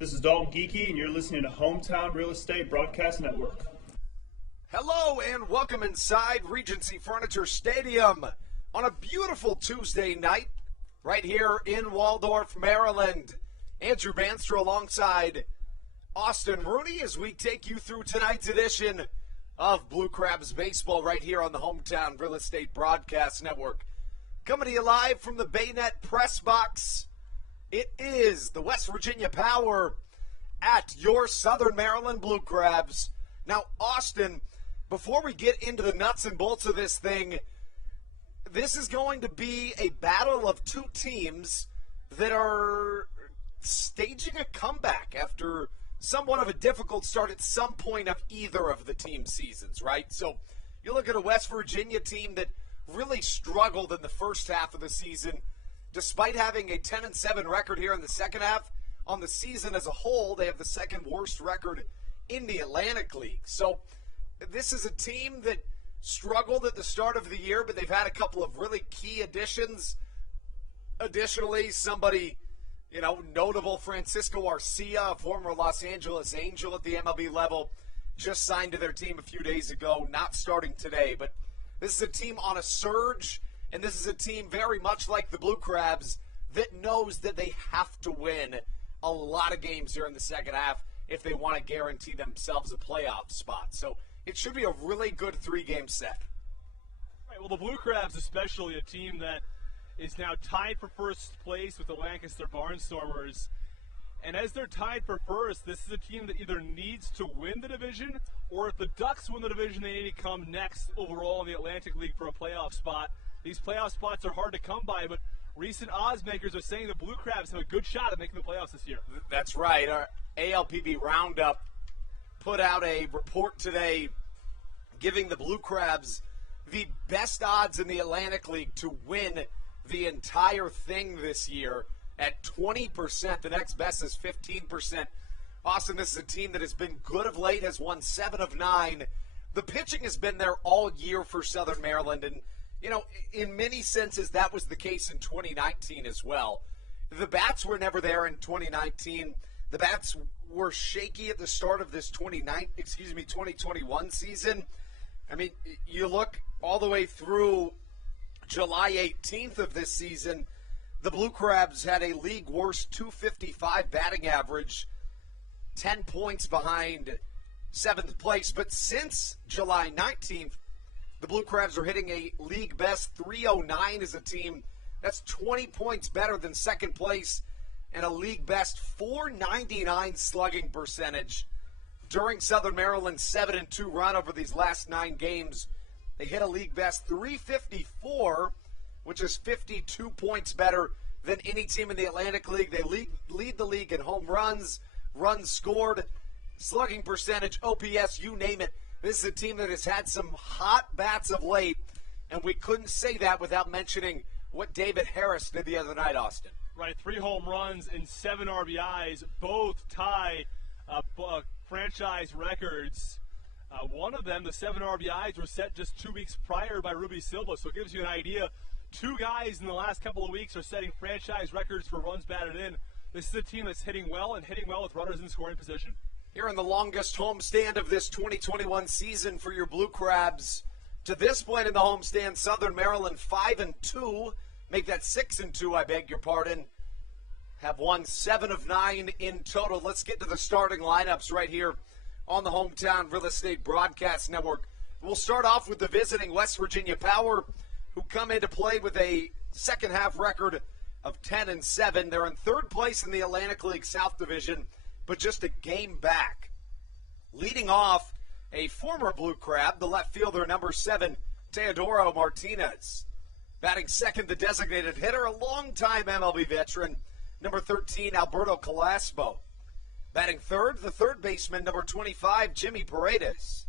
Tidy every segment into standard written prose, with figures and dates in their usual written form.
This is Dalton Geeky, and you're listening to Hometown Real Estate Broadcast Network. Hello, and welcome inside Regency Furniture Stadium on a beautiful Tuesday night right here in Waldorf, Maryland. Andrew Banster alongside Austin Rooney as we take you through tonight's edition of Blue Crabs Baseball right here on the Hometown Real Estate Broadcast Network. Coming to you live from the Baynet Press Box. It is the West Virginia Power at your Southern Maryland Blue Crabs. Now, Austin, before we get into the nuts and bolts of this thing, this is going to be a battle of two teams that are staging a comeback after somewhat of a difficult start at some point of either of the team's seasons, right? So you look at a West Virginia team that really struggled in the first half of the season. Despite having a 10-7 record here in the second half, on the season as a whole, they have the second worst record in the Atlantic League. So this is a team that struggled at the start of the year, but they've had a couple of really key additions. Additionally, somebody, notable, Francisco Arcia, a former Los Angeles Angel at the MLB level, just signed to their team a few days ago, not starting today. But this is a team on a surge. And this is a team very much like the Blue Crabs that knows that they have to win a lot of games here in the second half if they want to guarantee themselves a playoff spot. So it should be a really good three-game set. Right, well, the Blue Crabs, especially a team that is now tied for first place with the Lancaster Barnstormers. And as they're tied for first, this is a team that either needs to win the division, or if the Ducks win the division, they need to come next overall in the Atlantic League for a playoff spot. These playoff spots are hard to come by, but recent odds makers are saying the Blue Crabs have a good shot at making the playoffs this year. That's right. Our ALPB Roundup put out a report today giving the Blue Crabs the best odds in the Atlantic League to win the entire thing this year at 20%. The next best is 15%. Austin, this is a team that has been good of late, has won 7 of 9. The pitching has been there all year for Southern Maryland, and in many senses, that was the case in 2019 as well. The bats were never there in 2019. The bats were shaky at the start of this 2021 season. I mean, you look all the way through July 18th of this season, the Blue Crabs had a league worst 255 batting average, 10 points behind 7th place. But since July 19th, the Blue Crabs are hitting a league best 309 as a team. That's 20 points better than second place, and a league best 499 slugging percentage. During Southern Maryland's 7-2 run over these last 9 games, they hit a league best 354, which is 52 points better than any team in the Atlantic League. They lead the league in home runs, runs scored, slugging percentage, OPS, you name it. This is a team that has had some hot bats of late, and we couldn't say that without mentioning what David Harris did the other night, Austin. Right, 3 home runs and 7 RBIs, both tie franchise records. One of them, the 7 RBIs, were set just 2 weeks prior by Ruby Silva, so it gives you an idea. 2 guys in the last couple of weeks are setting franchise records for runs batted in. This is a team that's hitting well with runners in scoring position. Here in the longest homestand of this 2021 season for your Blue Crabs. To this point in the homestand, Southern Maryland 5-2. Make that 6-2, I beg your pardon. Have won 7 of 9 in total. Let's get to the starting lineups right here on the Hometown Real Estate Broadcast Network. We'll start off with the visiting West Virginia Power, who come into play with a second half record of 10-7. They're in third place in the Atlantic League South Division, but just a game back. Leading off, a former Blue Crab, the left fielder, number 7, Teodoro Martinez. Batting second, the designated hitter, a longtime MLB veteran, number 13, Alberto Calaspo. Batting third, the third baseman, number 25, Jimmy Paredes.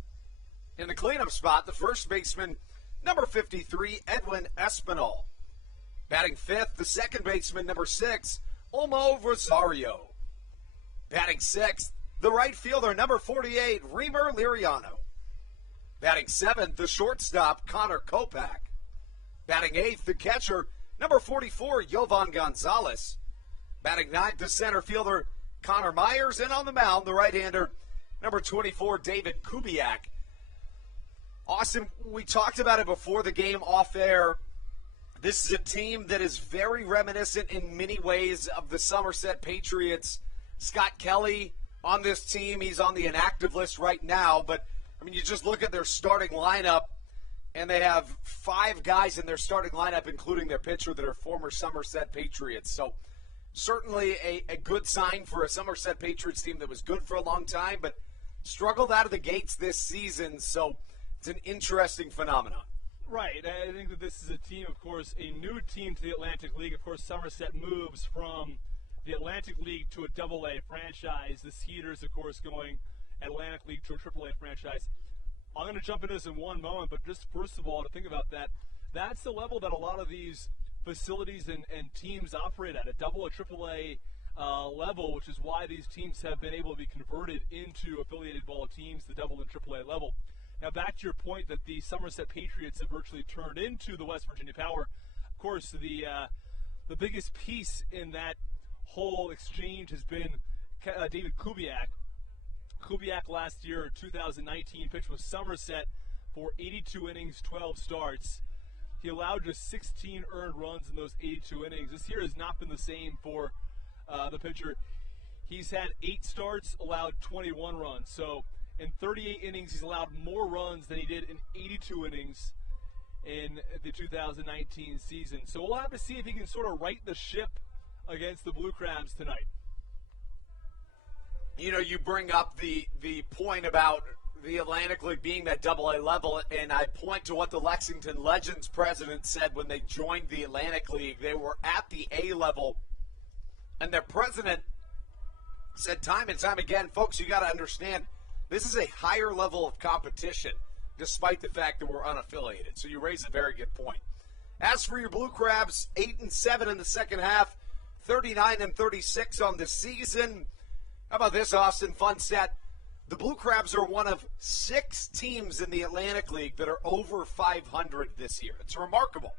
In the cleanup spot, the first baseman, number 53, Edwin Espinal. Batting fifth, the second baseman, number 6, Olmo Rosario. Batting sixth, the right fielder, number 48, Remer Liriano. Batting seventh, the shortstop, Connor Kopak. Batting eighth, the catcher, number 44, Yovan Gonzalez. Batting ninth, the center fielder, Connor Myers. And on the mound, the right-hander, number 24, David Kubiak. Austin, we talked about it before the game off air. This is a team that is very reminiscent in many ways of the Somerset Patriots. Scott Kelly on this team, he's on the inactive list right now, but I mean, you just look at their starting lineup, and they have 5 guys in their starting lineup, including their pitcher, that are former Somerset Patriots. So certainly a good sign for a Somerset Patriots team that was good for a long time, but struggled out of the gates this season. So it's an interesting phenomenon. Right. I think that this is a team, of course, a new team to the Atlantic League. Of course, Somerset moves from the Atlantic League to a Double-A franchise. The Cedars, of course, going Atlantic League to a Triple-A franchise. I'm going to jump into this in one moment, but just first of all, to think about that, that's the level that a lot of these facilities and teams operate at, a Double-A, Triple-A level, which is why these teams have been able to be converted into affiliated ball teams, the Double and Triple-A level. Now, back to your point that the Somerset Patriots have virtually turned into the West Virginia Power. Of course, the biggest piece in that whole exchange has been David Kubiak. Kubiak last year, 2019, pitched with Somerset for 82 innings, 12 starts. He allowed just 16 earned runs in those 82 innings. This year has not been the same for the pitcher. He's had 8 starts, allowed 21 runs. So in 38 innings, he's allowed more runs than he did in 82 innings in the 2019 season. So we'll have to see if he can sort of right the ship against the Blue Crabs tonight. You know, you bring up the point about the Atlantic League being that Double-A level, and I point to what the Lexington Legends president said when they joined the Atlantic League. They were at the A level, and their president said time and time again, folks, you got to understand, this is a higher level of competition, despite the fact that we're unaffiliated. So you raise a very good point. As for your Blue Crabs, 8-7 in the second half, 39-36 on the season. How about this, Austin? Fun stat. The Blue Crabs are one of 6 teams in the Atlantic League that are over 500 this year. It's remarkable.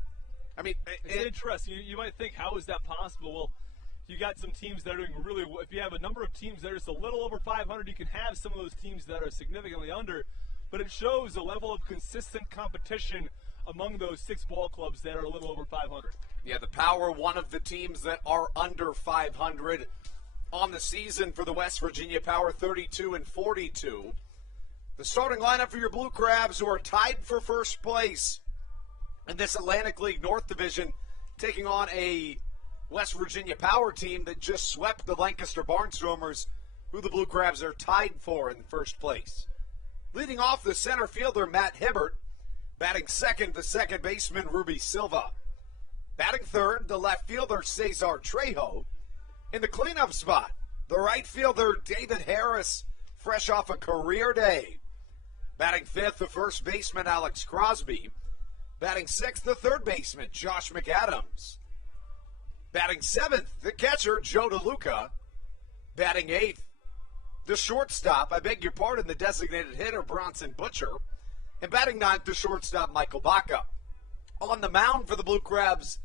I mean, it's interesting. You might think, how is that possible? Well, you got some teams that are doing really well. If you have a number of teams that are just a little over 500, you can have some of those teams that are significantly under. But it shows a level of consistent competition among those 6 ball clubs that are a little over 500. Yeah, the Power, one of the teams that are under 500 on the season for the West Virginia Power, 32-42. The starting lineup for your Blue Crabs, who are tied for first place in this Atlantic League North Division, taking on a West Virginia Power team that just swept the Lancaster Barnstormers, who the Blue Crabs are tied for in first place. Leading off, the center fielder, Matt Hibbert. Batting second, the second baseman, Ruby Silva. Batting third, the left fielder, Cesar Trejo. In the cleanup spot, the right fielder, David Harris, fresh off a career day. Batting fifth, the first baseman, Alex Crosby. Batting sixth, the third baseman, Josh McAdams. Batting seventh, the catcher, Joe DeLuca. Batting eighth, the shortstop, the designated hitter, Bronson Butcher. And batting ninth, the shortstop, Michael Baca. On the mound for the Blue Crabs,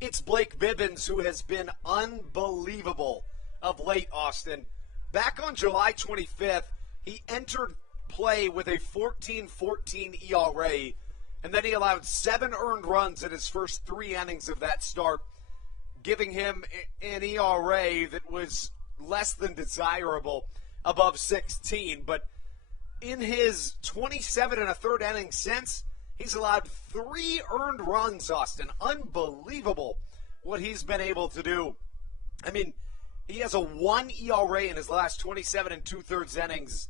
it's Blake Bivens, who has been unbelievable of late, Austin. Back on July 25th, he entered play with a 14-14 ERA, and then he allowed 7 earned runs in his first 3 innings of that start, giving him an ERA that was less than desirable, above 16. But in his 27 and a third innings since, he's allowed 3 earned runs, Austin. Unbelievable what he's been able to do. I mean, he has a 1 ERA in his last 27 and 2/3 innings.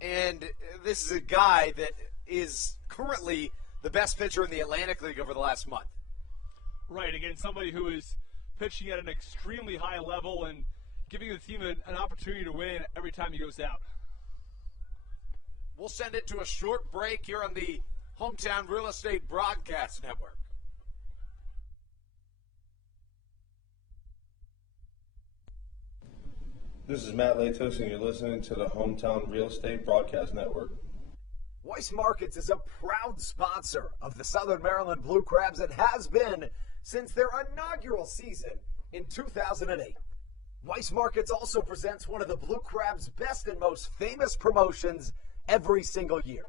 And this is a guy that is currently the best pitcher in the Atlantic League over the last month. Right, again, somebody who is pitching at an extremely high level and giving the team an opportunity to win every time he goes out. We'll send it to a short break here on the Hometown Real Estate Broadcast Network. This is Matt Latos, and you're listening to the Hometown Real Estate Broadcast Network. Weiss Markets is a proud sponsor of the Southern Maryland Blue Crabs and has been since their inaugural season in 2008. Weiss Markets also presents one of the Blue Crabs' best and most famous promotions every single year.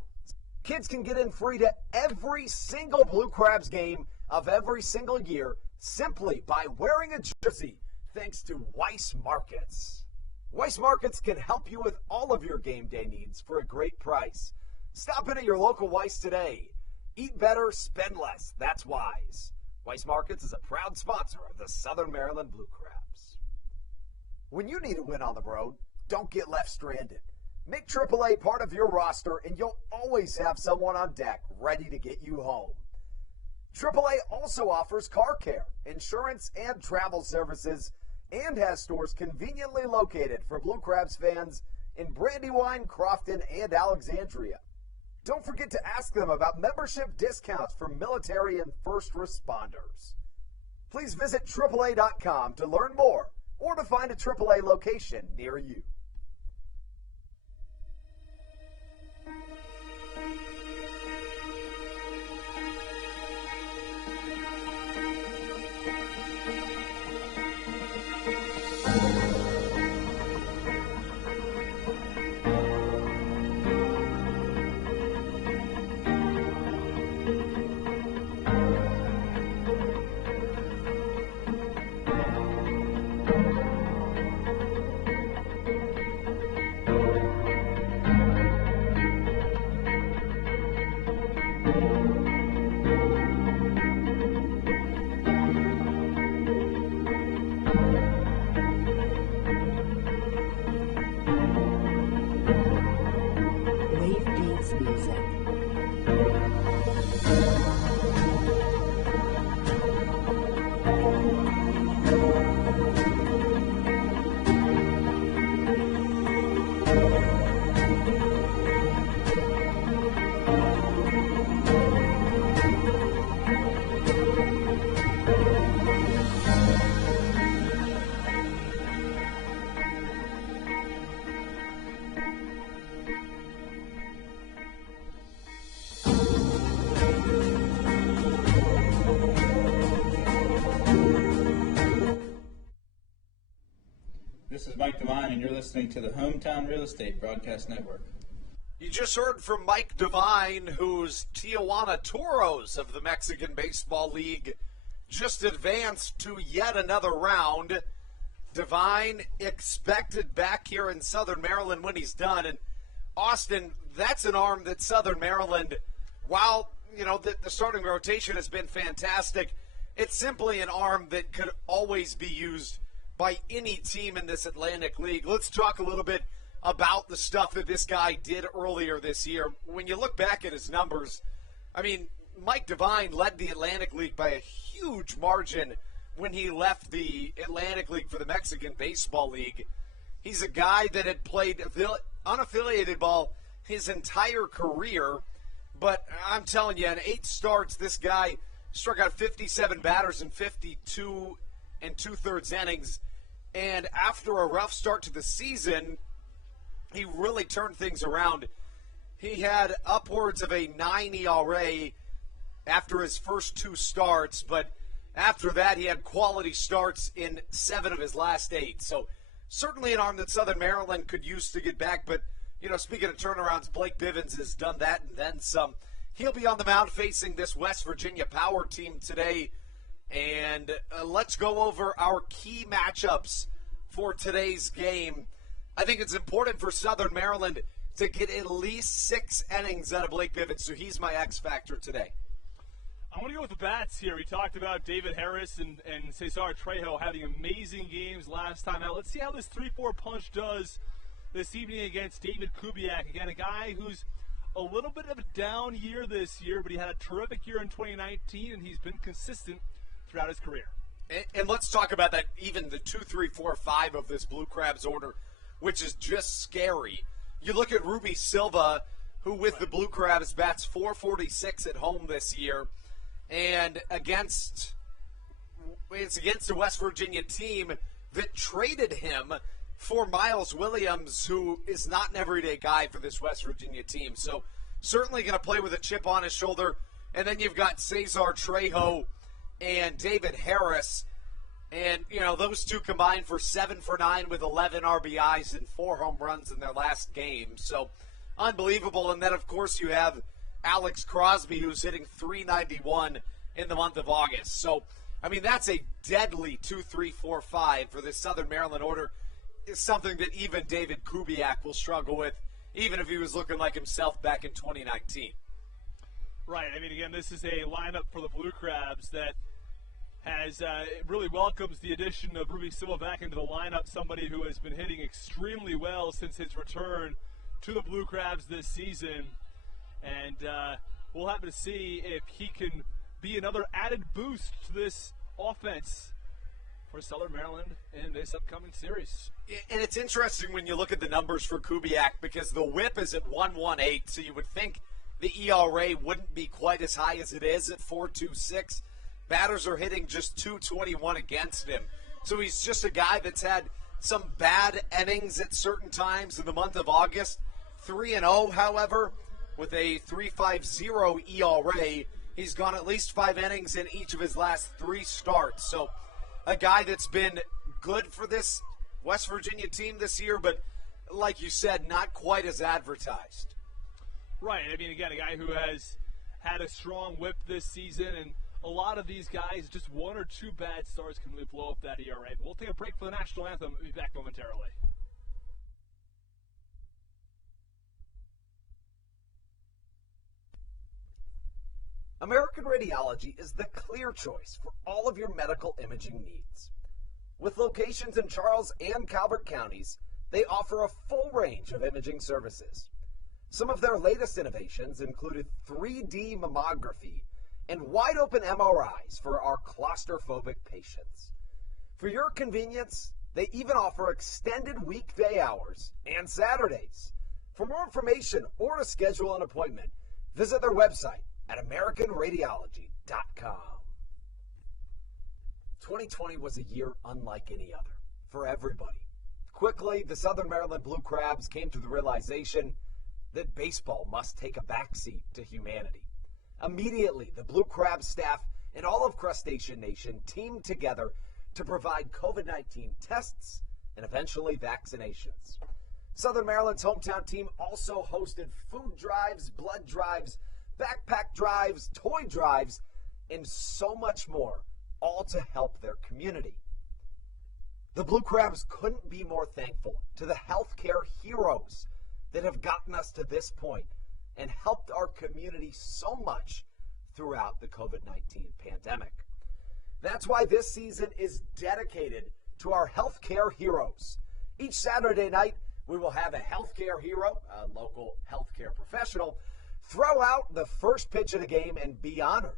Kids can get in free to every single Blue Crabs game of every single year simply by wearing a jersey, thanks to Weiss Markets. Weiss Markets can help you with all of your game day needs for a great price. Stop in at your local Weiss today. Eat better, spend less. That's wise. Weiss Markets is a proud sponsor of the Southern Maryland Blue Crabs. When you need a win on the road, don't get left stranded. Make AAA part of your roster, and you'll always have someone on deck ready to get you home. AAA also offers car care, insurance, and travel services, and has stores conveniently located for Blue Crabs fans in Brandywine, Crofton, and Alexandria. Don't forget to ask them about membership discounts for military and first responders. Please visit AAA.com to learn more or to find a AAA location near you. This is Mike Devine, and you're listening to the Hometown Real Estate Broadcast Network. You just heard from Mike Devine, whose Tijuana Toros of the Mexican Baseball League just advanced to yet another round. Devine expected back here in Southern Maryland when he's done. And Austin, that's an arm that Southern Maryland, while the starting rotation has been fantastic, it's simply an arm that could always be used by any team in this Atlantic League. Let's talk a little bit about the stuff that this guy did earlier this year. When you look back at his numbers, I mean, Mike Devine led the Atlantic League by a huge margin when he left the Atlantic League for the Mexican Baseball League. He's a guy that had played unaffiliated ball his entire career, but I'm telling you, in 8 starts, this guy struck out 57 batters in 52 and 2/3 innings, and after a rough start to the season, he really turned things around. He had upwards of a 9 ERA after his first 2 starts, but after that, he had quality starts in 7 of his last 8. So certainly an arm that Southern Maryland could use to get back. But, speaking of turnarounds, Blake Bivens has done that and then some. He'll be on the mound facing this West Virginia Power team today. And let's go over our key matchups for today's game. I think it's important for Southern Maryland to get at least 6 innings out of Blake Bivens. So he's my X factor today. I want to go with the bats here. We talked about David Harris and Cesar Trejo having amazing games last time out. Let's see how this 3-4 punch does this evening against David Kubiak. Again, a guy who's a little bit of a down year this year, but he had a terrific year in 2019, and he's been consistent throughout his career. And let's talk about that, even the 2, 3, 4, 5 of this Blue Crabs order, which is just scary. You look at Ruby Silva, who with the Blue Crabs bats .446 at home this year. And it's against a West Virginia team that traded him for Miles Williams, who is not an everyday guy for this West Virginia team. So certainly going to play with a chip on his shoulder. And then you've got Cesar Trejo and David Harris. And, those two combined for 7 for 9 with 11 RBIs and 4 home runs in their last game. So unbelievable. And then, of course, you have Alex Crosby, who's hitting .391 in the month of August. So, that's a deadly 2, 3, 4, 5 for this Southern Maryland order. It's something that even David Kubiak will struggle with, even if he was looking like himself back in 2019. Right. Again, this is a lineup for the Blue Crabs that has it really welcomes the addition of Ruby Silva back into the lineup, somebody who has been hitting extremely well since his return to the Blue Crabs this season. And we'll have to see if he can be another added boost to this offense for Southern Maryland in this upcoming series. And it's interesting when you look at the numbers for Kubiak, because the whip is at 1.18, so you would think the ERA wouldn't be quite as high as it is at 4.26. Batters are hitting just .221 against him. So he's just a guy that's had some bad innings at certain times in the month of August. 3-0, however, with a 3.50 ERA. He's gone at least 5 innings in each of his last 3 starts. So a guy that's been good for this West Virginia team this year, but like you said, not quite as advertised. Right. Again, a guy who has had a strong whip this season, and a lot of these guys, just 1 or 2 bad starts can really blow up that ERA. But we'll take a break for the national anthem. We'll be back momentarily. American Radiology is the clear choice for all of your medical imaging needs. With locations in Charles and Calvert counties, they offer a full range of imaging services. Some of their latest innovations included 3D mammography and wide-open MRIs for our claustrophobic patients. For your convenience, they even offer extended weekday hours and Saturdays. For more information or to schedule an appointment, visit their website at AmericanRadiology.com. 2020 was a year unlike any other for everybody. Quickly, the Southern Maryland Blue Crabs came to the realization that baseball must take a backseat to humanity. Immediately, the Blue Crabs staff and all of Crustacean Nation teamed together to provide COVID-19 tests and eventually vaccinations. Southern Maryland's hometown team also hosted food drives, blood drives, backpack drives, toy drives, and so much more, all to help their community. The Blue Crabs couldn't be more thankful to the healthcare heroes that have gotten us to this point and helped our community so much throughout the COVID-19 pandemic. That's why this season is dedicated to our healthcare heroes. Each Saturday night, we will have a healthcare hero, a local healthcare professional, throw out the first pitch of the game and be honored.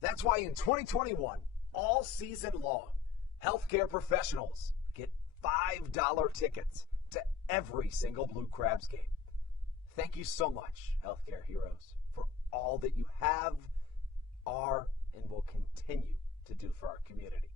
That's why in 2021, all season long, healthcare professionals get $5 tickets to every single Blue Crabs game. Thank you so much, healthcare heroes, for all that you have, are, and will continue to do for our community.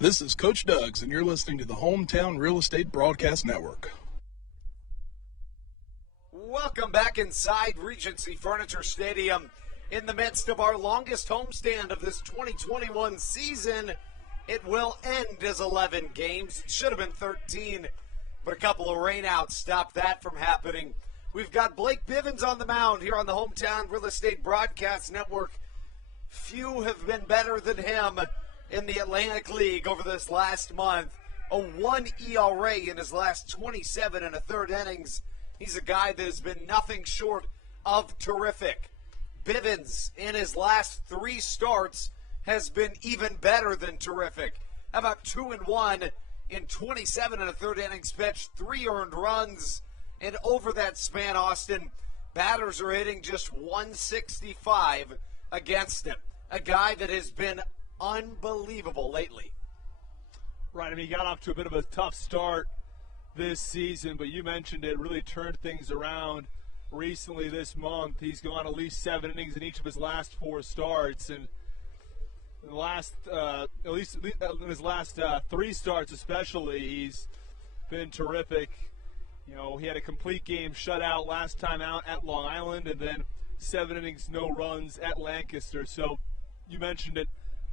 This is Coach Doug's, and you're listening to the Hometown Real Estate Broadcast Network. Welcome back inside Regency Furniture Stadium in the midst of our longest homestand of this 2021 season. It will end as 11 games. It should have been 13, but a couple of rainouts stopped that from happening. We've got Blake Bivens on the mound here on the Hometown Real Estate Broadcast Network. Few have been better than him in the Atlantic League over this last month. A 1 ERA in his last 27 and a third innings. He's a guy that has been nothing short of terrific. Bivens, in his last 3 starts, has been even better than terrific. How about 2-1 in 27 and a third innings pitched, 3 earned runs, and over that span, Austin, batters are hitting just 165 against him. A guy that has been unbelievable lately. Right, I mean, he got off to a bit of a tough start this season, but you mentioned it, really turned things around recently this month. He's gone at least 7 innings in each of his last 4 starts, and in the last, at least in his last 3 starts especially, he's been terrific. You know, he had a complete game shutout last time out at Long Island, and then 7 innings, no runs at Lancaster. So you mentioned it,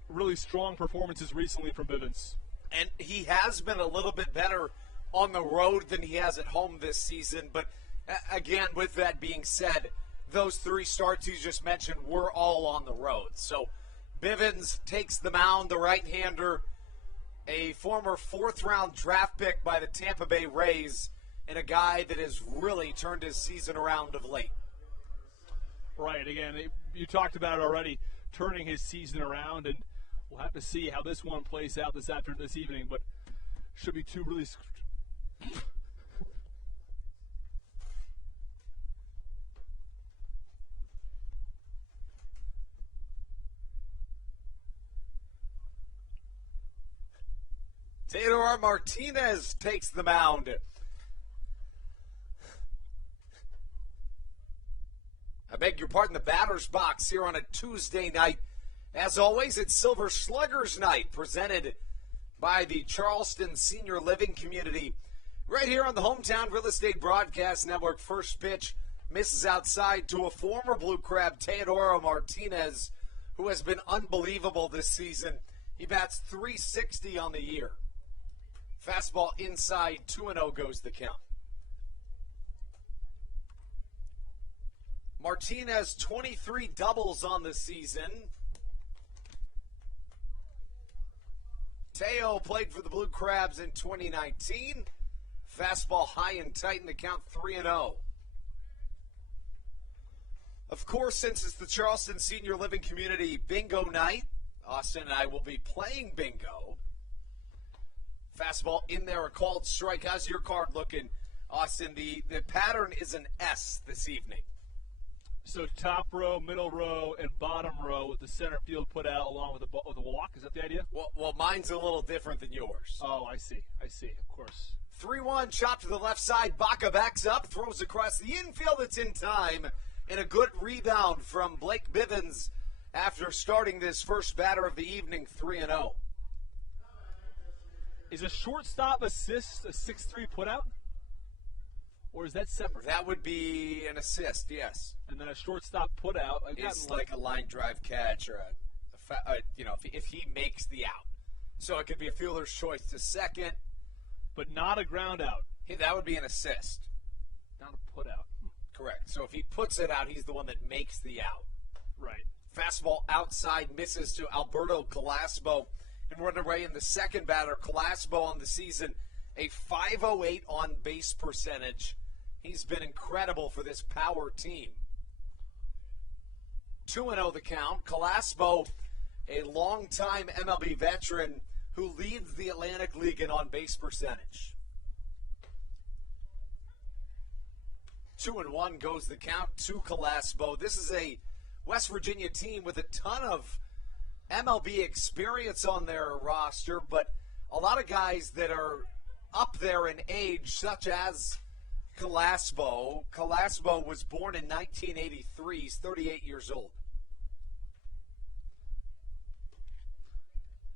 really strong performances recently from Bivens. And he has been a little bit better on the road than he has at home this season. But again, with that being said, those 3 starts you just mentioned were all on the road. So Bivens takes the mound, the right-hander, a former 4th-round draft pick by the Tampa Bay Rays, and a guy that has really turned his season around of late. Right, again, you talked about it already, turning his season around, and we'll have to see how this one plays out this evening, but should be 2 really Teodoro Martinez takes the mound. I beg your pardon, the batter's box here on a Tuesday night. As always, it's Silver Sluggers night, presented by the Charleston Senior Living Community. Right here on the Hometown Real Estate Broadcast Network. First pitch misses outside to a former Blue Crab, Teodoro Martinez, who has been unbelievable this season. He bats .360 on the year. Fastball inside, 2-0 goes the count. Martinez, 23 doubles on the season. Teo played for the Blue Crabs in 2019. Fastball high and tight in the count, 3-0. Of course, since it's the Charleston Senior Living Community Bingo Night, Austin and I will be playing bingo. Fastball in there, a called strike. How's your card looking, Austin? The pattern is an S this evening. So top row, middle row, and bottom row with the center field put out along with a walk. Is that the idea? Well, mine's a little different than yours. Oh, I see, of course. 3-1, chop to the left side. Baca backs up, throws across the infield. It's in time. And a good rebound from Blake Bivens after starting this first batter of the evening, 3-0. Is a shortstop assist a 6-3 putout? Or is that separate? That would be an assist, yes. And then a shortstop putout. It's like a line drive catch or if he makes the out. So it could be a fielder's choice to second. But not a ground out. That would be an assist. Not a putout. Correct. So if he puts it out, he's the one that makes the out. Right. Fastball outside misses to Alberto Calasbo. And run away in the second batter. Calasbo on the season, a .508 on base percentage. He's been incredible for this power team. 2-0 the count. Calasbo, a longtime MLB veteran who leads the Atlantic League in on base percentage. 2-1 goes the count to Calasbo. This is a West Virginia team with a ton of MLB experience on their roster, but a lot of guys that are up there in age, such as Calasbo. Calasbo was born in 1983. He's 38 years old.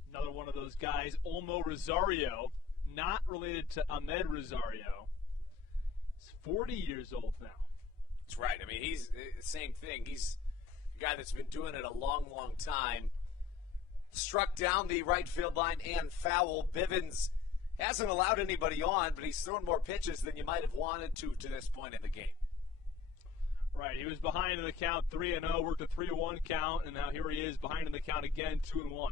Another one of those guys, Olmo Rosario, not related to Ahmed Rosario. He's 40 years old now. That's right. I mean, he's the same thing. He's a guy that's been doing it a long, long time. Struck down the right field line and foul. Bivens hasn't allowed anybody on, but he's thrown more pitches than you might have wanted to this point in the game. Right, he was behind in the count 3-0, worked a 3-1 count, and now here he is behind in the count again, 2-1.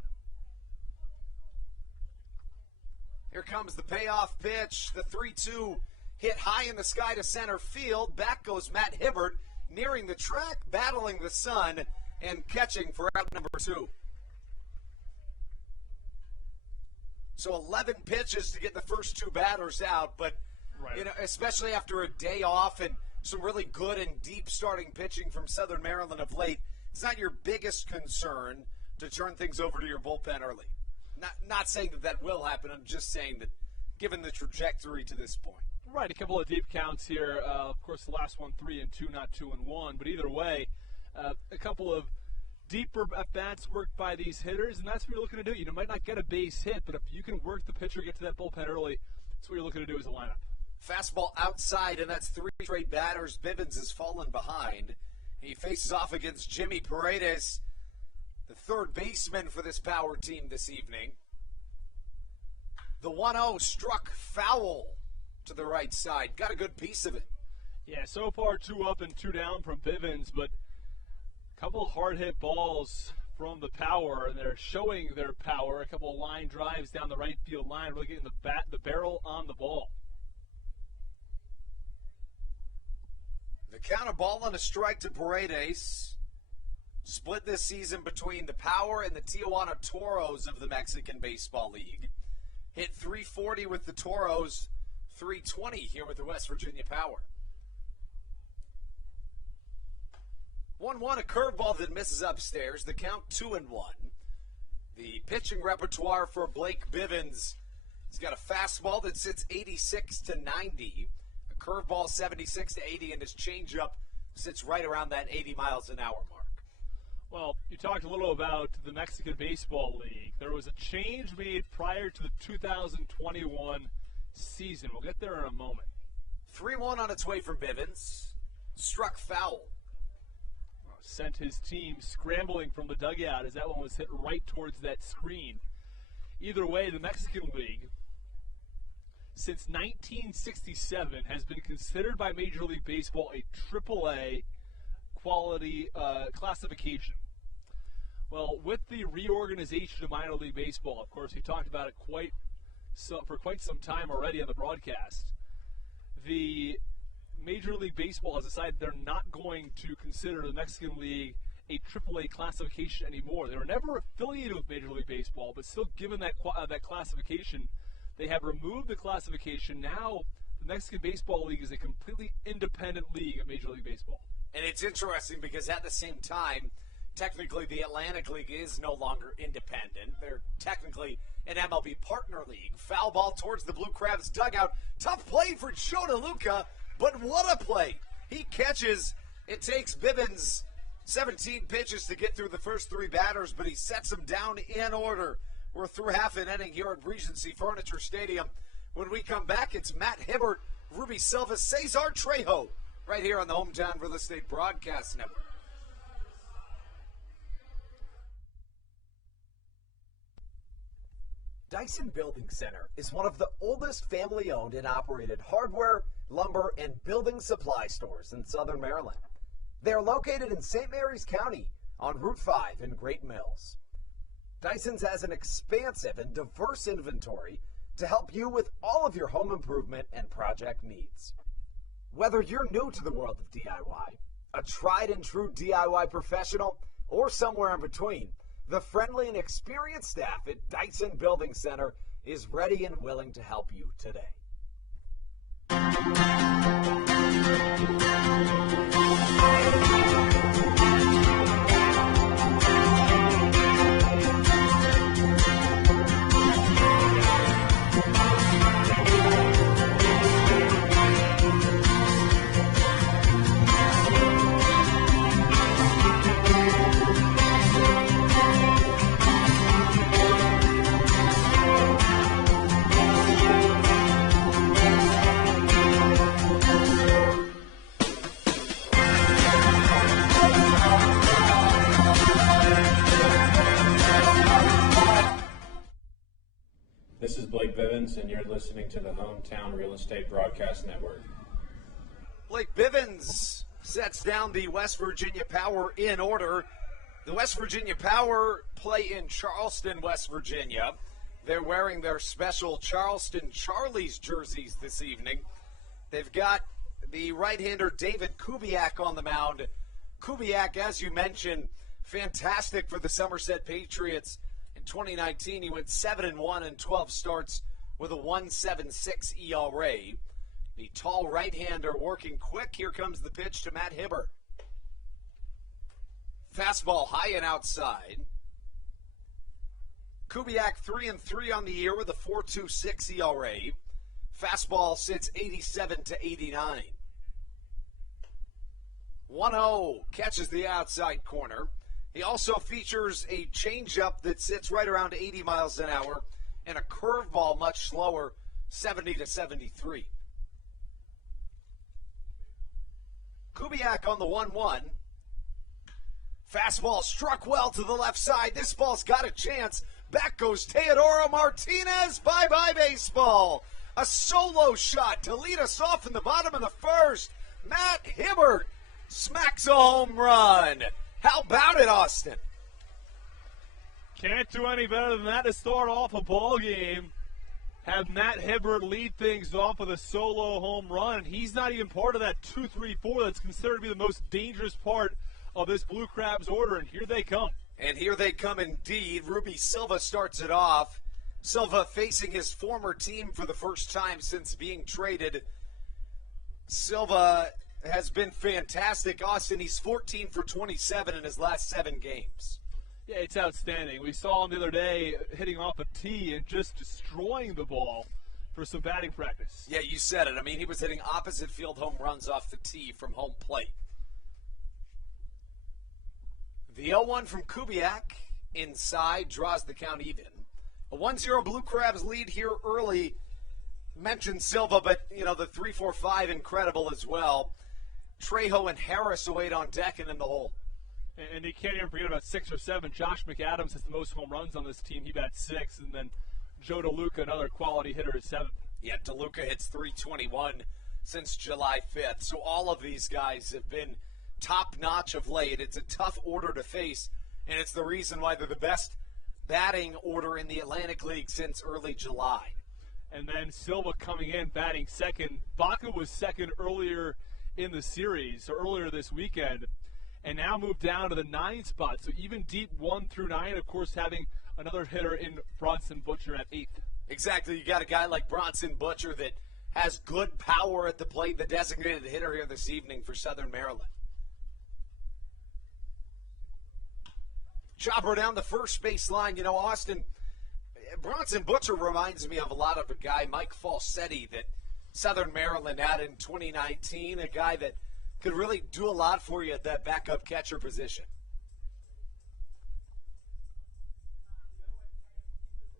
Here comes the payoff pitch, the 3-2 hit high in the sky to center field. Back goes Matt Hibbert, nearing the track, battling the sun, and catching for out number 2. So 11 pitches to get the first 2 batters out, but right. Especially after a day off and some really good and deep starting pitching from Southern Maryland of late, it's not your biggest concern to turn things over to your bullpen early. Not saying that will happen. I'm just saying that given the trajectory to this point. Right, a couple of deep counts here. Of course, the last one 3-2, not 2-1. But either way, a couple of deeper at-bats worked by these hitters, and that's what you're looking to do. You might not get a base hit, but if you can work the pitcher, get to that bullpen early, that's what you're looking to do as a lineup. Fastball outside, and that's 3 straight batters. Bivens has fallen behind. He faces off against Jimmy Paredes, the third baseman for this power team this evening. The 1-0 struck foul to the right side. Got a good piece of it. Yeah, so far 2 up and 2 down from Bivens, but a couple of hard-hit balls from the power, and they're showing their power. A couple of line drives down the right field line, really getting the barrel on the ball. The count, a ball and a strike to Paredes. Split this season between the Power and the Tijuana Toros of the Mexican Baseball League. Hit .340 with the Toros, .320 here with the West Virginia Power. 1-1, a curveball that misses upstairs. The count 2-1. The pitching repertoire for Blake Bivens He's got a fastball that sits 86 to 90, a curveball 76 to 80, and his changeup sits right around that 80 miles an hour mark. Well, you talked a little about the Mexican Baseball League. There was a change made prior to the 2021 season. We'll get there in a moment. 3-1 on its way from Bivens. Struck foul. Sent his team scrambling from the dugout as that one was hit right towards that screen. Either way, the Mexican League, since 1967, has been considered by Major League Baseball a AAA quality classification. Well, with the reorganization of minor league baseball, of course, we talked about it for quite some time already on the broadcast. The Major League Baseball has decided they're not going to consider the Mexican League a AAA classification anymore. They were never affiliated with Major League Baseball, but still given that classification, they have removed the classification. Now, the Mexican Baseball League is a completely independent league of Major League Baseball. And it's interesting because at the same time, technically the Atlantic League is no longer independent. They're technically an MLB partner league. Foul ball towards the Blue Crabs dugout. Tough play for Jonah Luca, but what a play. He catches. It takes Bivens 17 pitches to get through the first three batters, but he sets them down in order. We're through half an inning here at Regency Furniture Stadium. When we come back, it's Matt Hibbert, Ruby Silva, Cesar Trejo, right here on the Hometown Real Estate Broadcast Network. Dyson Building Center is one of the oldest family-owned and operated hardware, lumber, and building supply stores in Southern Maryland. They are located in St. Mary's County on Route 5 in Great Mills. Dyson's has an expansive and diverse inventory to help you with all of your home improvement and project needs. Whether you're new to the world of DIY, a tried and true DIY professional, or somewhere in between, the friendly and experienced staff at Dyson Building Center is ready and willing to help you today. This is Blake Bivens, and you're listening to the Hometown Real Estate Broadcast Network. Blake Bivens sets down the West Virginia Power in order. The West Virginia Power play in Charleston, West Virginia. They're wearing their special Charleston Charlies jerseys this evening. They've got the right-hander David Kubiak on the mound. Kubiak, as you mentioned, fantastic for the Somerset Patriots. In 2019, he went 7-1 in 12 starts with a 1.76 ERA. The tall right-hander working quick. Here comes the pitch to Matt Hibbert. Fastball high and outside. Kubiak 3-3 on the year with a 4.26 ERA. Fastball sits 87 to 89. 1-0 catches the outside corner. He also features a changeup that sits right around 80 miles an hour and a curveball much slower, 70 to 73. Kubiak on the 1-1. Fastball struck well to the left side. This ball's got a chance. Back goes Teodoro Martinez. Bye-bye baseball. A solo shot to lead us off in the bottom of the first. Matt Hibbert smacks a home run. How about it, Austin? Can't do any better than that to start off a ball game. Have Matt Hibbert lead things off with a solo home run. He's not even part of that 2-3-4 that's considered to be the most dangerous part of this Blue Crabs order, and here they come. And here they come indeed. Ruby Silva starts it off. Silva facing his former team for the first time since being traded. Silva has been fantastic. Austin, he's 14 for 27 in his last 7 games. Yeah, it's outstanding. We saw him the other day hitting off a tee and just destroying the ball for some batting practice. Yeah, you said it. I mean, he was hitting opposite field home runs off the tee from home plate. The 0-1 from Kubiak inside draws the count even. A 1-0 Blue Crabs lead here early. Mentioned Silva, but, the 3-4-5 incredible as well. Trejo and Harris await on deck and in the hole. And you can't even forget about 6 or 7. Josh McAdams has the most home runs on this team. He bats 6. And then Joe DeLuca, another quality hitter, is 7th. Yeah, DeLuca hits 321 since July 5th. So all of these guys have been top-notch of late. It's a tough order to face, and it's the reason why they're the best batting order in the Atlantic League since early July. And then Silva coming in, batting second. Baca was second earlier in the series, or earlier this weekend, and now moved down to the 9th spot. So even deep 1 through 9, of course, having another hitter in Bronson Butcher at 8th. Exactly. You got a guy like Bronson Butcher that has good power at the plate, the designated hitter here this evening for Southern Maryland. Chopper down the first base line. Austin, Bronson Butcher reminds me of a lot of a guy, Mike Falsetti, that Southern Maryland had in 2019, a guy that could really do a lot for you at that backup catcher position.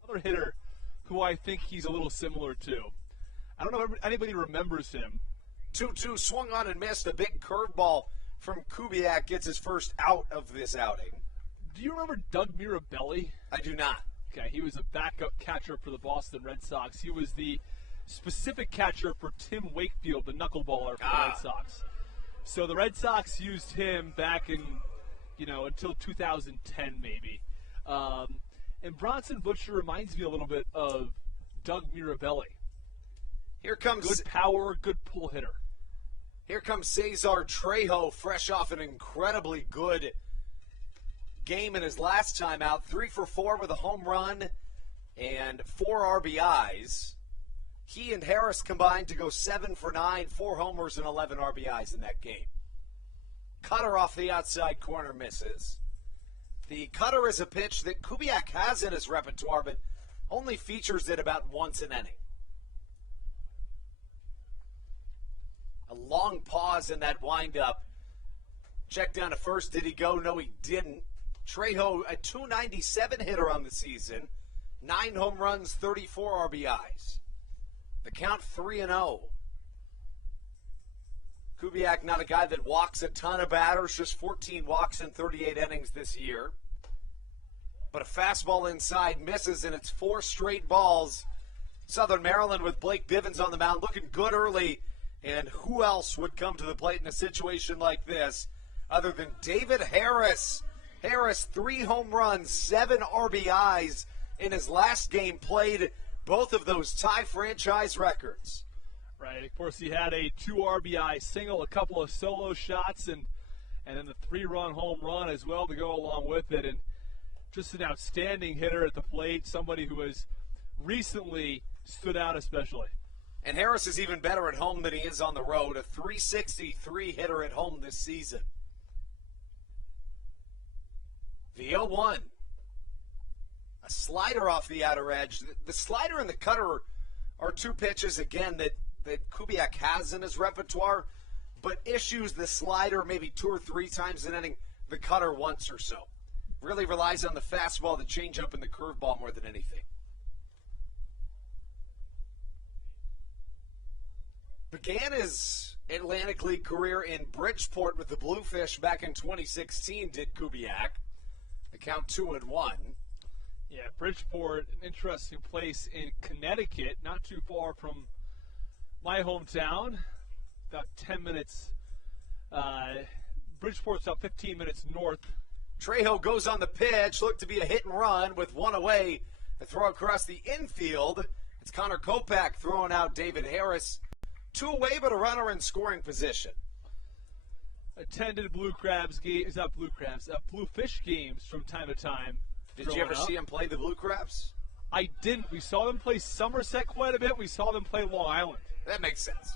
Another hitter who I think he's a little similar to. I don't know if anybody remembers him. 2-2 swung on and missed. A big curveball from Kubiak gets his first out of this outing. Do you remember Doug Mirabelli? I do not. Okay, he was a backup catcher for the Boston Red Sox. He was the specific catcher for Tim Wakefield, the knuckleballer for the Red Sox. So the Red Sox used him back in, until 2010 maybe. And Bronson Butcher reminds me a little bit of Doug Mirabelli. Here comes good power, good pull hitter. Here comes Cesar Trejo, fresh off an incredibly good game in his last time out. 3 for 4 with a home run and 4 RBIs. He and Harris combined to go 7 for 9, 4 homers and 11 RBIs in that game. Cutter off the outside corner misses. The cutter is a pitch that Kubiak has in his repertoire, but only features it about once an inning. A long pause in that windup. Check down to first. Did he go? No, he didn't. Trejo, a .297 hitter on the season. 9 home runs, 34 RBIs. The count 3-0. Kubiak, not a guy that walks a ton of batters, just 14 walks in 38 innings this year. But a fastball inside misses, and it's 4 straight balls. Southern Maryland with Blake Bivens on the mound, looking good early. And who else would come to the plate in a situation like this other than David Harris? Harris, 3 home runs, 7 RBIs in his last game played. Both of those tie franchise records. Right. Of course, he had a 2 RBI single, a couple of solo shots, and then the 3-run home run as well to go along with it. And just an outstanding hitter at the plate, somebody who has recently stood out especially. And Harris is even better at home than he is on the road. A .363 hitter at home this season. The 0-1. A slider off the outer edge. The slider and the cutter are 2 pitches, again, that Kubiak has in his repertoire, but issues the slider maybe 2 or 3 times an inning, the cutter once or so. Really relies on the fastball, the changeup, and the curveball more than anything. Began his Atlantic League career in Bridgeport with the Bluefish back in 2016, did Kubiak. The count 2-1. Yeah, Bridgeport, an interesting place in Connecticut, not too far from my hometown, about 10 minutes. Bridgeport's about 15 minutes north. Trejo goes on the pitch, looked to be a hit and run with 1 away. The throw across the infield. It's Connor Kopak throwing out David Harris. 2 away, but a runner in scoring position. Attended Bluefish games from time to time. Did you ever see him play the Blue Crabs? I didn't. We saw them play Somerset quite a bit. We saw them play Long Island. That makes sense.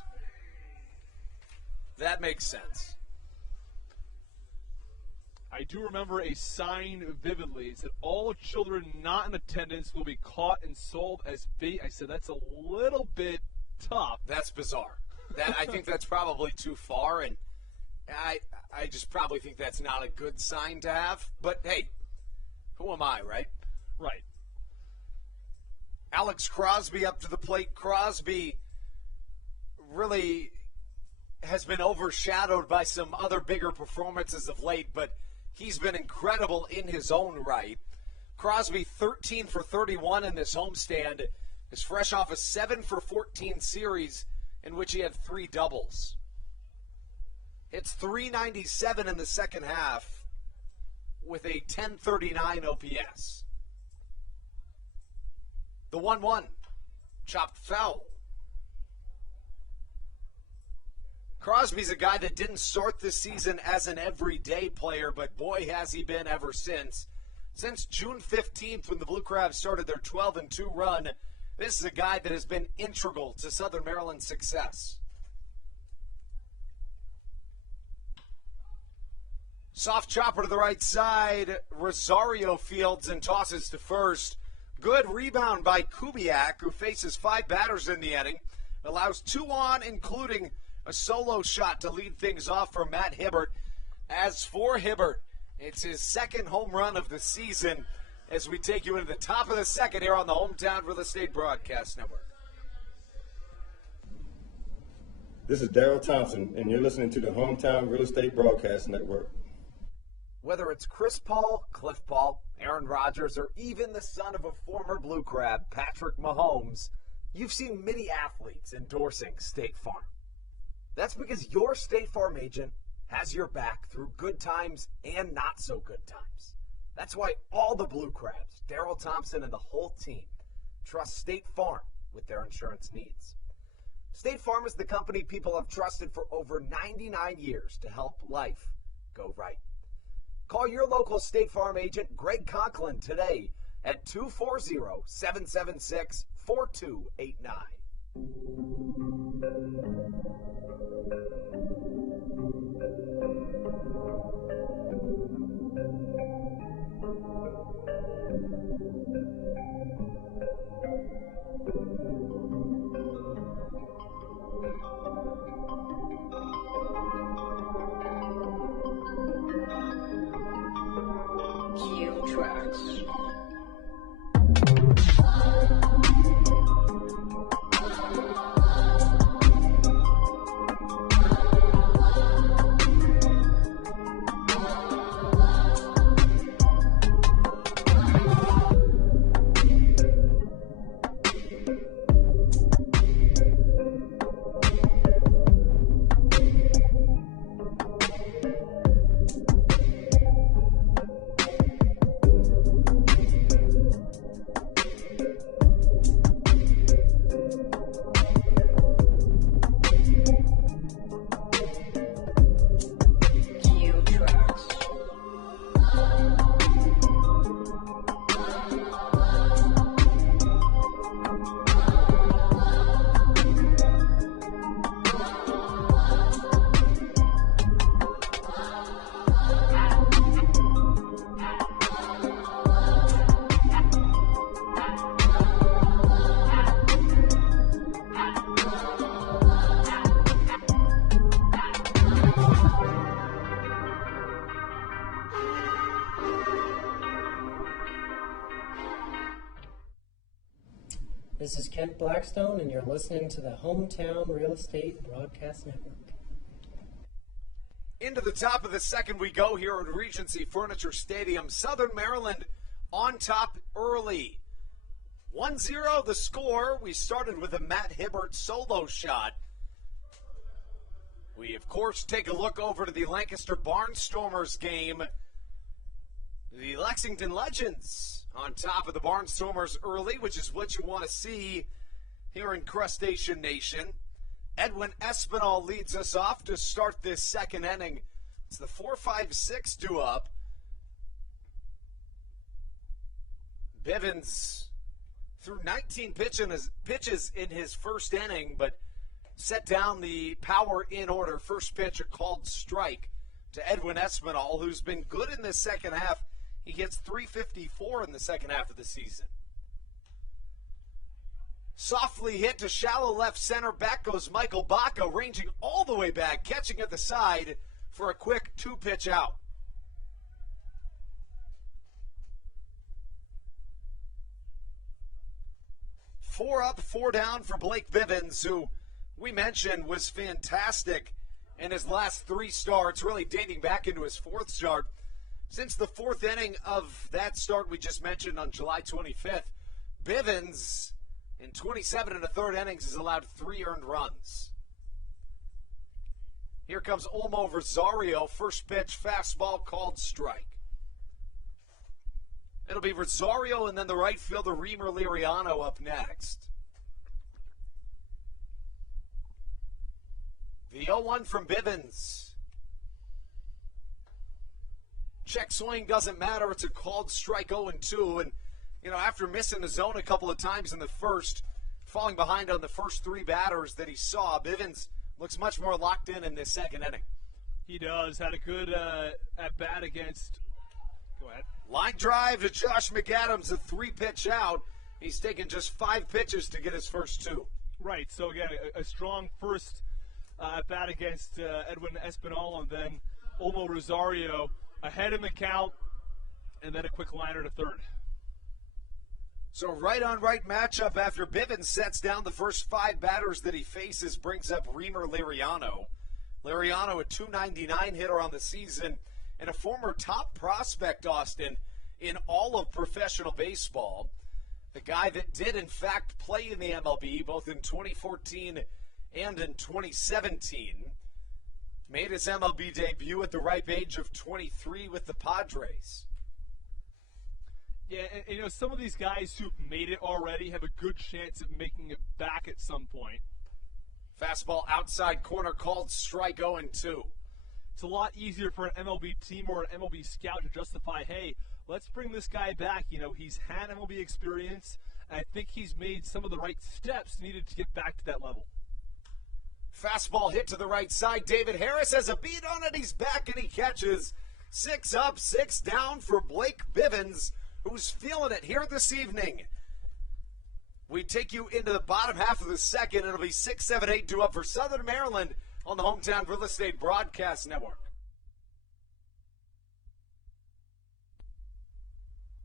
That makes sense. I I do remember a sign vividly. It said, all children not in attendance will be caught and sold as bait. I said, that's a little bit tough. That's bizarre. I think that's probably too far, and I just probably think that's not a good sign to have. But, hey, who am I, right? Right. Alex Crosby up to the plate. Crosby really has been overshadowed by some other bigger performances of late, but he's been incredible in his own right. Crosby 13 for 31 in this homestand is fresh off a 7 for 14 series in which he had 3 doubles. It's .397 in the second half with a .1039 OPS. The 1-1 chopped foul. Crosby's a guy that didn't start this season as an everyday player, but boy has he been ever since. Since June 15th when the Blue Crabs started their 12-2 run, this is a guy that has been integral to Southern Maryland's success. Soft chopper to the right side. Rosario fields and tosses to first. Good rebound by Kubiak, who faces 5 batters in the inning. Allows 2 on, including a solo shot to lead things off for Matt Hibbert. As for Hibbert, it's his second home run of the season as we take you into the top of the second here on the Hometown Real Estate Broadcast Network. This is Daryl Thompson, and you're listening to the Hometown Real Estate Broadcast Network. Whether it's Chris Paul, Cliff Paul, Aaron Rodgers, or even the son of a former Blue Crab, Patrick Mahomes, you've seen many athletes endorsing State Farm. That's because your State Farm agent has your back through good times and not so good times. That's why all the Blue Crabs, Daryl Thompson and the whole team, trust State Farm with their insurance needs. State Farm is the company people have trusted for over 99 years to help life go right. Call your local State Farm agent, Greg Conklin, today at 240-776-4289. This is Kent Blackstone, and you're listening to the Hometown Real Estate Broadcast Network. Into the top of the second we go here at Regency Furniture Stadium. Southern Maryland on top early. 1-0 the score. We started with a Matt Hibbert solo shot. We, of course, take a look over to the Lancaster Barnstormers game. The Lexington Legends on top of the Barnstormers early, which is what you want to see here in Crustacean Nation. Edwin Espinal leads us off to start this second inning. It's the 4-5-6 due up. Bivens threw 19 pitches in his first inning, but set down the power in order. First pitch, a called strike. to Edwin Espinal, who's been good in this second half. He hits .354 in the second half of the season. Softly hit to shallow left center. Back goes Michael Baca, ranging all the way back, catching at the side for a quick 2-pitch out. Four up, 4 down for Blake Bivens, who we mentioned was fantastic in his last 3 starts, really dating back into his 4th start. Since the 4th inning of that start we just mentioned on July 25th, Bivens, in 27 1/3 innings, has allowed 3 earned runs. Here comes Olmo Rosario, first pitch, fastball called strike. It'll be Rosario and then the right fielder Reimer Liriano up next. The 0-1 from Bivens. Check swing doesn't matter. It's a called strike 0-2. And, after missing the zone a couple of times in the first, falling behind on the first 3 batters that he saw, Bivens looks much more locked in this second inning. He does. Had a good at-bat against... Go ahead. Line drive to Josh McAdams, a 3-pitch out. He's taken just 5 pitches to get his first 2. Right. So, again, a strong first at-bat against Edwin Espinal, and then Olmo Rosario ahead in the count, and then a quick liner to third. So right-on-right matchup after Bivens sets down the first 5 batters that he faces, brings up Reimer Liriano. Liriano, a .299 hitter on the season, and a former top prospect, Austin, in all of professional baseball. The guy that did, in fact, play in the MLB both in 2014 and in 2017. Made his MLB debut at the ripe age of 23 with the Padres. Yeah, and some of these guys who've made it already have a good chance of making it back at some point. Fastball outside corner called strike 0-2. It's a lot easier for an MLB team or an MLB scout to justify, hey, let's bring this guy back. He's had MLB experience, and I think he's made some of the right steps needed to get back to that level. Fastball hit to the right side. David Harris has a beat on it. He's back and he catches. 6 up, 6 down for Blake Bivens, who's feeling it here this evening. We take you into the bottom half of the second. It'll be 6, 7, 8 due up for Southern Maryland on the Hometown Real Estate Broadcast Network.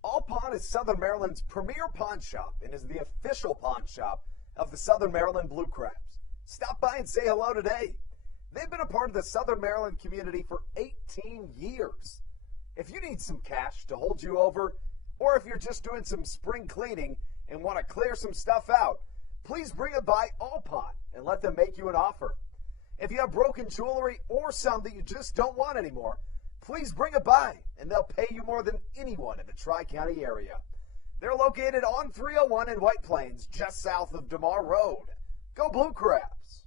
All Pawn is Southern Maryland's premier pawn shop and is the official pawn shop of the Southern Maryland Blue Crabs. Stop by and say hello today. They've been a part of the Southern Maryland community for 18 years. If you need some cash to hold you over, or if you're just doing some spring cleaning and want to clear some stuff out, please bring it by All Pawn and let them make you an offer. If you have broken jewelry or some that you just don't want anymore, please bring it by and they'll pay you more than anyone in the Tri-County area. They're located on 301 in White Plains, just south of DeMar Road. Go Blue Crabs!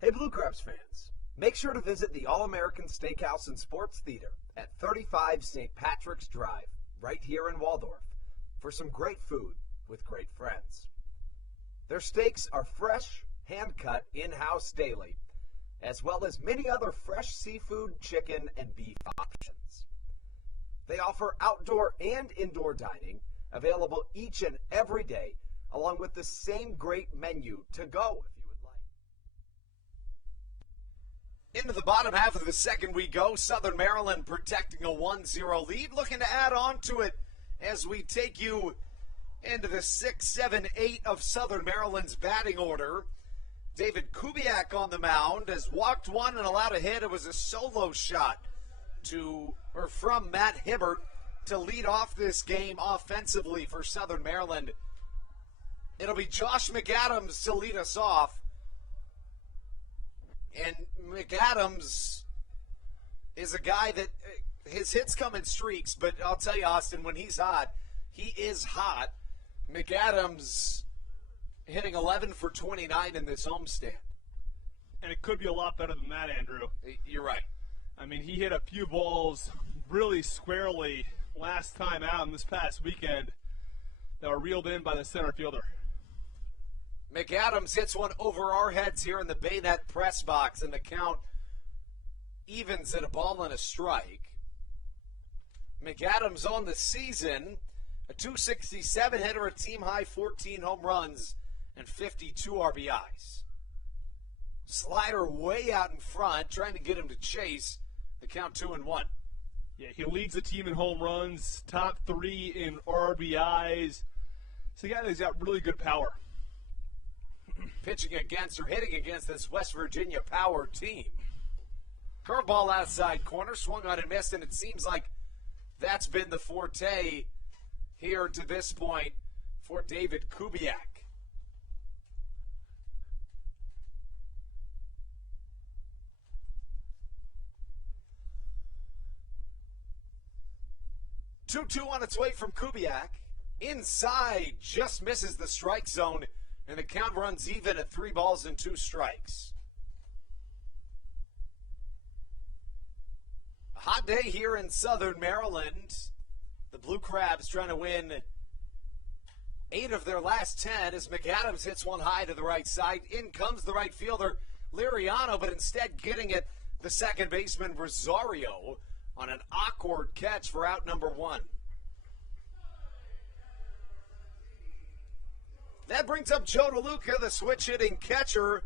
Hey Blue Crabs fans, make sure to visit the All-American Steakhouse and Sports Theater at 35 St. Patrick's Drive, right here in Waldorf, for some great food with great friends. Their steaks are fresh, hand-cut, in-house daily, as well as many other fresh seafood, chicken, and beef options. They offer outdoor and indoor dining, available each and every day, along with the same great menu to go if you would like. Into the bottom half of the second we go. Southern Maryland protecting a 1-0 lead, looking to add on to it as we take you into the 6, 7, 8 of Southern Maryland's batting order. David Kubiak on the mound has walked one and allowed a hit. It was a solo shot from Matt Hibbert to lead off this game offensively for Southern Maryland. It'll be Josh McAdams to lead us off. And McAdams is a guy that his hits come in streaks, but I'll tell you, Austin, when he's hot, he is hot. McAdams hitting 11 for 29 in this homestand. And it could be a lot better than that, Andrew. You're right. I mean, he hit a few balls really squarely last time out and this past weekend that were reeled in by the center fielder. McAdams hits one over our heads here in the Bayonet press box, and the count evens at a ball and a strike. McAdams on the season, a .267 hitter, a team-high 14 home runs, and 52 RBIs. Slider way out in front, trying to get him to chase the count 2-1. Yeah, he leads the team in home runs, top 3 in RBIs. So the guy that's got really good power. Pitching against or hitting against this West Virginia power team. Curveball outside corner, swung on and missed, and it seems like that's been the forte here to this point for David Kubiak. Two on its way from Kubiak. Inside, just misses the strike zone, and the count runs even at 3 balls and 2 strikes. A hot day here in Southern Maryland. The Blue Crabs trying to win 8 of their last 10 as McAdams hits one high to the right side. In comes the right fielder, Liriano, but instead getting it, the second baseman, Rosario, on an awkward catch for out number 1. That brings up Joe DeLuca, the switch-hitting catcher.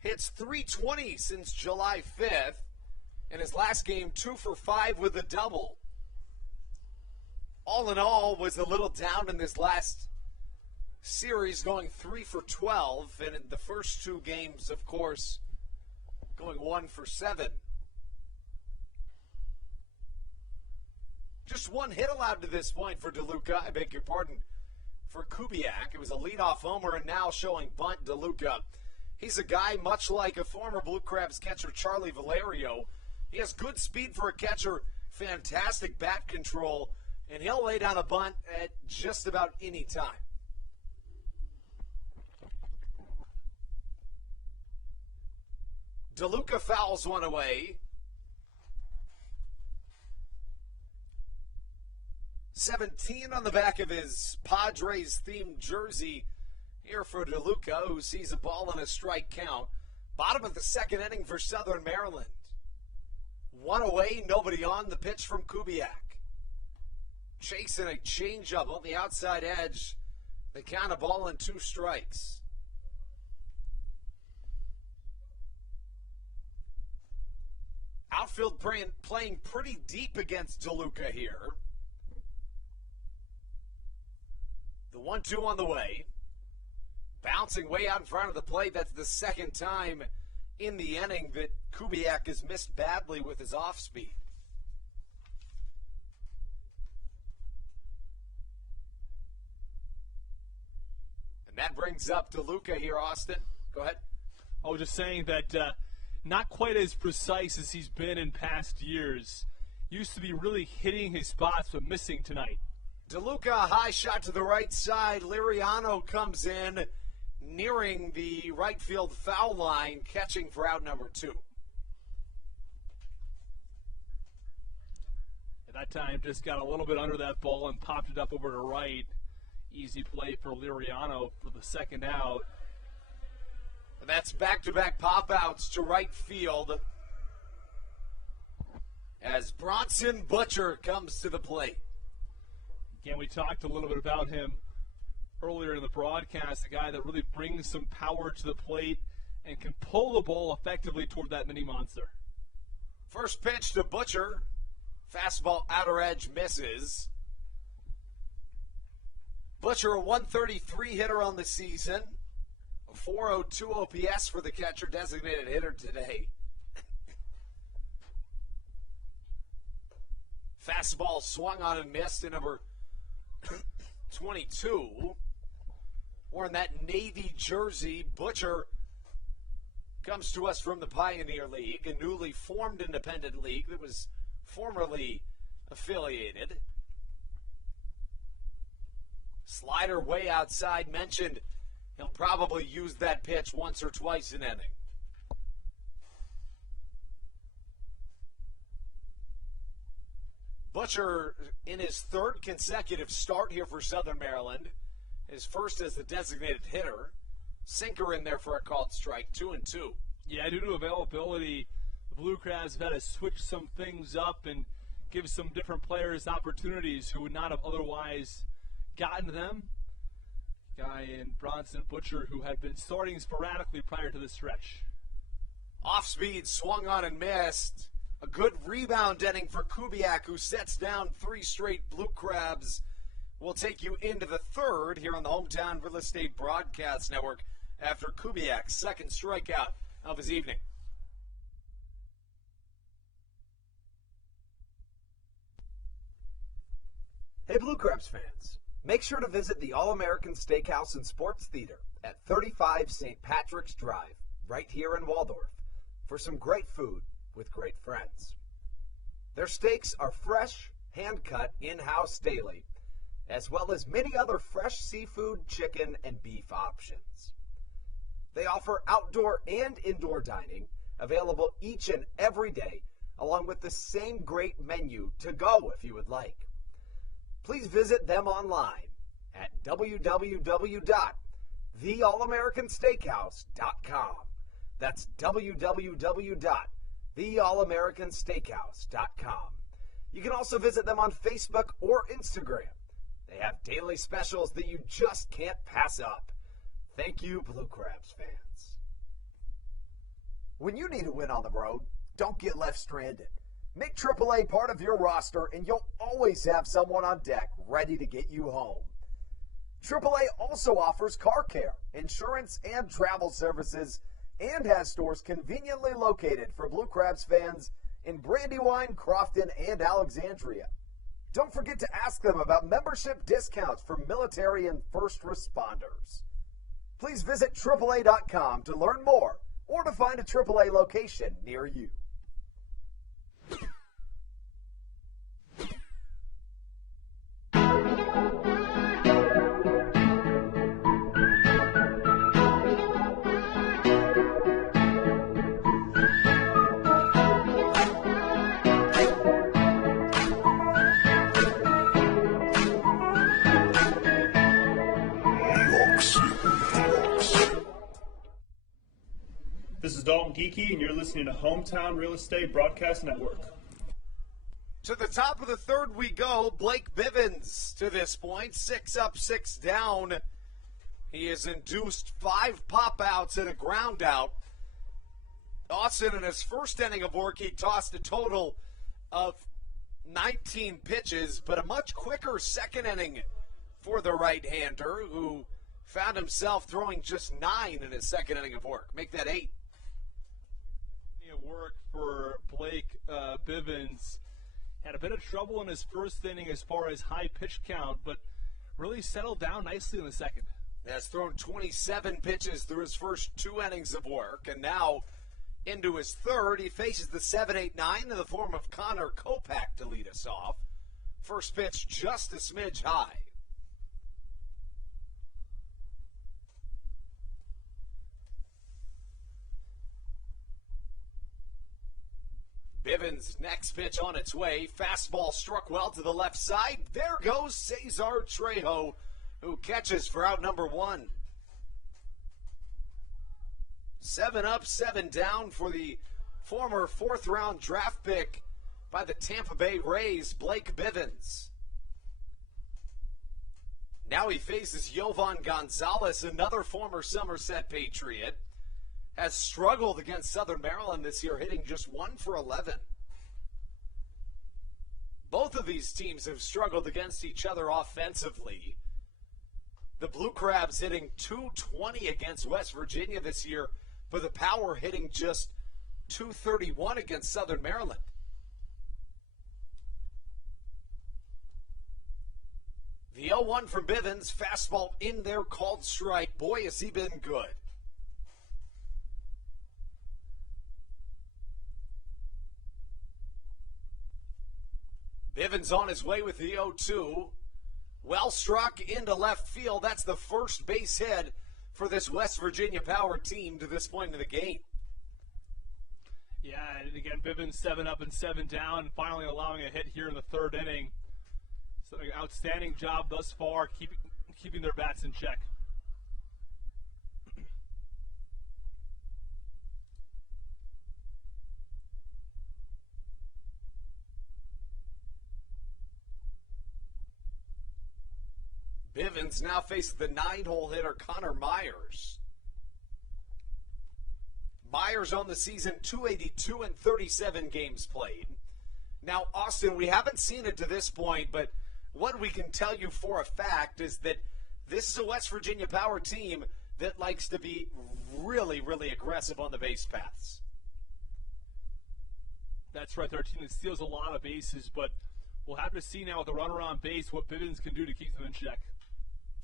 Hits .320 since July 5th. In his last game, 2 for 5 with a double. All in all, was a little down in this last series, going 3 for 12. And in the first 2 games, of course, going 1 for 7. Just 1 hit allowed to this point for DeLuca. I beg your pardon. For Kubiak, it was a leadoff homer, and now showing bunt DeLuca. He's a guy much like a former Blue Crabs catcher, Charlie Valerio. He has good speed for a catcher, fantastic bat control, and he'll lay down a bunt at just about any time. DeLuca fouls one away. 17 on the back of his Padres-themed jersey here for DeLuca, who sees a ball and a strike count. Bottom of the second inning for Southern Maryland. 1 away, nobody on. The pitch from Kubiak. Chasing a changeup on the outside edge. The count, a ball and 2 strikes. Outfield playing pretty deep against DeLuca here. The 1-2 on the way. Bouncing way out in front of the plate. That's the second time in the inning that Kubiak has missed badly with his off speed. And that brings up DeLuca here, Austin. Go ahead. I was just saying that not quite as precise as he's been in past years. Used to be really hitting his spots, but missing tonight. DeLuca, high shot to the right side. Liriano comes in, nearing the right field foul line, catching for out number 2. At that time, just got a little bit under that ball and popped it up over to right. Easy play for Liriano for the second out. And that's back-to-back pop-outs to right field as Bronson Butcher comes to the plate. Again, we talked a little bit about him earlier in the broadcast, a guy that really brings some power to the plate and can pull the ball effectively toward that mini monster. First pitch to Butcher. Fastball outer edge misses. Butcher, a 133 hitter on the season. A 402 OPS for the catcher, designated hitter today. Fastball swung on and missed to number 22. Wearing that Navy jersey, Butcher comes to us from the Pioneer League, a newly formed independent league that was formerly affiliated. Slider way outside, mentioned he'll probably use that pitch once or twice an inning. Butcher in his 3rd consecutive start here for Southern Maryland. His first as the designated hitter. Sinker in there for a called strike, 2-2. Yeah, due to availability, The Blue Crabs have had to switch some things up and give some different players opportunities who would not have otherwise gotten them. Guy in Bronson Butcher who had been starting sporadically prior to the stretch. Off speed, swung on and missed. A good rebound inning for Kubiak, who sets down 3 straight Blue Crabs. We'll take you into the third here on the Hometown Real Estate Broadcast Network after Kubiak's second strikeout of his evening. Hey, Blue Crabs fans, make sure to visit the All-American Steakhouse and Sports Theater at 35 St. Patrick's Drive, right here in Waldorf, for some great food with great friends. Their steaks are fresh, hand-cut, in-house daily, as well as many other fresh seafood, chicken, and beef options. They offer outdoor and indoor dining, available each and every day, along with the same great menu to go if you would like. Please visit them online at www.theallamericansteakhouse.com. That's www.theallamericansteakhouse.com. You can also visit them on Facebook or Instagram. They have daily specials that you just can't pass up. Thank you, Blue Crabs fans. When you need a win on the road, don't get left stranded. Make AAA part of your roster, and you'll always have someone on deck ready to get you home. AAA also offers car care, insurance, and travel services, and has stores conveniently located for Blue Crabs fans in Brandywine, Crofton, and Alexandria. Don't forget to ask them about membership discounts for military and first responders. Please visit AAA.com to learn more or to find a AAA location near you. This is Dalton Geeky, and you're listening to Hometown Real Estate Broadcast Network. To the top of the third we go. Blake Bivens to this point, 6 up, 6 down. He has induced 5 pop-outs and a ground out. Dawson, in his first inning of work, he tossed a total of 19 pitches, but a much quicker second inning for the right-hander, who found himself throwing just 9 in his second inning of work. Make that 8. Work for Blake Bivens. Had a bit of trouble in his first inning as far as high pitch count, but really settled down nicely in the second. Has thrown 27 pitches through his first 2 innings of work, and now into his third, he faces the 7-8-9 in the form of Connor Kopak to lead us off. First pitch just a smidge high. Bivens' next pitch on its way. Fastball struck well to the left side. There goes Cesar Trejo, who catches for out number 1. 7 up, 7 down for the former 4th-round draft pick by the Tampa Bay Rays, Blake Bivens. Now he faces Yovan Gonzalez, another former Somerset Patriot. Has struggled against Southern Maryland this year, hitting just 1 for 11. Both of these teams have struggled against each other offensively. The Blue Crabs hitting .220 against West Virginia this year, but the Power hitting just .231 against Southern Maryland. The 0-1 from Bivens, fastball in there, called strike. Boy, has he been good. Bivens on his way with the 0-2. Well struck into left field. That's the first base hit for this West Virginia Power team to this point in the game. Yeah, and again, Bivens 7 up and 7 down, finally allowing a hit here in the third inning. So an outstanding job thus far, keeping their bats in check. Bivens now faces the 9-hole hitter Connor Myers. Myers on the season, 282 and 37 games played. Now, Austin, we haven't seen it to this point, but what we can tell you for a fact is that this is a West Virginia Power team that likes to be really, really aggressive on the base paths. That's right. They're a team that steals a lot of bases, but we'll have to see now with the runner on base what Bivens can do to keep them in check.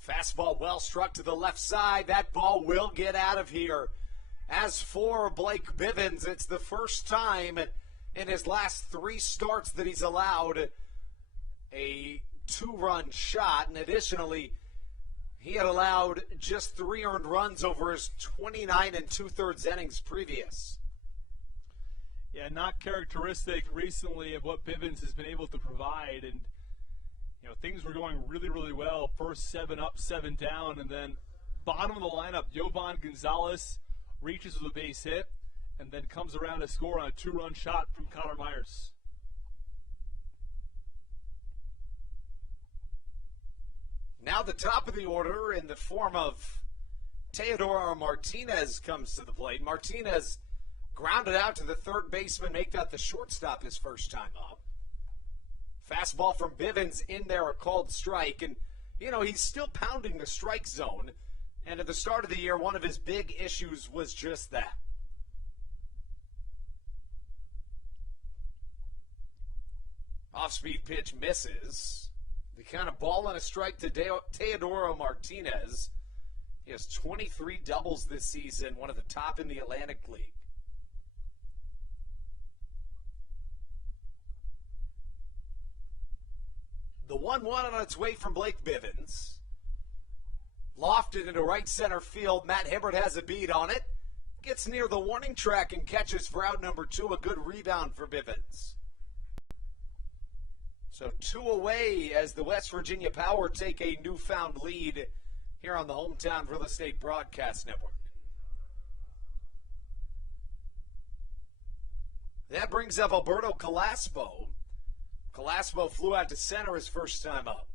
Fastball well struck to the left side. That ball will get out of here. As for Blake Bivens, it's the first time in his last 3 starts that he's allowed a 2-run shot. And additionally, he had allowed just 3 earned runs over his 29 2/3 innings previous. Yeah, not characteristic recently of what Bivens has been able to provide. And, things were going really, really well. First 7 up, 7 down, and then bottom of the lineup, Yoban Gonzalez reaches with a base hit and then comes around to score on a 2-run shot from Connor Myers. Now the top of the order in the form of Teodoro Martinez comes to the plate. Martinez grounded out to the third baseman, make that the shortstop his first time up. Fastball from Bivens in there, a called strike. And, he's still pounding the strike zone. And at the start of the year, one of his big issues was just that. Off-speed pitch misses. The kind of ball and a strike to Teodoro Martinez. He has 23 doubles this season, one of the top in the Atlantic League. The 1-1 on its way from Blake Bivens. Lofted into right center field. Matt Hibbert has a beat on it. Gets near the warning track and catches for out number 2. A good rebound for Bivens. So 2 away as the West Virginia Power take a newfound lead here on the Hometown Real Estate Broadcast Network. That brings up Alberto Calaspo. Calaspo flew out to center his first time up.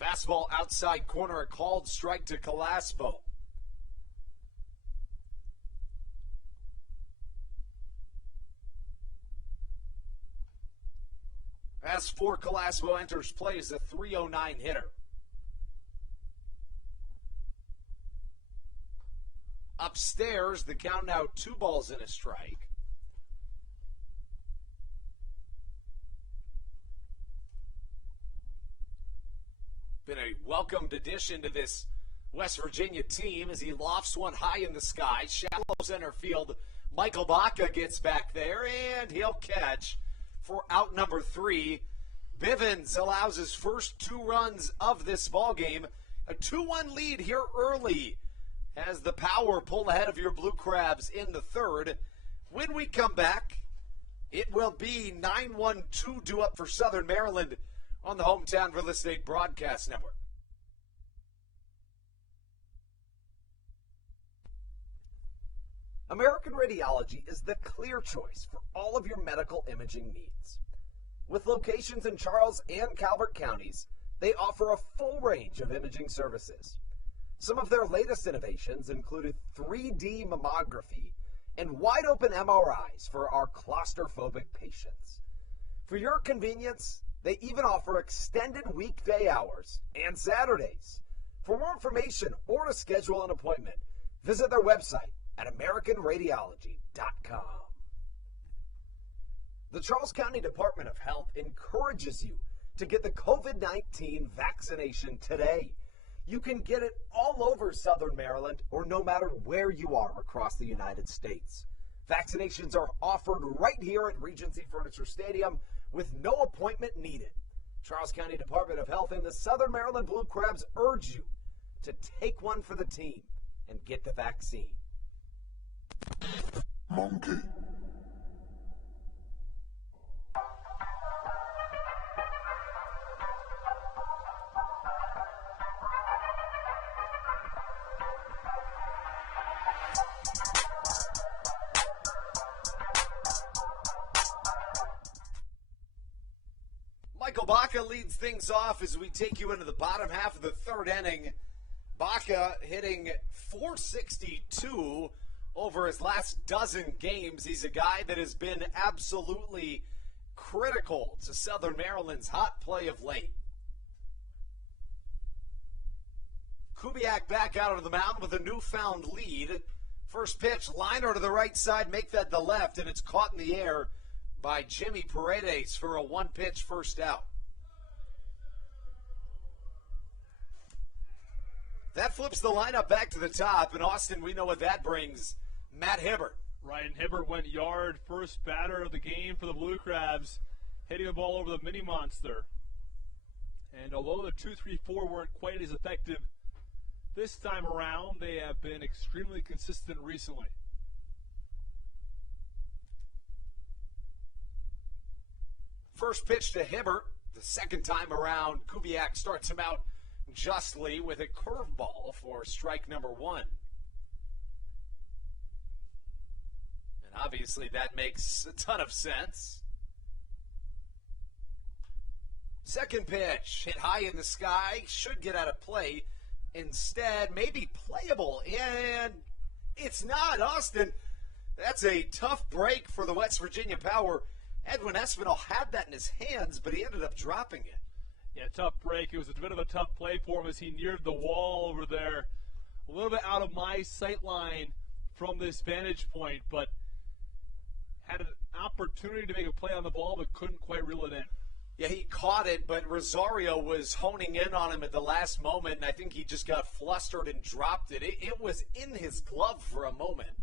Fastball outside corner, a called strike to Calaspo. As for Calaspo enters play as a 309 hitter. Upstairs, the count now 2 balls and a strike. Been a welcomed addition to this West Virginia team as he lofts one high in the sky. Shallow center field. Michael Baca gets back there, and he'll catch for out number 3. Bivens allows his first 2 runs of this ballgame. A 2-1 lead here early as the Power pull ahead of your Blue Crabs in the third. When we come back, it will be 9-1-2 due up for Southern Maryland on the Hometown Real Estate Broadcast Network. American Radiology is the clear choice for all of your medical imaging needs. With locations in Charles and Calvert counties, they offer a full range of imaging services. Some of their latest innovations included 3D mammography and wide-open MRIs for our claustrophobic patients. For your convenience, they even offer extended weekday hours and Saturdays. For more information or to schedule an appointment, visit their website at AmericanRadiology.com. The Charles County Department of Health encourages you to get the COVID-19 vaccination today. You can get it all over Southern Maryland or no matter where you are across the United States. Vaccinations are offered right here at Regency Furniture Stadium with no appointment needed. Charles County Department of Health and the Southern Maryland Blue Crabs urge you to take one for the team and get the vaccine. Monkey. Baca leads things off as we take you into the bottom half of the third inning. Baca hitting .462 over his last dozen games. He's a guy that has been absolutely critical to Southern Maryland's hot play of late. Kubiak back out of the mound with a newfound lead. First pitch, liner to the right side, make that the left, and it's caught in the air by Jimmy Paredes for a one-pitch first out. That flips the lineup back to the top, and Austin, we know what that brings. Matt Hibbert. Ryan Hibbert went yard, first batter of the game for the Blue Crabs, hitting the ball over the mini monster. And although the 2-3-4 weren't quite as effective this time around, they have been extremely consistent recently. First pitch to Hibbert. The second time around, Kubiak starts him out justly with a curveball for strike number one. And obviously that makes a ton of sense. Second pitch, hit high in the sky, should get out of play. Instead, maybe playable, and it's not. Austin, that's a tough break for the West Virginia Power. Edwin Espinal had that in his hands, but he ended up dropping it. Yeah, tough break. It was a bit of a tough play for him as he neared the wall over there. A little bit out of my sight line from this vantage point, but had an opportunity to make a play on the ball, but couldn't quite reel it in. Yeah, he caught it, but Rosario was honing in on him at the last moment, and I think he just got flustered and dropped it. It was in his glove for a moment.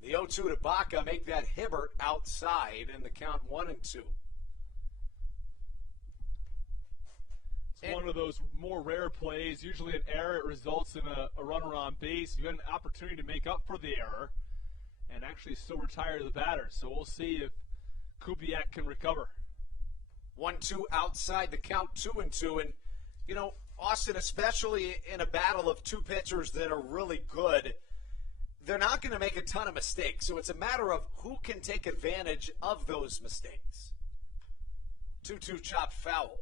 The 0-2 to Baca make that Hibbert outside, and the count 1-2. It's one of those more rare plays. Usually an error, it results in a runner on base. You had an opportunity to make up for the error and actually still retire the batter. So we'll see if Kubiak can recover. 1-2 outside, the count 2-2. And, you know, Austin, especially in a battle of two pitchers that are really good, they're not going to make a ton of mistakes. So it's a matter of who can take advantage of those mistakes. 2-2 chopped foul.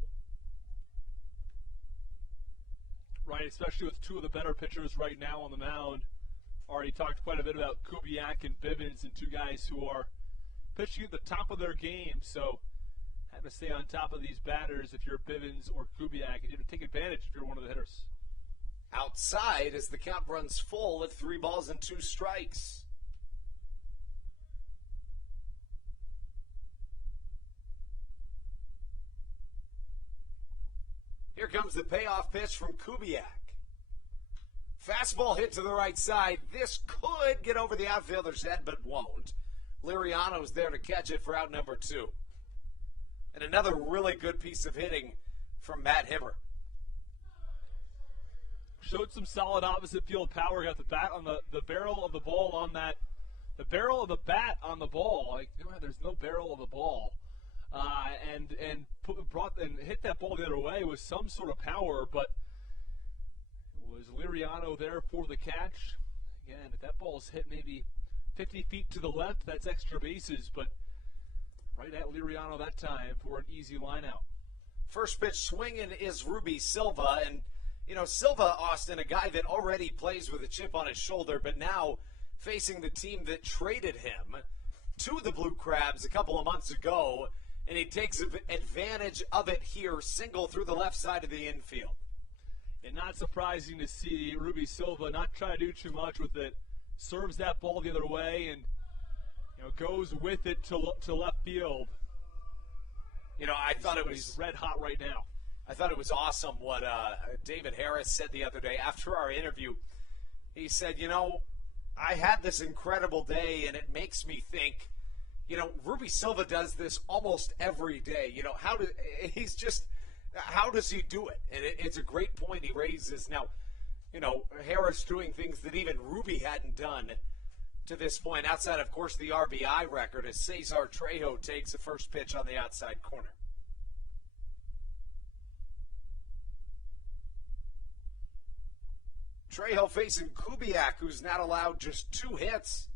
Right, especially with two of the better pitchers right now on the mound. Already talked quite a bit about Kubiak and Bivens, and two guys who are pitching at the top of their game. So having to stay on top of these batters if you're Bivens or Kubiak, and you have to take advantage if you're one of the hitters. Outside as the count runs full at 3 balls and 2 strikes. Here comes the payoff pitch from Kubiak. Fastball hit to the right side. This could get over the outfielder's head, but won't. Liriano's there to catch it for out number 2. And another really good piece of hitting from Matt Hibbert. Showed some solid opposite field power. Got the bat on the barrel of the ball on that. The barrel of the bat on the ball. Like, there's no barrel of the ball. And hit that ball the other way with some sort of power, but was Liriano there for the catch? Again, if that ball is hit maybe 50 feet to the left, that's extra bases, but right at Liriano that time for an easy line out. First pitch swinging is Ruby Silva, and you know, Silva, Austin, a guy that already plays with a chip on his shoulder, but now facing the team that traded him to the Blue Crabs a couple of months ago, and he takes advantage of it here, single through the left side of the infield. And not surprising to see Ruby Silva not try to do too much with it. Serves that ball the other way and goes with it to left field. You know, I thought it was he's red hot right now. I thought it was awesome what David Harris said the other day after our interview. He said, I had this incredible day, and it makes me think, Ruby Silva does this almost every day. How does he do it? And it's a great point he raises. Now, Harris doing things that even Ruby hadn't done to this point, outside, of course, the RBI record, as Cesar Trejo takes the first pitch on the outside corner. Trejo facing Kubiak, who's not allowed just 2 hits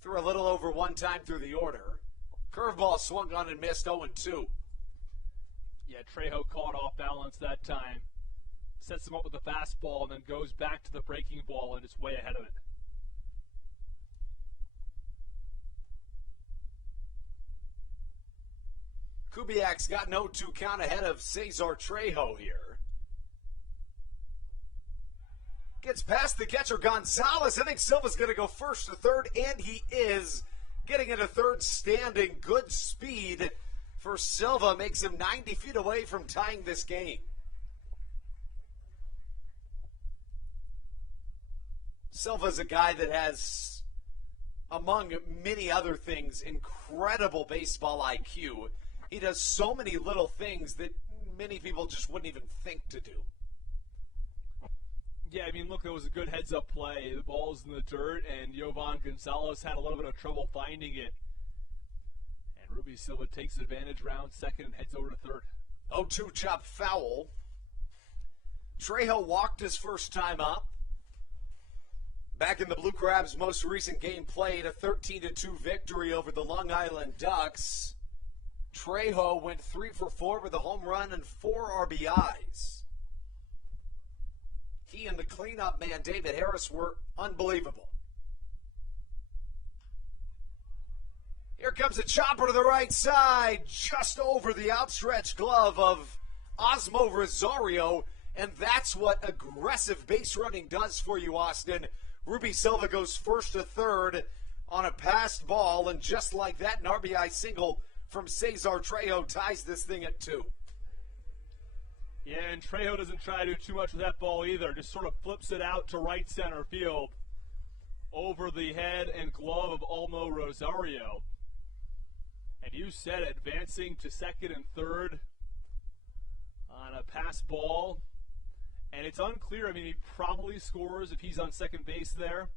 through a little over 1 time through the order. Curveball swung on and missed 0-2. Yeah, Trejo caught off balance that time. Sets him up with the fastball and then goes back to the breaking ball and is way ahead of it. Kubiak's got an 0-2 count ahead of Cesar Trejo here. Gets past the catcher Gonzalez. I think Silva's going to go first to third, and he is. Getting into third standing. Good speed for Silva makes him 90 feet away from tying this game. Silva's a guy that has, among many other things, incredible baseball IQ. He does so many little things that many people just wouldn't even think to do. Yeah, I mean, look, there was a good heads-up play. The ball's in the dirt, and Yovan Gonzalez had a little bit of trouble finding it. And Ruby Silva takes advantage, round second, and heads over to third. 0-2 chop foul. Trejo walked his first time up. Back in the Blue Crabs' most recent game played, a 13-2 victory over the Long Island Ducks. Trejo went 3 for 4 with a home run and 4 RBIs. He and the cleanup man, David Harris, were unbelievable. Here comes a chopper to the right side, just over the outstretched glove of Osmo Rosario, and that's what aggressive base running does for you, Austin. Ruby Silva goes first to third on a passed ball, and just like that, an RBI single from Cesar Trejo ties this thing at 2. Yeah, and Trejo doesn't try to do too much with that ball either. Just sort of flips it out to right center field over the head and glove of Olmo Rosario. And you said advancing to second and third on a pass ball. And it's unclear. I mean, he probably scores if he's on second base there.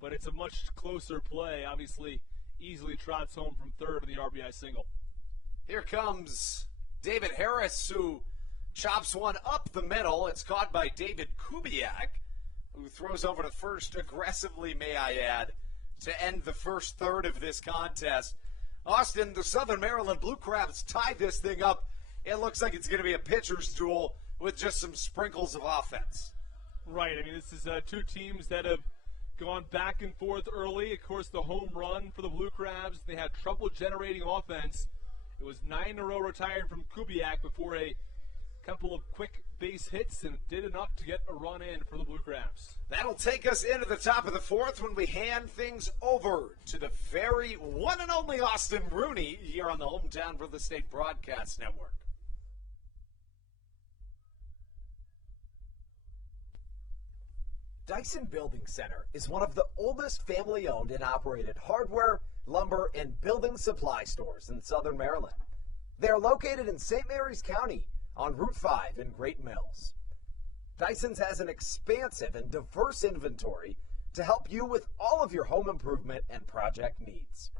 But it's a much closer play. Obviously, easily trots home from third in the RBI single. Here comes David Harris, who chops one up the middle. It's caught by David Kubiak, who throws over to first aggressively, may I add, to end the first third of this contest. Austin, the Southern Maryland Blue Crabs tied this thing up. It looks like it's going to be a pitcher's duel with just some sprinkles of offense. Right. I mean, this is two teams that have gone back and forth early. Of course, the home run for the Blue Crabs. They had trouble generating offense. It was 9 in a row retired from Kubiak before a couple of quick base hits, and did enough to get a run in for the Blue Crabs. That'll take us into the top of the fourth when we hand things over to the very one and only Austin Rooney here on the Hometown Real Estate Broadcast Network. Dyson Building Center is one of the oldest family-owned and operated hardware, lumber, and building supply stores in Southern Maryland. They are located in St. Mary's County on Route 5 in Great Mills. Dyson's has an expansive and diverse inventory to help you with all of your home improvement and project needs.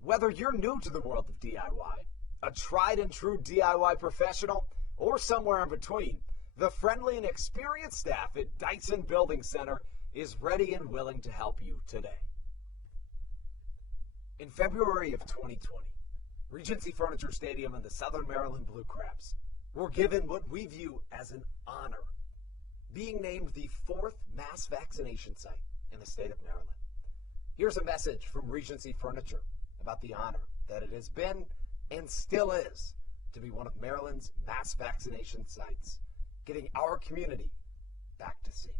Whether you're new to the world of DIY, a tried and true DIY professional, or somewhere in between, the friendly and experienced staff at Dyson Building Center is ready and willing to help you today. In February of 2020, Regency Furniture Stadium and the Southern Maryland Blue Crabs were given what we view as an honor, being named the 4th mass vaccination site in the state of Maryland. Here's a message from Regency Furniture about the honor that it has been and still is to be one of Maryland's mass vaccination sites, getting our community back to safety.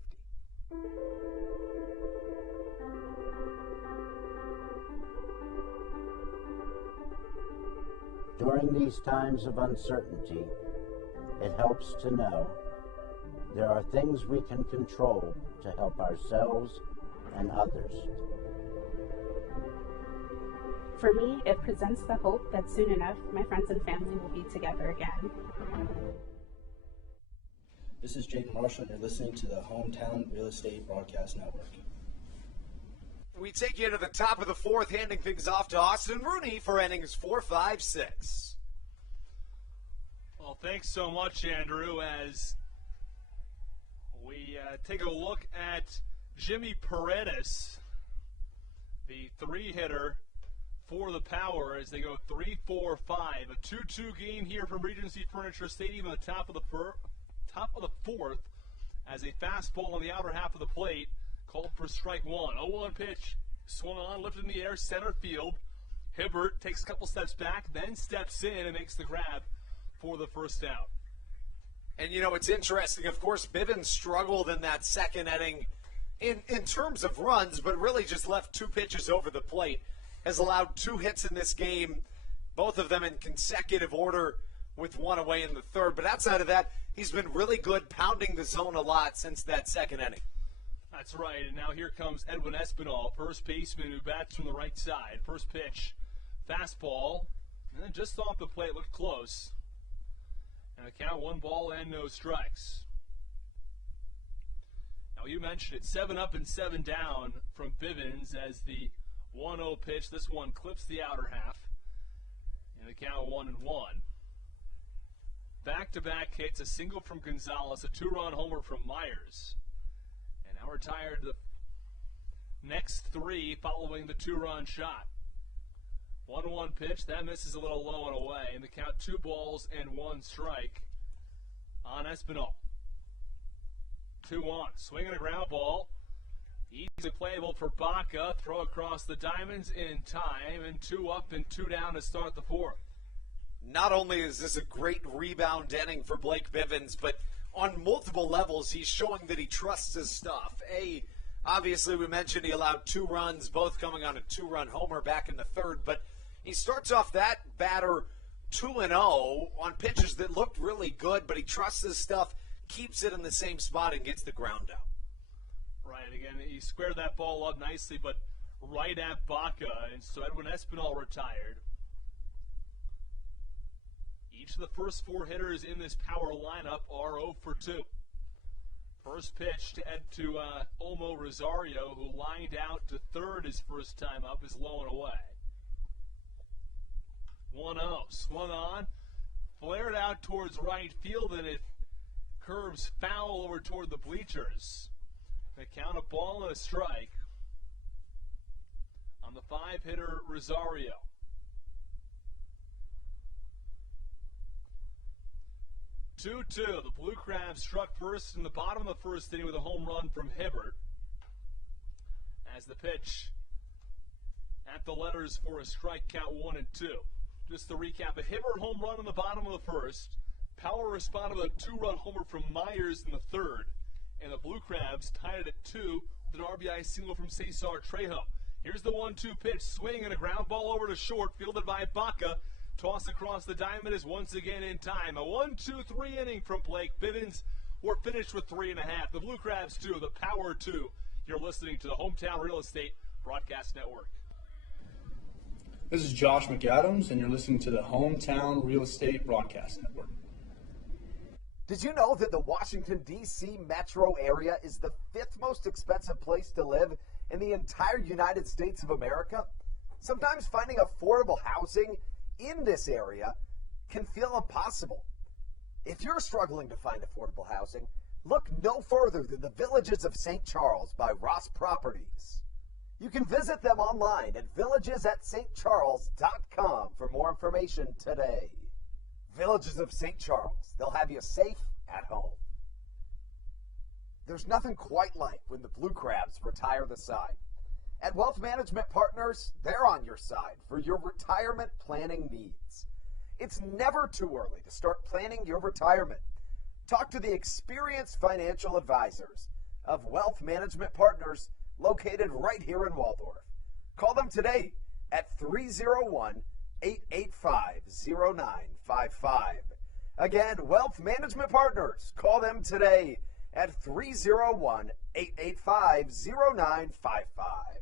During these times of uncertainty, it helps to know there are things we can control to help ourselves and others. For me, it presents the hope that soon enough, my friends and family will be together again. This is Jake Marshall, and you're listening to the Hometown Real Estate Broadcast Network. We take you to the top of the fourth, handing things off to Austin Rooney for innings 4, 5, 6. Well, thanks so much, Andrew, as we take a look at Jimmy Paredes, the 3-hitter for the Power as they go 3-4-5. A 2-2 game here from Regency Furniture Stadium at the top of the fourth as a fastball on the outer half of the plate called for strike one. 0-1 pitch, swung on, lifted in the air, center field. Hibbert takes a couple steps back, then steps in and makes the grab for the first out. And, you know, it's interesting. Of course, Bivens struggled in that second inning in terms of runs, but really just left two pitches over the plate. Has allowed 2 hits in this game, both of them in consecutive order with one away in the third. But outside of that, he's been really good pounding the zone a lot since that second inning. That's right, and now here comes Edwin Espinal, first baseman who bats from the right side. First pitch, fastball, and then just off the plate, looked close. And a count, 1 ball and no strikes. Now you mentioned it, 7 up and 7 down from Bivens as the 1-0 pitch. This one clips the outer half. And the count 1-1. Back-to-back hits, a single from Gonzalez, a 2-run homer from Myers. And now retired the next 3 following the 2-run shot. 1-1 pitch, that misses a little low and away. And the count 2 balls and 1 strike on Espinal. 2-1, swinging a ground ball. Easy playable for Baca. Throw across the diamonds in time, and 2 up and 2 down to start the fourth. Not only is this a great rebound inning for Blake Bivens, but on multiple levels, he's showing that he trusts his stuff. Obviously, we mentioned he allowed 2 runs, both coming on a 2-run homer back in the third, but he starts off that batter 2-0 on pitches that looked really good, but he trusts his stuff, keeps it in the same spot, and gets the ground out. Right, again, he squared that ball up nicely, but right at Baca, and so Edwin Espinal retired. Each of the first 4 hitters in this power lineup are 0 for 2. First pitch to Olmo Rosario, who lined out to third his first time up, is low and away. 1-0, swung on, flared out towards right field, and it curves foul over toward the bleachers. They count a ball and a strike on the 5-hitter Rosario. 2-2. The Blue Crabs struck first in the bottom of the first inning with a home run from Hibbert. As the pitch at the letters for a strike count 1 and 2. Just to recap, a Hibbert home run in the bottom of the first. Power responded with a 2-run homer from Myers in the third. And the Blue Crabs tied it at 2 with an RBI single from Cesar Trejo. Here's the 1-2 pitch, swing and a ground ball over to short, fielded by Baca. Toss across the diamond is once again in time. A 1-2-3 inning from Blake Bivens. We're finished with 3.5. The Blue Crabs 2, the Power 2. You're listening to the Hometown Real Estate Broadcast Network. This is Josh McAdams, and you're listening to the Hometown Real Estate Broadcast Network. Did you know that the Washington, D.C. metro area is the 5th most expensive place to live in the entire United States of America? Sometimes finding affordable housing in this area can feel impossible. If you're struggling to find affordable housing, look no further than the Villages of St. Charles by Ross Properties. You can visit them online at villagesatstcharles.com for more information today. Villages of St. Charles. They'll have you safe at home. There's nothing quite like when the Blue Crabs retire the side. At Wealth Management Partners, they're on your side for your retirement planning needs. It's never too early to start planning your retirement. Talk to the experienced financial advisors of Wealth Management Partners located right here in Waldorf. Call them today at 301-885-0955. Again, Wealth Management Partners. Call them today at 301-885-0955.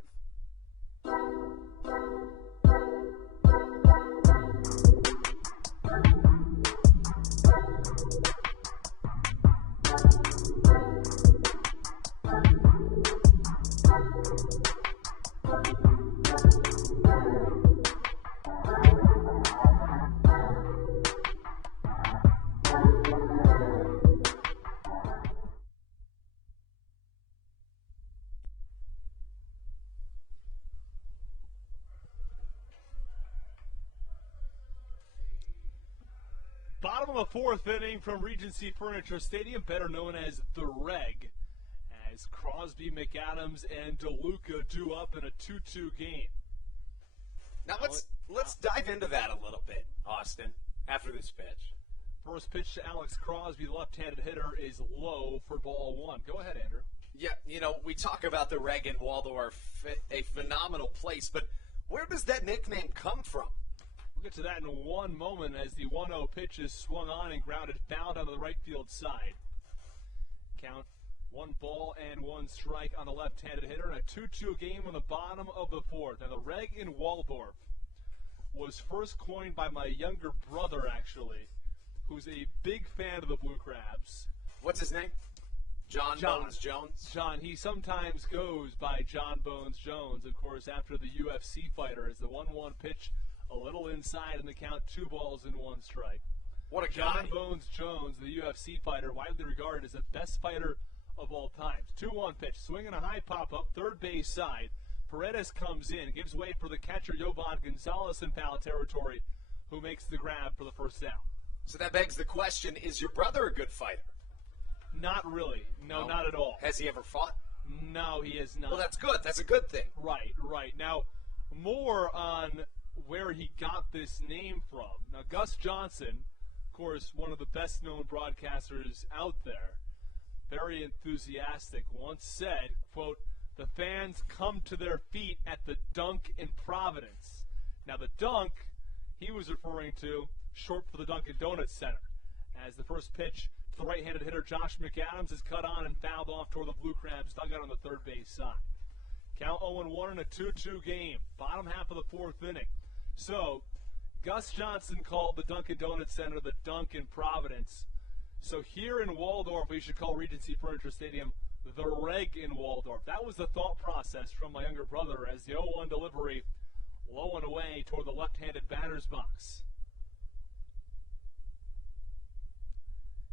Bottom of the 4th inning from Regency Furniture Stadium, better known as the Reg, as Crosby, McAdams, and DeLuca do up in a 2-2 game. Now let's dive into that a little bit, Austin, after this pitch. First pitch to Alex Crosby, the left-handed hitter, is low for ball 1. Go ahead, Andrew. Yeah, we talk about the Reg in Waldorf, a phenomenal place, but where does that nickname come from? We'll get to that in one moment as the 1-0 pitch is swung on and grounded foul down to the right field side. Count 1 ball and 1 strike on the left-handed hitter, and a 2-2 game on the bottom of the 4th. Now, the Reg in Waldorf was first coined by my younger brother, actually, who's a big fan of the Blue Crabs. What's his name? John Bones Jones? John. He sometimes goes by John Bones Jones, of course, after the UFC fighter, as the 1-1 pitch a little inside in the count, 2 balls and 1 strike. What a John guy. Bones Jones, the UFC fighter, widely regarded as the best fighter of all time. 2-1 pitch, swinging a high pop-up, third base side. Paredes comes in, gives way for the catcher, Yovan Gonzalez, in foul territory, who makes the grab for the first down. So that begs the question, is your brother a good fighter? Not really. No, not at all. Has he ever fought? No, he has not. Well, that's good. That's a good thing. Right. Now, more on where he got this name from. Now, Gus Johnson, of course, one of the best-known broadcasters out there, very enthusiastic, once said, quote, "The fans come to their feet at the Dunk in Providence." Now, the Dunk, he was referring to, short for the Dunkin' Donuts Center, as the first pitch to the right-handed hitter, Josh McAdams, is cut on and fouled off toward the Blue Crabs dugout on the third base side. Count 0-1 in a 2-2 game, bottom half of the 4th inning. So, Gus Johnson called the Dunkin' Donuts Center the Dunk in Providence. So here in Waldorf, we should call Regency Furniture Stadium the Reg in Waldorf. That was the thought process from my younger brother as the 0-1 delivery low and away toward the left-handed batter's box.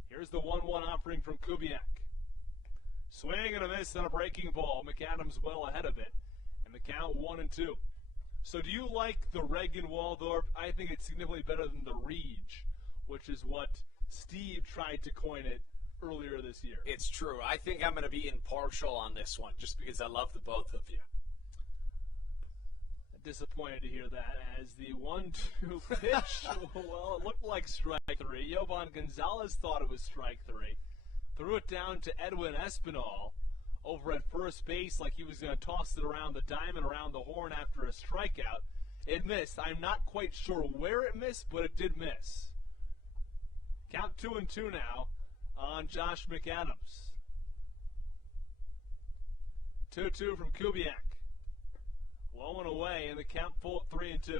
Here's the 1-1 offering from Kubiak. Swing and a miss on a breaking ball. McAdams well ahead of it. And the count 1-2. So do you like the Reg in Waldorf? I think it's significantly better than the Reg, which is what Steve tried to coin it earlier this year. It's true. I think I'm going to be impartial on this one just because I love the both of you. Disappointed to hear that as the 1-2 pitch, well, it looked like strike 3. Yovan Gonzalez thought it was strike 3. Threw it down to Edwin Espinal over at first base like he was going to toss it around the diamond, around the horn after a strikeout. It missed. I'm not quite sure where it missed, but it did miss. Count 2-2 now on Josh McAdams. 2-2 from Kubiak. Low and away, and the count full at 3-2.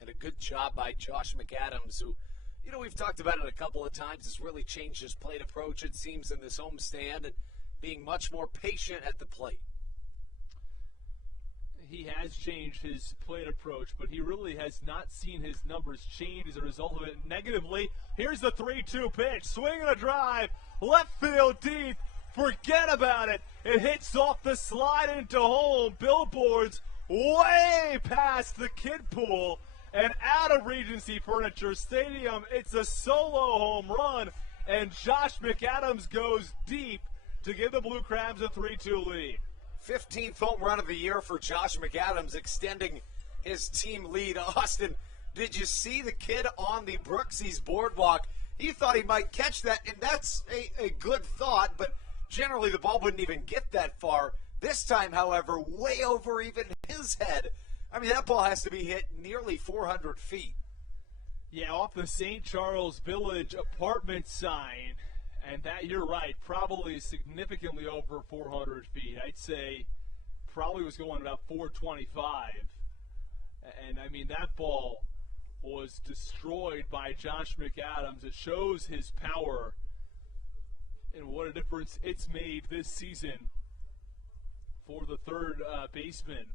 And a good job by Josh McAdams, who, we've talked about it a couple of times, has really changed his plate approach, it seems, in this homestand, and being much more patient at the plate. He has changed his plate approach, but he really has not seen his numbers change as a result of it negatively. Here's the 3-2 pitch. Swing and a drive. Left field deep. Forget about it. It hits off the slide into home. Billboards way past the kid pool and out of Regency Furniture Stadium. It's a solo home run, and Josh McAdams goes deep to give the Blue Crabs a 3-2 lead. 15th home run of the year for Josh McAdams, extending his team lead. Austin, did you see the kid on the Brooksies boardwalk? He thought he might catch that, and that's a good thought, but generally the ball wouldn't even get that far. This time, however, way over even his head. I mean, that ball has to be hit nearly 400 feet. Yeah, off the St. Charles Village apartment sign. And that, you're right, probably significantly over 400 feet. I'd say probably was going about 425. And, I mean, that ball was destroyed by Josh McAdams. It shows his power and what a difference it's made this season for the third baseman.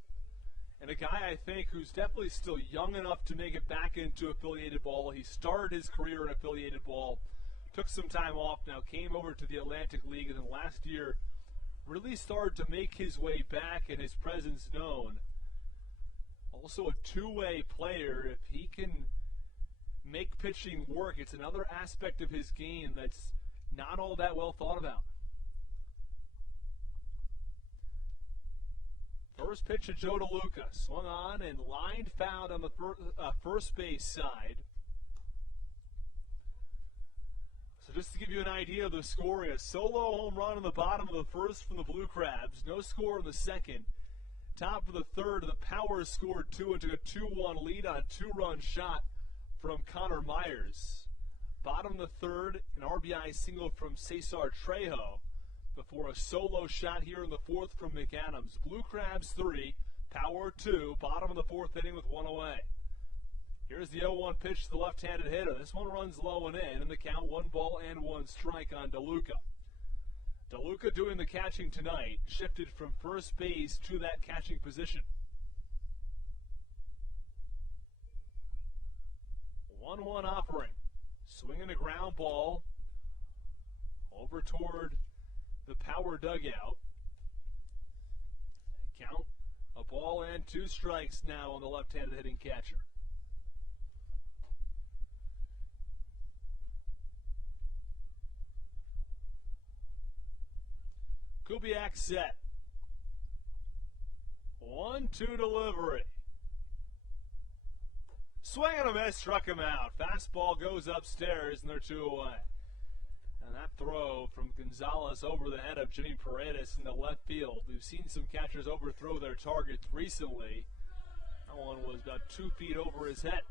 And a guy, I think, who's definitely still young enough to make it back into affiliated ball. He started his career in affiliated ball. Took some time off now, came over to the Atlantic League, and then last year really started to make his way back and his presence known. Also a two-way player. If he can make pitching work. It's another aspect of his game that's not all that well thought about. First pitch to Joe DeLuca. Swung on and lined foul on the first base side. So just to give you an idea of the scoring, a solo home run in the bottom of the first from the Blue Crabs. No score in the second. Top of the third, the Powers scored 2 and took a 2-1 lead on a 2-run shot from Connor Myers. Bottom of the third, an RBI single from Cesar Trejo before a solo shot here in the fourth from McAdams. Blue Crabs 3, Power 2, bottom of the fourth inning with 1 away. Here's the 0-1 pitch to the left-handed hitter. This one runs low and in the count 1 ball and 1 strike on DeLuca. DeLuca doing the catching tonight, shifted from first base to that catching position. 1-1 offering. Swinging a ground ball over toward the Power dugout. Count a ball and 2 strikes now on the left-handed hitting catcher. Kubiak set. 1-2 delivery. Swing and a miss, struck him out. Fastball goes upstairs, and they're 2 away. And that throw from Gonzalez over the head of Jimmy Paredes in the left field. We've seen some catchers overthrow their targets recently. That one was about 2 feet over his head.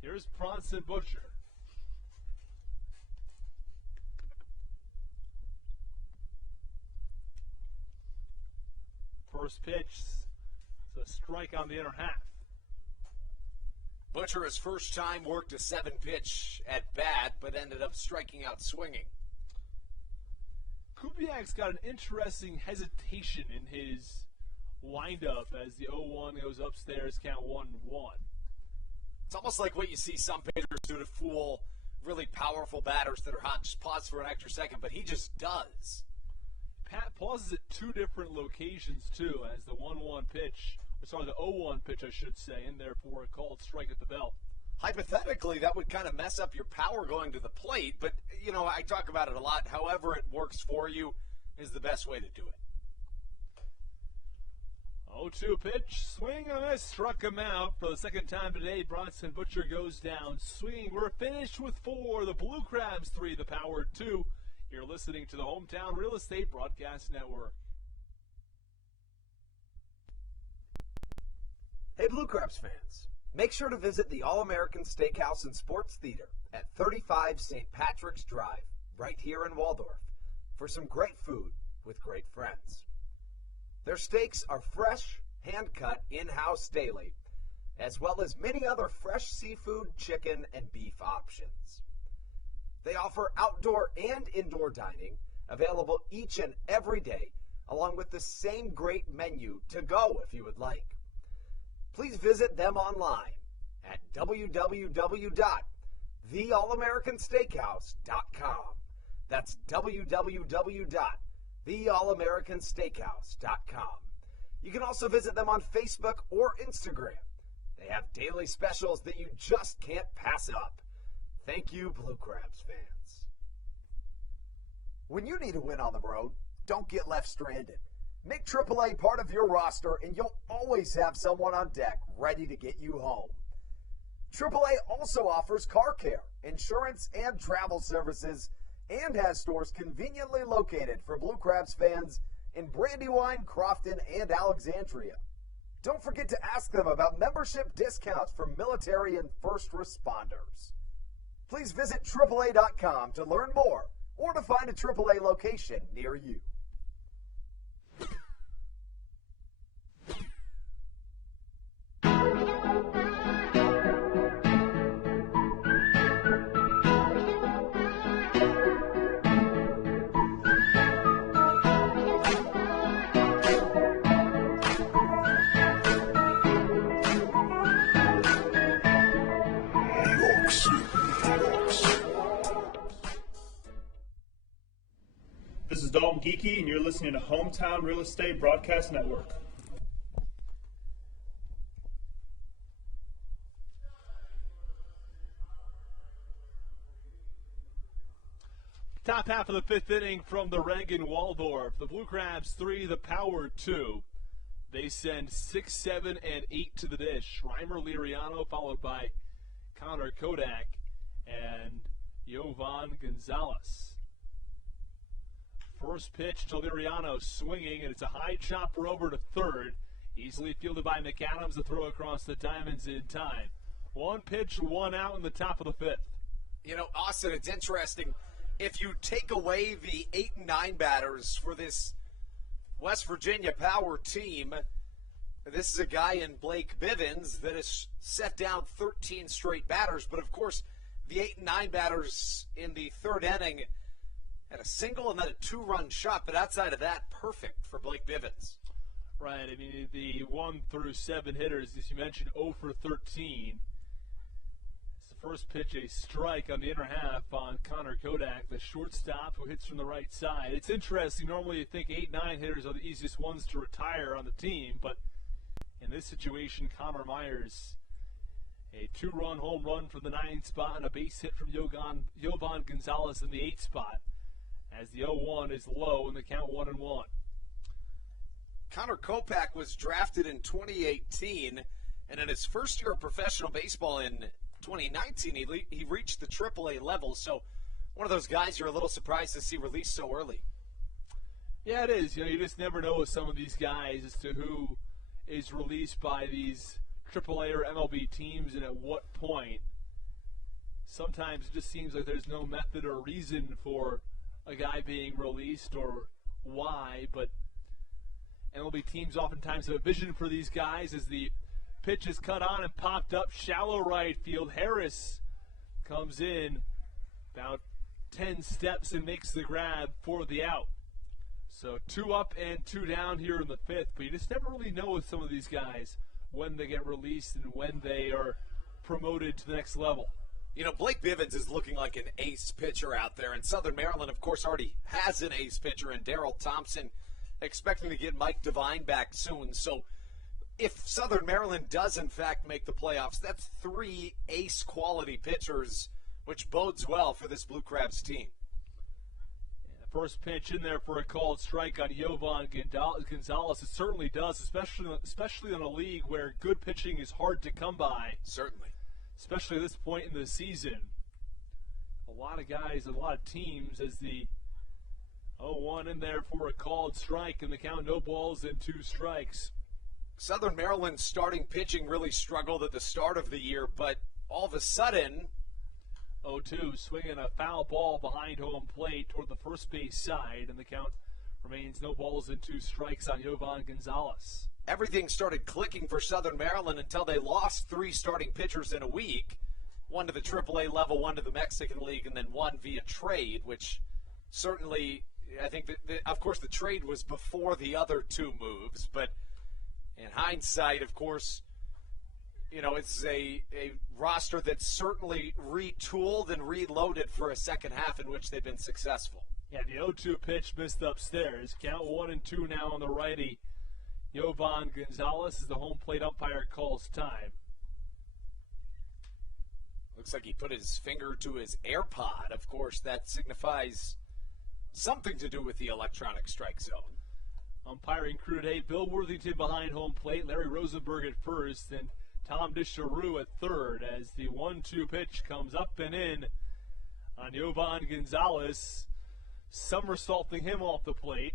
Here's Bronson Butcher. First pitch, it's a strike on the inner half. Butcher, his first time, worked a 7-pitch at bat, but ended up striking out swinging. Kubiak's got an interesting hesitation in his windup as the 0-1 goes upstairs, count 1-1. It's almost like what you see some pitchers do to fool really powerful batters that are hot. Just pause for an extra second, but he just does. Pat pauses at 2 different locations, too, as the 1-1 pitch, or sorry, the 0-1 pitch, I should say, and therefore a called strike at the belt. Hypothetically, that would kind of mess up your power going to the plate, but, you know, I talk about it a lot. However it works for you is the best way to do it. 0-2 pitch, swing and a miss, struck him out for the second time today. Bronson Butcher goes down swinging. We're finished with 4. The Blue Crabs 3, the Power 2. You're listening to the Hometown Real Estate Broadcast Network. Hey, Blue Crabs fans, make sure to visit the All-American Steakhouse and Sports Theater at 35 St. Patrick's Drive, right here in Waldorf, for some great food with great friends. Their steaks are fresh, hand-cut, in-house daily, as well as many other fresh seafood, chicken, and beef options. They offer outdoor and indoor dining, available each and every day, along with the same great menu to go if you would like. Please visit them online at www.theallamericansteakhouse.com. That's www.theallamericansteakhouse.com. You can also visit them on Facebook or Instagram. They have daily specials that you just can't pass up. Thank you, Blue Crabs fans. When you need a win on the road, don't get left stranded. Make AAA part of your roster, and you'll always have someone on deck ready to get you home. AAA also offers car care, insurance, and travel services, and has stores conveniently located for Blue Crabs fans in Brandywine, Crofton, and Alexandria. Don't forget to ask them about membership discounts for military and first responders. Please visit AAA.com to learn more or to find a AAA location near you. This is Dalton Geeky, and you're listening to Hometown Real Estate Broadcast Network. Top half of the fifth inning from the Reagan Waldorf. The Blue Crabs 3, the Power 2. They send 6, 7, and 8 to the dish. Reimer Liriano followed by Connor Kodak and Jovan Gonzalez. First pitch to Liriano, swinging, and it's a high chopper over to third. Easily fielded by McAdams to throw across the diamonds in time. One pitch, one out in the top of the fifth. You know, Austin, it's interesting. If you take away the 8 and 9 batters for this West Virginia Power team, this is a guy in Blake Bivens that has set down 13 straight batters. But, of course, the 8 and 9 batters in the third inning had a single and then a 2-run shot. But outside of that, perfect for Blake Bivens. Right. I mean, the 1 through 7 hitters, as you mentioned, 0 for 13. First pitch, a strike on the inner half on Connor Kodak, the shortstop who hits from the right side. It's interesting. Normally you think 8-9 hitters are the easiest ones to retire on the team, but in this situation, Connor Myers, a 2-run home run from the 9th spot and a base hit from Jovan Gonzalez in the 8th spot as the 0-1 is low and the count 1-1. Connor Kopak was drafted in 2018, and in his first year of professional baseball in 2019, he reached the AAA level, so one of those guys you're a little surprised to see released so early. Yeah, it is. You know, you just never know with some of these guys as to who is released by these AAA or MLB teams and at what point. Sometimes it just seems like there's no method or reason for a guy being released or why, but MLB teams oftentimes have a vision for these guys as the pitch is cut on and popped up shallow right field. Harris comes in about 10 steps and makes the grab for the out. So 2 up and 2 down here in the fifth, but you just never really know with some of these guys when they get released and when they are promoted to the next level. You know, Blake Bivens is looking like an ace pitcher out there, and Southern Maryland, of course, already has an ace pitcher in Darryl Thompson, expecting to get Mike Devine back soon. So if Southern Maryland does, in fact, make the playoffs, that's 3 ace-quality pitchers, which bodes well for this Blue Crabs team. First pitch in there for a called strike on Jovan Gonzalez. It certainly does, especially in a league where good pitching is hard to come by. Certainly. Especially at this point in the season. A lot of guys and a lot of teams as the 0-1 in there for a called strike, and the count no balls and 2 strikes. Southern Maryland's starting pitching really struggled at the start of the year, but all of a sudden, 0-2, swinging a foul ball behind home plate toward the first base side, and the count remains no balls and 2 strikes on Jovan Gonzalez. Everything started clicking for Southern Maryland until they lost 3 starting pitchers in a week, 1 to the AAA level, 1 to the Mexican League, and then 1 via trade, which certainly, I think, of course, the trade was before the other 2 moves, but in hindsight, of course, you know, it's a roster that's certainly retooled and reloaded for a second half in which they've been successful. Yeah, the 0-2 pitch missed upstairs. Count 1-2 now on the righty. Jovan Gonzalez as the home plate umpire calls time. Looks like he put his finger to his AirPod. Of course, that signifies something to do with the electronic strike zone. Umpiring crew today, Bill Worthington behind home plate, Larry Rosenberg at first, and Tom DeCharoux at third as the 1-2 pitch comes up and in on Jovan Gonzalez, somersaulting him off the plate.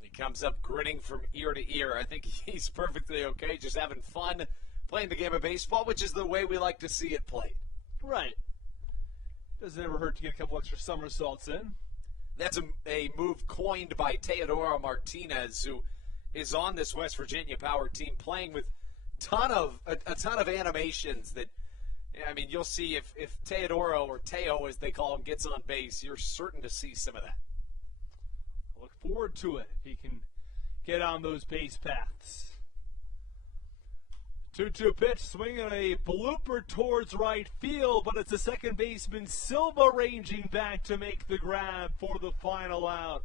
He comes up grinning from ear to ear. I think he's perfectly okay, just having fun playing the game of baseball, which is the way we like to see it played. Right. Doesn't ever hurt to get a couple extra somersaults in. That's a move coined by Teodoro Martinez, who is on this West Virginia Power team, playing with a ton of animations that, I mean, you'll see if Teodoro, or Teo as they call him, gets on base, you're certain to see some of that. I look forward to it if he can get on those base paths. 2-2 pitch, swinging a blooper towards right field, but it's the second baseman Silva ranging back to make the grab for the final out.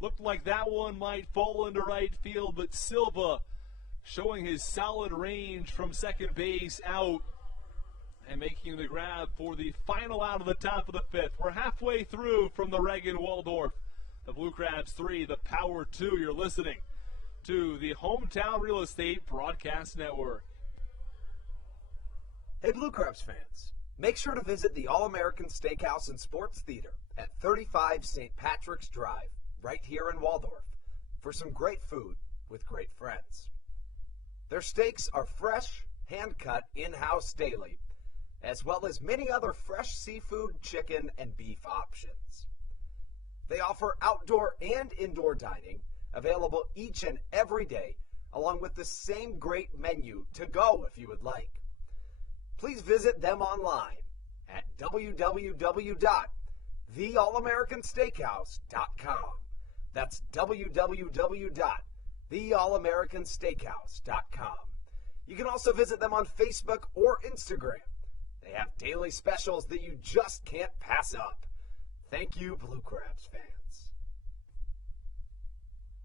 Looked like that one might fall into right field, but Silva showing his solid range from second base out and making the grab for the final out of the top of the fifth. We're halfway through from the Reagan Waldorf. The Blue Crabs 3, the Power 2. You're listening to the Hometown Real Estate Broadcast Network. Hey, Blue Crabs fans, make sure to visit the All-American Steakhouse and Sports Theater at 35 St. Patrick's Drive, right here in Waldorf, for some great food with great friends. Their steaks are fresh, hand-cut, in-house daily, as well as many other fresh seafood, chicken, and beef options. They offer outdoor and indoor dining, available each and every day, along with the same great menu to go if you would like. Please visit them online at www.theallamericansteakhouse.com. That's www.theallamericansteakhouse.com. You can also visit them on Facebook or Instagram. They have daily specials that you just can't pass up. Thank you, Blue Crabs fans.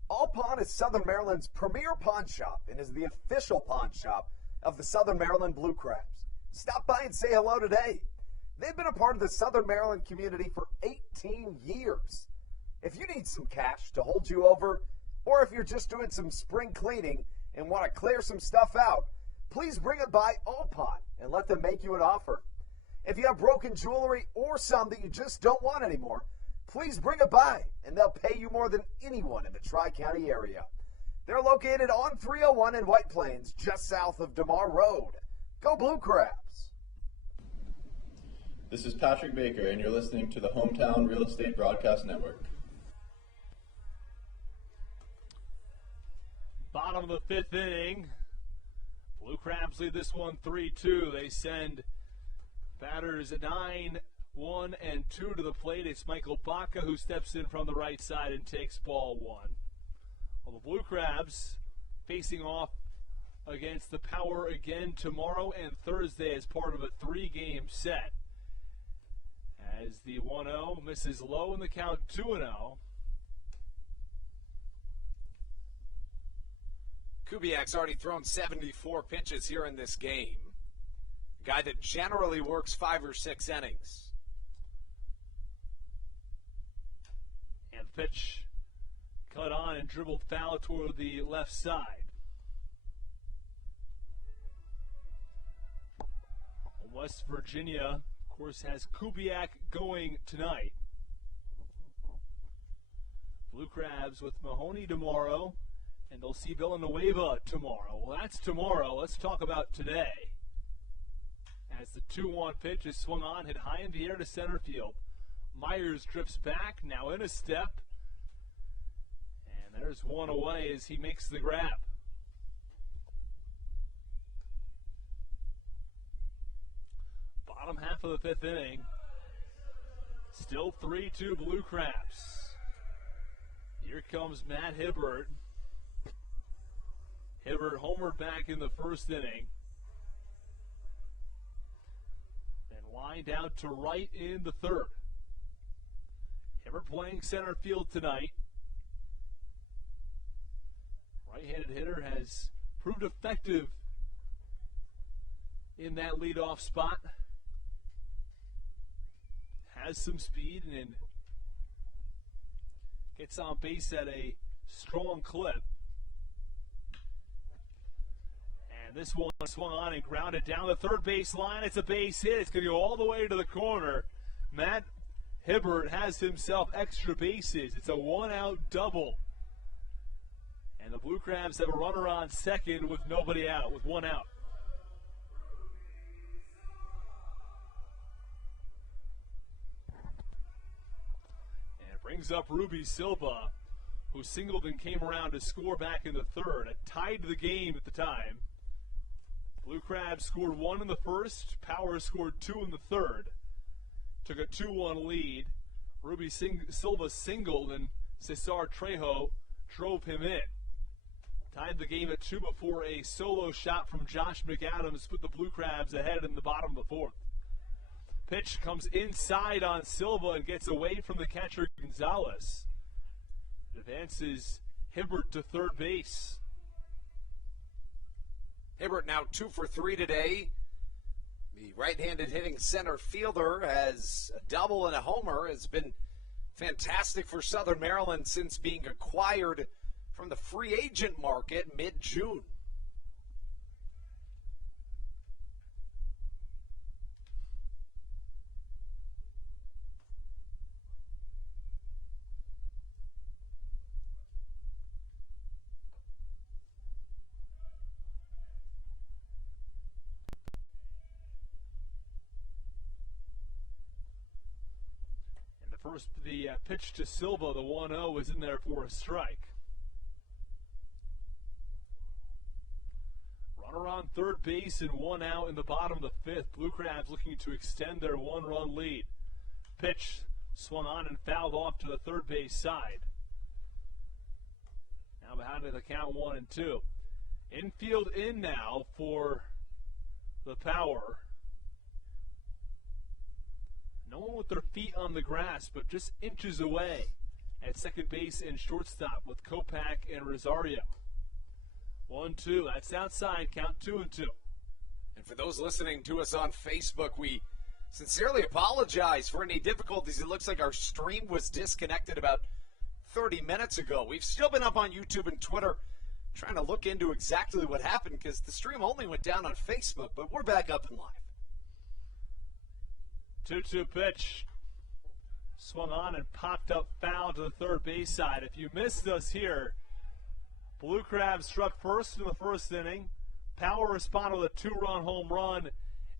All Pawn is Southern Maryland's premier pawn shop and is the official pawn shop of the Southern Maryland Blue Crabs. Stop by and say hello today. They've been a part of the Southern Maryland community for 18 years. If you need some cash to hold you over, or if you're just doing some spring cleaning and want to clear some stuff out, please bring it by All Pawn and let them make you an offer. If you have broken jewelry or some that you just don't want anymore, please bring it by and they'll pay you more than anyone in the Tri-County area. They're located on 301 in White Plains, just south of DeMar Road. Go Blue Crabs! This is Patrick Baker, and you're listening to the Hometown Real Estate Broadcast Network. Bottom of the fifth inning. Blue Crabs lead this one 3-2. They send batters 9, 1, and 2 to the plate. It's Michael Baca who steps in from the right side and takes ball 1. Well, the Blue Crabs facing off against the Power again tomorrow and Thursday as part of a 3-game set. As the 1-0 misses low in the count, 2-0. Kubiak's already thrown 74 pitches here in this game. A guy that generally works 5 or 6 innings. And the pitch cut on and dribbled foul toward the left side. West Virginia, of course, has Kubiak going tonight. Blue Crabs with Mahoney tomorrow, and they'll see Villanueva tomorrow. Well, that's tomorrow. Let's talk about today. As the 2-1 pitch is swung on, hit high in the air to center field. Myers drifts back, now in a step. And there's one away as he makes the grab. Bottom half of the fifth inning. Still 3-2 Blue Crabs. Here comes Matt Hibbert. Hibbert homered back in the first inning. Then lined out to right in the third. Hibbert playing center field tonight. Right-handed hitter has proved effective in that leadoff spot. Has some speed and gets on base at a strong clip. And this one swung on and grounded down the third base line. It's a base hit. It's going to go all the way to the corner. Matt Hibbert has himself extra bases. It's a 1-out double. And the Blue Crabs have a runner on second with nobody out, with 1 out. Brings up Ruby Silva, who singled and came around to score back in the third. It tied the game at the time. Blue Crabs scored 1 in the first. Power scored 2 in the third. Took a 2-1 lead. Ruby Silva singled, and Cesar Trejo drove him in. Tied the game at 2 before a solo shot from Josh McAdams put the Blue Crabs ahead in the bottom of the fourth. Pitch comes inside on Silva and gets away from the catcher Gonzalez. Advances Hibbert to third base. Hibbert now 2 for 3 today. The right-handed hitting center fielder has a double and a homer. Has been fantastic for Southern Maryland since being acquired from the free agent market mid-June. First, the pitch to Silva, the 1-0, was in there for a strike. Runner on third base and 1 out in the bottom of the fifth. Blue Crabs looking to extend their 1-run lead. Pitch swung on and fouled off to the third base side. Now behind the count 1-2. Infield in now for the Power. No one with their feet on the grass, but just inches away at second base and shortstop with Kopak and Rosario. 1-2. That's outside. Count 2-2. And for those listening to us on Facebook, we sincerely apologize for any difficulties. It looks like our stream was disconnected about 30 minutes ago. We've still been up on YouTube and Twitter trying to look into exactly what happened because the stream only went down on Facebook, but we're back up and live. 2-2 pitch. Swung on and popped up foul to the third base side. If you missed us here, Blue Crabs struck first in the first inning. Power responded with a 2-run home run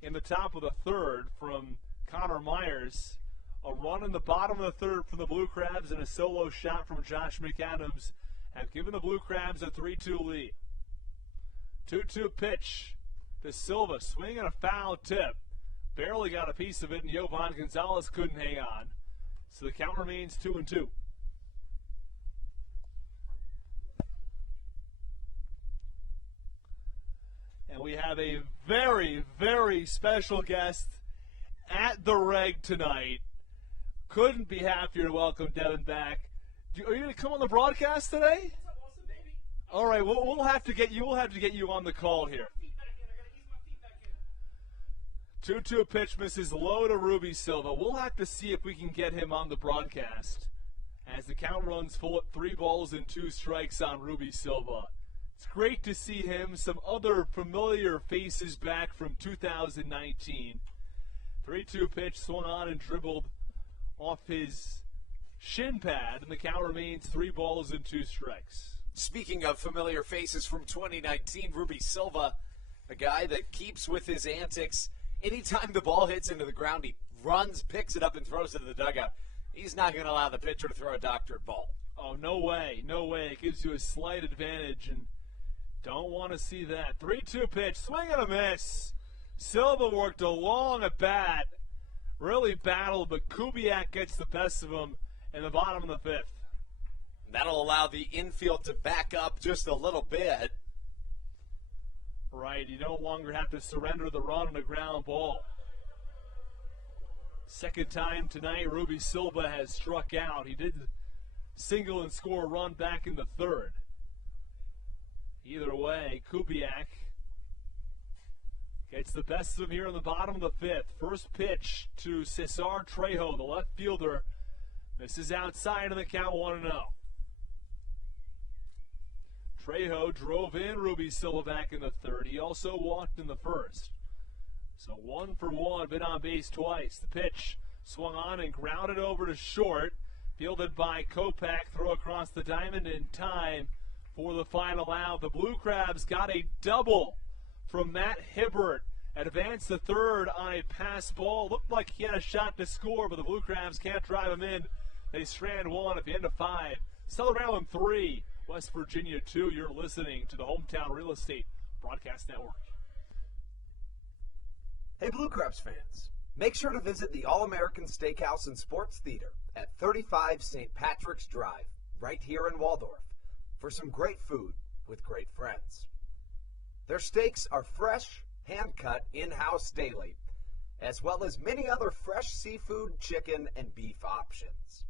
in the top of the third from Connor Myers. A run in the bottom of the third from the Blue Crabs and a solo shot from Josh McAdams have given the Blue Crabs a 3-2 lead. 2-2 pitch to Silva. Swing and a foul tip. Barely got a piece of it, and Jovan Gonzalez couldn't hang on. So the count remains 2-2. And we have a very, very special guest at the Reg tonight. Couldn't be happier to welcome Devin back. Are you going to come on the broadcast today? All right, we'll have to get you. We'll have to get you on the call here. 2-2 pitch misses low to Ruby Silva. We'll have to see if we can get him on the broadcast as the count runs full at 3 balls and 2 strikes on Ruby Silva. It's great to see him. Some other familiar faces back from 2019. 3-2 pitch swung on and dribbled off his shin pad, and the count remains 3 balls and 2 strikes. Speaking of familiar faces from 2019, Ruby Silva, a guy that keeps with his antics. Anytime the ball hits into the ground, he runs, picks it up, and throws it to the dugout. He's not going to allow the pitcher to throw a doctored ball. Oh, no way. No way. It gives you a slight advantage, and don't want to see that. 3-2 pitch, swing and a miss. Silva worked along a bat, really battled, but Kubiak gets the best of him in the bottom of the fifth. That'll allow the infield to back up just a little bit. Right, you no longer have to surrender the run on a ground ball. Second time tonight, Ruby Silva has struck out. He did single and score a run back in the third. Either way, Kubiak gets the best of him here in the bottom of the fifth. First pitch to Cesar Trejo, the left fielder. This is outside of the count 1-0. Trejo drove in Ruby Silva back in the third. He also walked in the first. So 1 for 1, been on base twice. The pitch swung on and grounded over to short. Fielded by Kopak, throw across the diamond in time for the final out. The Blue Crabs got a double from Matt Hibbert. Advanced to third on a pass ball. Looked like he had a shot to score, but the Blue Crabs can't drive him in. They strand 1 at the end of 5. Southern Maryland 3. West Virginia 2. You're listening to the Hometown Real Estate Broadcast Network. Hey Blue Crabs fans, make sure to visit the All-American Steakhouse and Sports Theater at 35 St. Patrick's Drive, right here in Waldorf, for some great food with great friends. Their steaks are fresh, hand-cut, in-house daily, as well as many other fresh seafood, chicken, and beef options.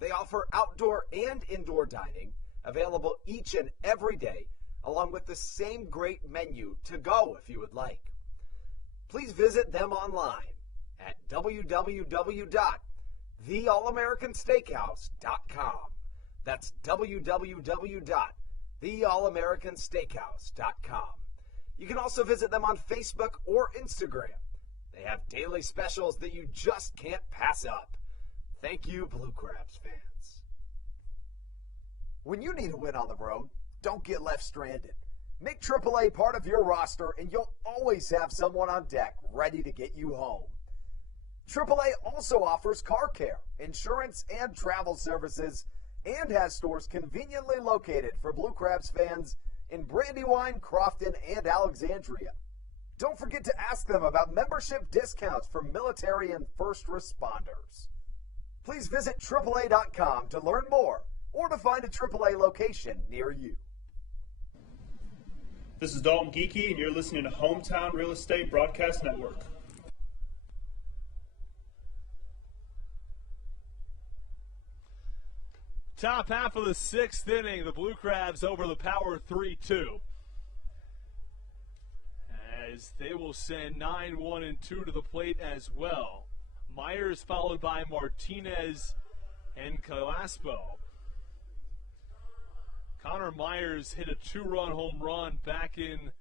They offer outdoor and indoor dining, available each and every day, along with the same great menu to go if you would like. Please visit them online at www.theallamericansteakhouse.com. That's www.theallamericansteakhouse.com. You can also visit them on Facebook or Instagram. They have daily specials that you just can't pass up. Thank you, Blue Crabs fans. When you need a win on the road, don't get left stranded. Make AAA part of your roster and you'll always have someone on deck ready to get you home. AAA also offers car care, insurance, and travel services, and has stores conveniently located for Blue Crabs fans in Brandywine, Crofton, and Alexandria. Don't forget to ask them about membership discounts for military and first responders. Please visit AAA.com to learn more or to find a AAA location near you. This is Dalton Geeky, and you're listening to Hometown Real Estate Broadcast Network. Top half of the sixth inning, the Blue Crabs over the Power 3-2. As they will send 9-1 and 2 to the plate as well. Myers followed by Martinez and Calaspo. Connor Myers hit a 2-run home run back in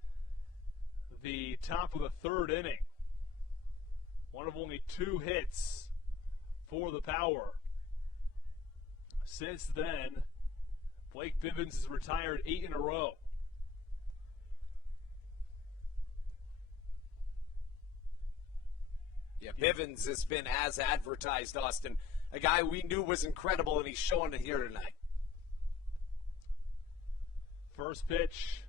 the top of the third inning. One of only 2 hits for the Power. Since then, Blake Bivens has retired 8 in a row. Yeah, Bivens has been as advertised, Austin. A guy we knew was incredible, and he's showing it here tonight. First pitch,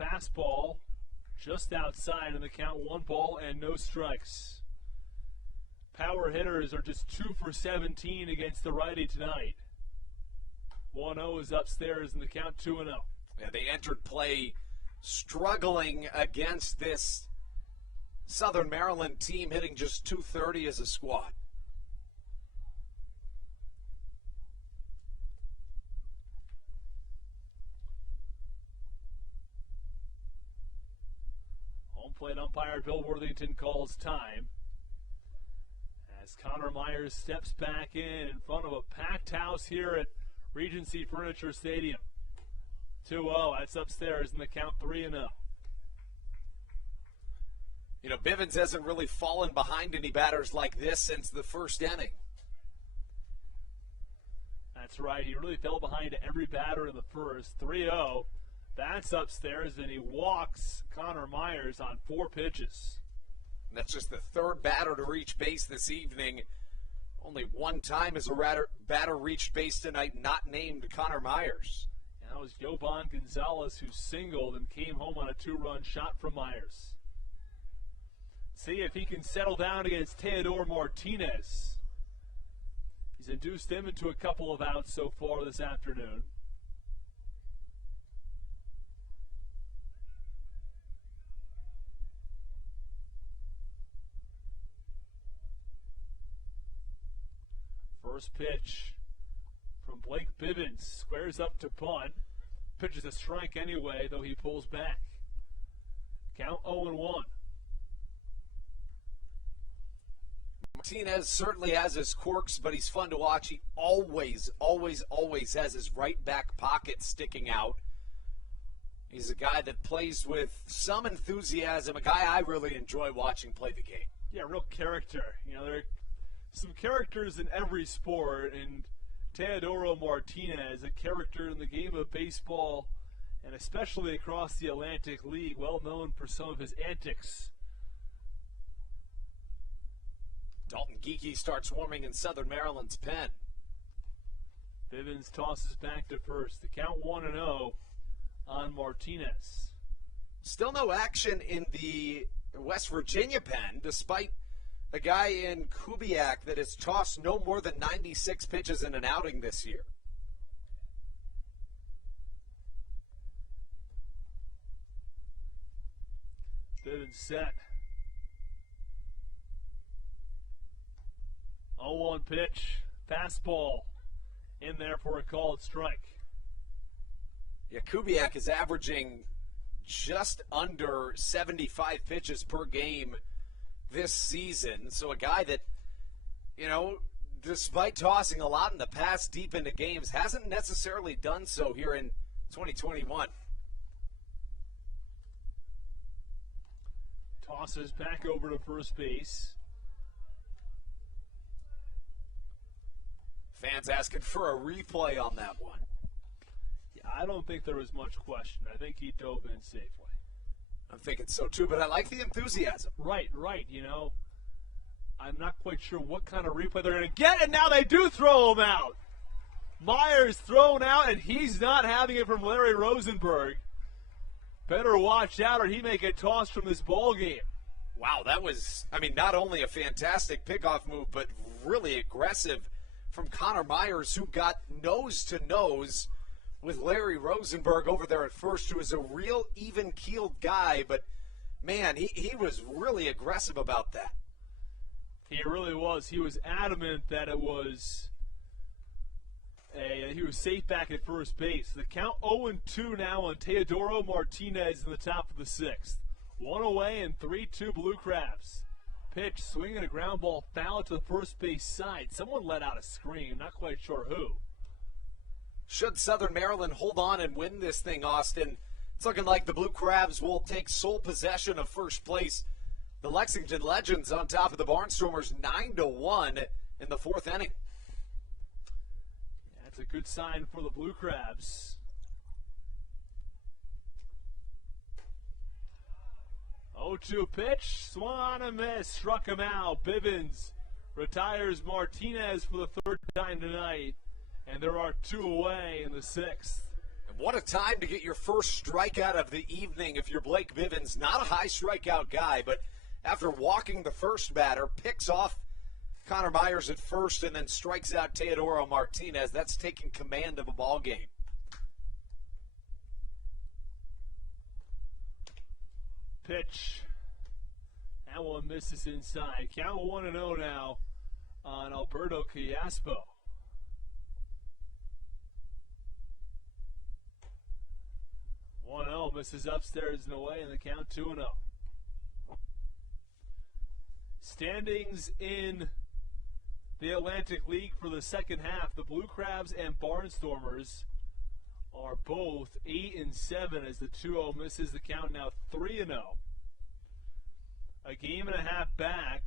fastball, just outside in the count, 1 ball and no strikes. Power hitters are just 2 for 17 against the righty tonight. 1-0 is upstairs in the count, 2-0. Yeah, they entered play struggling against this Southern Maryland team, hitting just .230 as a squad. Home plate umpire Bill Worthington calls time as Connor Myers steps back in front of a packed house here at Regency Furniture Stadium. 2-0, that's upstairs in the count, 3-0. You know, Bivens hasn't really fallen behind any batters like this since the first inning. That's right. He really fell behind every batter in the first. 3-0. That's upstairs, and he walks Connor Myers on 4 pitches. And that's just the 3rd batter to reach base this evening. Only 1 time has a batter reached base tonight not named Connor Myers. And that was Yoban Gonzalez who singled and came home on a 2-run shot from Myers. See if he can settle down against Teodoro Martinez. He's induced him into a couple of outs so far this afternoon. First pitch from Blake Bivens. Squares up to bunt. Pitches a strike anyway, though he pulls back. Count 0-1. Martinez certainly has his quirks, but he's fun to watch. He always has his right back pocket sticking out. He's a guy that plays with some enthusiasm, a guy I really enjoy watching play the game. Yeah, real character. You know, there are some characters in every sport, and Teodoro Martinez, a character in the game of baseball, and especially across the Atlantic League, well known for some of his antics. Dalton Geeky starts warming in Southern Maryland's pen. Bivens tosses back to first. The count 1-0 on Martinez. Still no action in the West Virginia pen, despite a guy in Kubiak that has tossed no more than 96 pitches in an outing this year. Bivens set. 0-1 pitch, fastball in there for a called strike. Yeah, Kubiak is averaging just under 75 pitches per game this season. So a guy that, despite tossing a lot in the past deep into games, hasn't necessarily done so here in 2021. Tosses back over to first base. Fans asking for a replay on that one. Yeah, I don't think there was much question. I think he dove in safely. I'm thinking so too, but I like the enthusiasm. Right. I'm not quite sure what kind of replay they're going to get, and now they do throw him out. Myers thrown out, and he's not having it from Larry Rosenberg. Better watch out or he may get tossed from this ball game. Wow, that was, not only a fantastic pickoff move, but really aggressive from Connor Myers, who got nose-to-nose with Larry Rosenberg over there at first, who is a real even-keeled guy, but, man, he was really aggressive about that. He really was. He was adamant that he was safe back at first base. The count 0-2 now on Teodoro Martinez in the top of the sixth. 1 away and 3-2 Blue Crabs. Pitch, swinging a ground ball, foul to the first base side. Someone let out a scream, not quite sure who. Should Southern Maryland hold on and win this thing, Austin, it's looking like the Blue Crabs will take sole possession of first place. The Lexington Legends on top of the Barnstormers 9-1 in the fourth inning. That's a good sign for the Blue Crabs. 0-2 pitch, swung on a miss, struck him out. Bivens retires Martinez for the third time tonight, and there are 2 away in the sixth. And what a time to get your first strikeout of the evening if you're Blake Bivens. Not a high strikeout guy, but after walking the first batter, picks off Connor Myers at first and then strikes out Teodoro Martinez. That's taking command of a ball game. Pitch. That one misses inside. Count 1-0 now on Alberto Callaspo. 1-0 misses upstairs and away, and the count 2-0. Standings in the Atlantic League for the second half. The Blue Crabs and Barnstormers are both 8-7 as the 2-0 misses the count, now 3-0. A game and a half back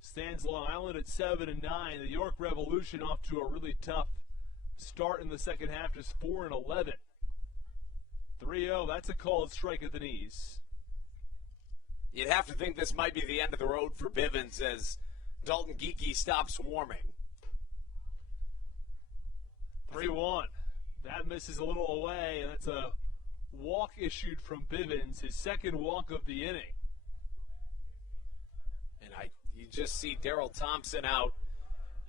stands Long Island at 7-9. The York Revolution off to a really tough start in the second half, just 4-11. 3-0, that's a called strike at the knees. You'd have to think this might be the end of the road for Bivens as Dalton Geeky stops warming. 3-1. That misses a little away, and that's a walk issued from Bivens, his second walk of the inning. And you just see Darrell Thompson out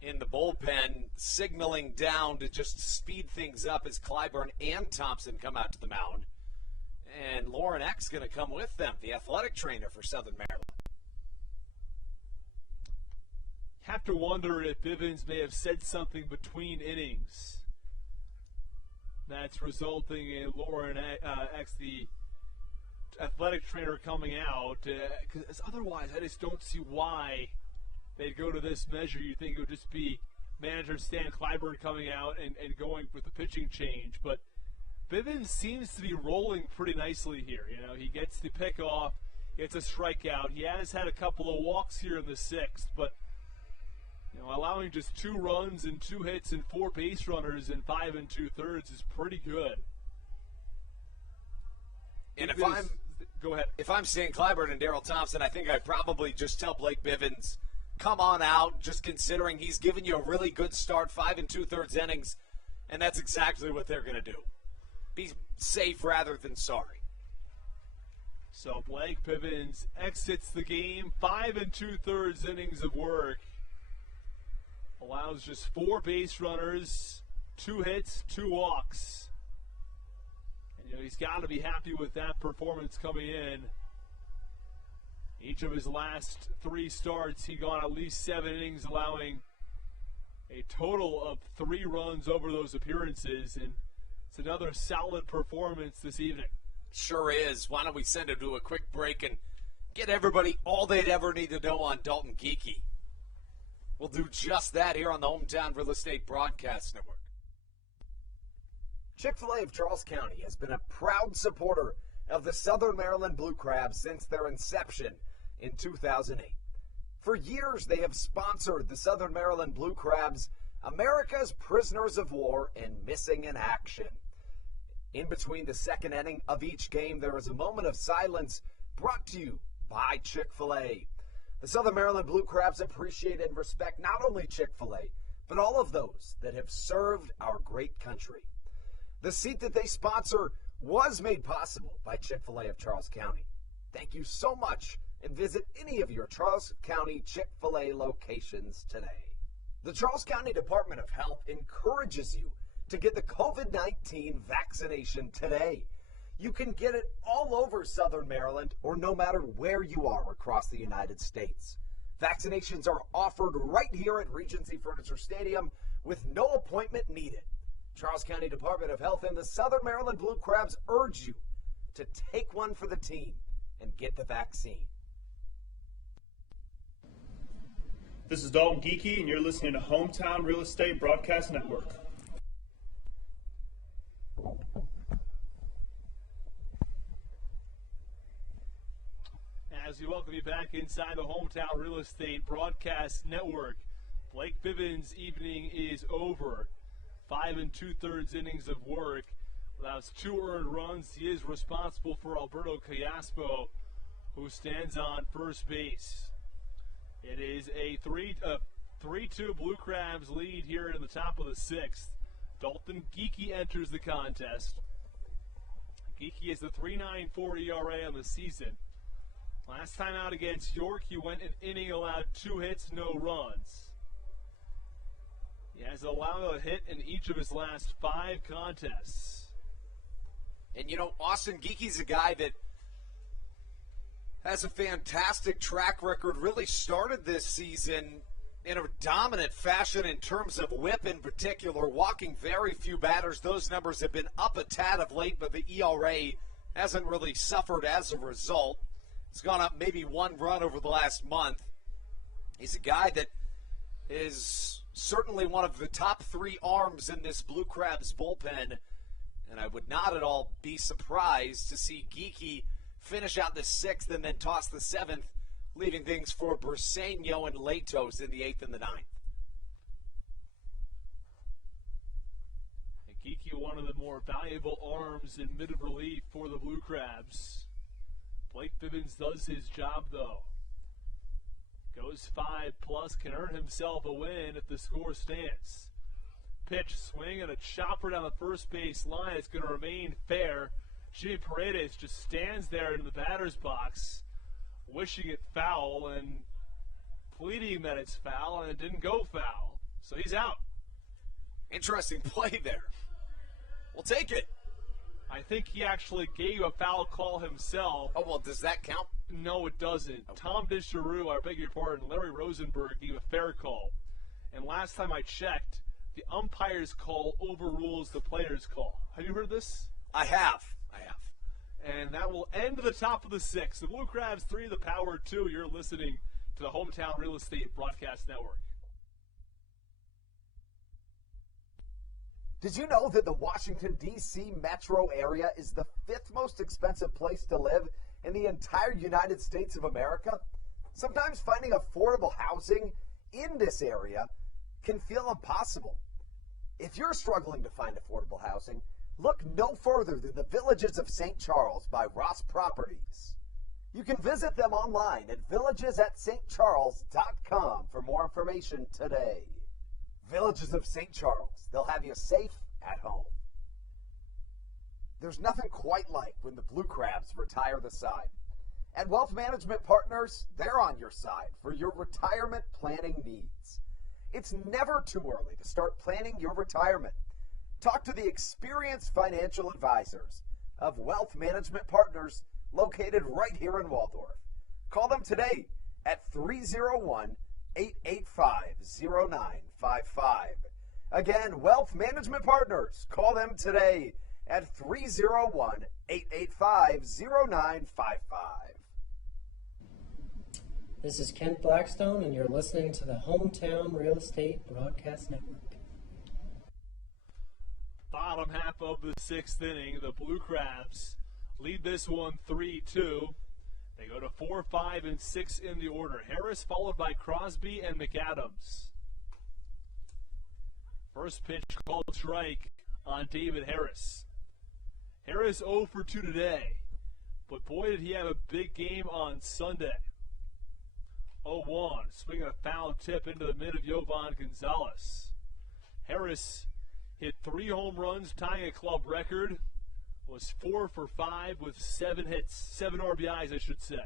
in the bullpen signaling down to just speed things up as Clyburn and Thompson come out to the mound. And Lauren Eck's going to come with them, the athletic trainer for Southern Maryland. Have to wonder if Bivens may have said something between innings that's resulting in Lauren Eck's, the athletic trainer, coming out. Because otherwise, I just don't see why they'd go to this measure. You'd think it would just be manager Stan Clyburn coming out and going with the pitching change. But Bivens seems to be rolling pretty nicely here. He gets the pick off, gets a strikeout. He has had a couple of walks here in the sixth, but allowing just 2 runs and 2 hits and 4 base runners in 5 2/3 is pretty good. And go ahead. If I'm Stan Clyburn and Darrell Thompson, I think I'd probably just tell Blake Bivens, come on out, just considering he's given you a really good start, 5 2/3 innings, and that's exactly what they're going to do. Be safe rather than sorry. So Blake Bivens exits the game, 5 2/3 innings of work. Allows just 4 base runners, 2 hits, 2 walks. And he's got to be happy with that performance coming in. Each of his last 3 starts, he gone at least 7 innings, allowing a total of 3 runs over those appearances, and it's another solid performance this evening. Sure is. Why don't we send him to a quick break and get everybody all they'd ever need to know on Dalton Geekie. We'll do just that here on the Hometown Real Estate Broadcast Network. Chick-fil-A of Charles County has been a proud supporter of the Southern Maryland Blue Crabs since their inception in 2008. For years, they have sponsored the Southern Maryland Blue Crabs, America's prisoners of war and missing in action. In between the second inning of each game, there is a moment of silence brought to you by Chick-fil-A. The Southern Maryland Blue Crabs appreciate and respect not only Chick-fil-A, but all of those that have served our great country. The seat that they sponsor was made possible by Chick-fil-A of Charles County. Thank you so much, and visit any of your Charles County Chick-fil-A locations today. The Charles County Department of Health encourages you to get the COVID-19 vaccination today. You can get it all over Southern Maryland or no matter where you are across the United States. Vaccinations are offered right here at Regency Furniture Stadium with no appointment needed. Charles County Department of Health and the Southern Maryland Blue Crabs urge you to take one for the team and get the vaccine. This is Dalton Geekie, and you're listening to Hometown Real Estate Broadcast Network. As we welcome you back inside the Hometown Real Estate Broadcast Network, Blake Bivens' evening is over. 5 2/3 innings of work, allows 2 earned runs. He is responsible for Alberto Callaspo, who stands on first base. It is a 3-2 Blue Crabs lead here in the top of the 6th. Dalton Geekie enters the contest. Geekie is the 3.94 ERA on the season. Last time out against York, he went an inning, allowed 2 hits, no runs. He has allowed a hit in each of his last 5 contests. And, you know, Austin Geekie's a guy that has a fantastic track record, really started this season in a dominant fashion in terms of whip in particular, walking very few batters. Those numbers have been up a tad of late, but the ERA hasn't really suffered as a result. It's gone up maybe 1 run over the last month. He's a guy that is certainly one of the top 3 arms in this Blue Crabs bullpen, and I would not at all be surprised to see Geekie finish out the 6th and then toss the 7th, leaving things for Briseño and Latos in the 8th and the 9th. And Geekie, one of the more valuable arms in mid-relief for the Blue Crabs. Blake Bivens does his job, though. Goes 5+, can earn himself a win if the score stands. Pitch, swing, and a chopper down the first base line. It's going to remain fair. Jimmy Paredes just stands there in the batter's box, wishing it foul and pleading that it's foul, and it didn't go foul. So he's out. Interesting play there. We'll take it. I think he actually gave a foul call himself. Oh, well, does that count? No, it doesn't. Okay. Tom Disharu, I beg your pardon, Larry Rosenberg gave a fair call. And last time I checked, the umpire's call overrules the player's call. Have you heard this? I have. And that will end the top of the 6th. The Blue Crabs 3, the Power 2. You're listening to the Hometown Real Estate Broadcast Network. Did you know that the Washington, D.C. metro area is the 5th most expensive place to live in the entire United States of America? Sometimes finding affordable housing in this area can feel impossible. If you're struggling to find affordable housing, look no further than the Villages of St. Charles by Ross Properties. You can visit them online at villagesatstcharles.com for more information today. Villages of St. Charles. They'll have you safe at home. There's nothing quite like when the Blue Crabs retire the side. At Wealth Management Partners, they're on your side for your retirement planning needs. It's never too early to start planning your retirement. Talk to the experienced financial advisors of Wealth Management Partners located right here in Waldorf. Call them today at 301-885-0955. Again, Wealth Management Partners. Call them today at 301-885-0955. This is Kent Blackstone, and you're listening to the Hometown Real Estate Broadcast Network. Bottom half of the sixth inning, the Blue Crabs lead this one 3-2. They go to 4, 5, and 6 in the order. Harris followed by Crosby and McAdams. First pitch called strike on David Harris. Harris 0 for 2 today, but boy did he have a big game on Sunday. 0-1, swinging a foul tip into the mid of Yovan Gonzalez. Harris hit 3 home runs, tying a club record. Was 4 for 5 with 7 hits, 7 RBIs, I should say.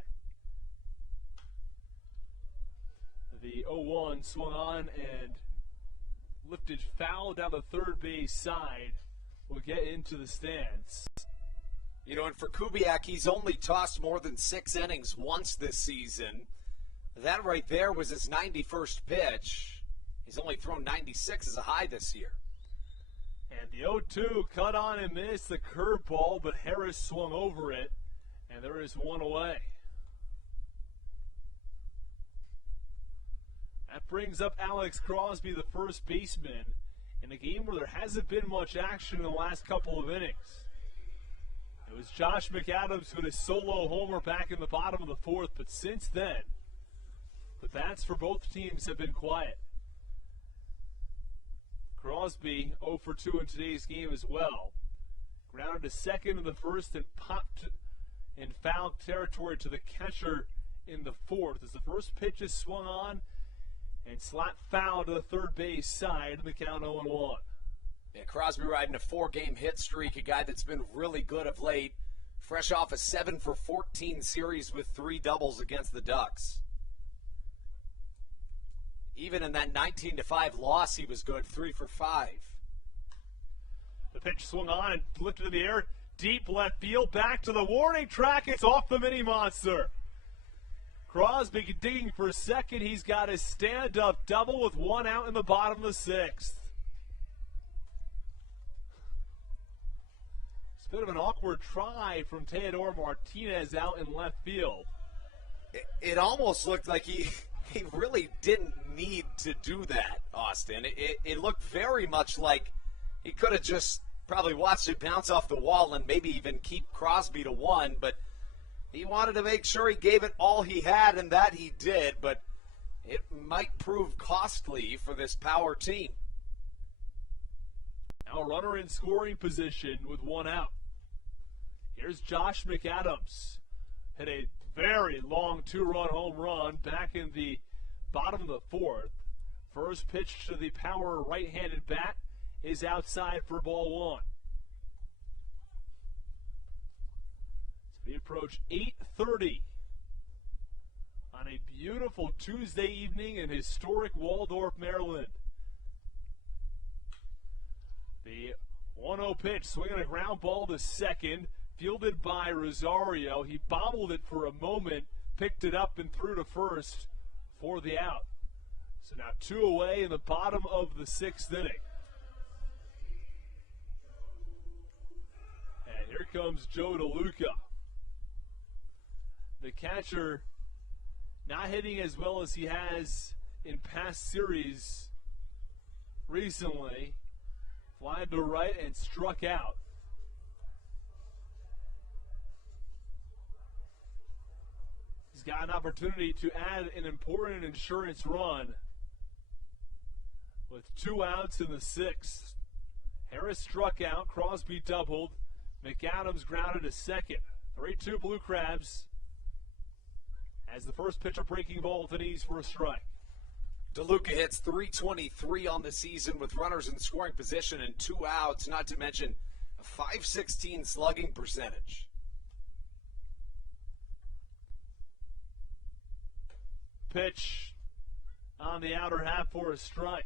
The 0-1 swung on and lifted foul down the third base side. Will get into the stands. You know, and for Kubiak, he's only tossed more than 6 innings once this season. That right there was his 91st pitch. He's only thrown 96 as a high this year. And the 0-2 cut on and missed the curveball, but Harris swung over it, and there is one away. That brings up Alex Crosby, the first baseman, in a game where there hasn't been much action in the last couple of innings. It was Josh McAdams who had a solo homer back in the bottom of the fourth, but since then, the bats for both teams have been quiet. Crosby 0 for 2 in today's game as well. Grounded to second in the first and popped in foul territory to the catcher in the fourth as the first pitch is swung on and slapped foul to the third base side, and the count 0-1. Yeah, Crosby riding a 4-game hit streak, a guy that's been really good of late. Fresh off a 7 for 14 series with 3 doubles against the Ducks. Even in that 19-5 loss, he was good, 3 for 5. The pitch swung on and lifted in the air, deep left field, back to the warning track. It's off the mini monster. Crosby digging for a second. He's got his stand-up double with 1 out in the bottom of the 6th. It's a bit of an awkward try from Teodoro Martinez out in left field. It almost looked like he really didn't need to do that, Austin. It looked very much like he could have just probably watched it bounce off the wall and maybe even keep Crosby to 1, but he wanted to make sure he gave it all he had, and that he did, but it might prove costly for this power team. Now a runner in scoring position with 1 out. Here's Josh McAdams. Hit a very long 2-run home run back in the bottom of the 4th. First pitch to the power right-handed bat is outside for ball 1. So we approach 8:30 on a beautiful Tuesday evening in historic Waldorf, Maryland. The 1-0 pitch, swinging a ground ball to second, fielded by Rosario. He bobbled it for a moment, picked it up and threw to first for the out. So now 2 away in the bottom of the 6th inning. And here comes Joe DeLuca. The catcher not hitting as well as he has in past series recently. Fly to right and struck out. He's got an opportunity to add an important insurance run with 2 outs in the 6th. Harris struck out, Crosby doubled, McAdams grounded to second. 3-2 Blue Crabs as the first pitch a breaking ball to knees for a strike. DeLuca hits .323 on the season with runners in scoring position and 2 outs, not to mention a .516 slugging percentage. Pitch on the outer half for a strike.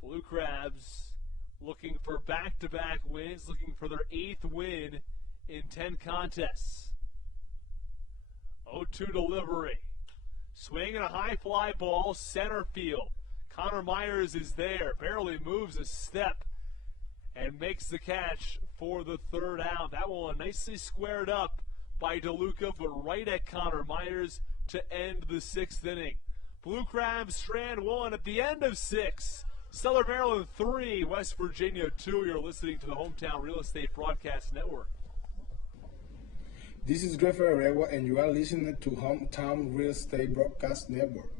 Blue Crabs looking for back-to-back wins, looking for their 8th win in 10 contests. 0-2 delivery. Swinging a high fly ball, center field. Connor Myers is there, barely moves a step, and makes the catch for the 3rd out. That one nicely squared up by DeLuca, but right at Connor Myers to end the 6th inning. Blue Crabs strand 1 at the end of 6. Southern Maryland 3, West Virginia 2. You're listening to the Hometown Real Estate Broadcast Network. This is Greg Ferreira, and you are listening to Hometown Real Estate Broadcast Network.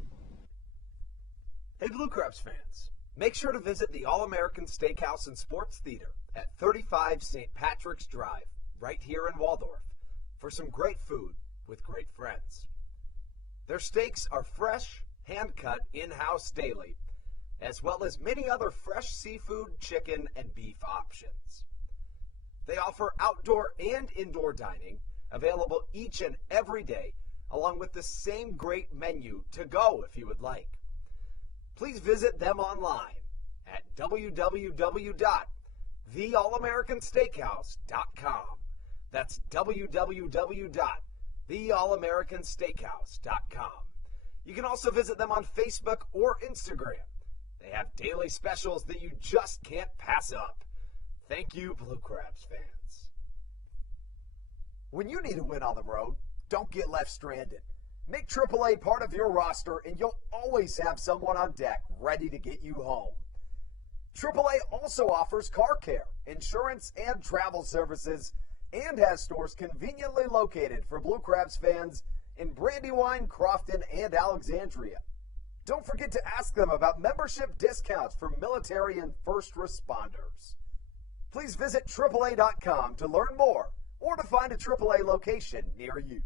Hey, Blue Crabs fans, make sure to visit the All-American Steakhouse and Sports Theater at 35 St. Patrick's Drive, right here in Waldorf, for some great food with great friends. Their steaks are fresh, hand-cut, in-house daily, as well as many other fresh seafood, chicken, and beef options. They offer outdoor and indoor dining, available each and every day, along with the same great menu to go if you would like. Please visit them online at www.theallamericansteakhouse.com. That's www.theallamericansteakhouse.com. You can also visit them on Facebook or Instagram. They have daily specials that you just can't pass up. Thank you, Blue Crabs fans. When you need a win on the road, don't get left stranded. Make AAA part of your roster, and you'll always have someone on deck ready to get you home. AAA also offers car care, insurance, and travel services, and has stores conveniently located for Blue Crabs fans in Brandywine, Crofton, and Alexandria. Don't forget to ask them about membership discounts for military and first responders. Please visit AAA.com to learn more or to find a AAA location near you.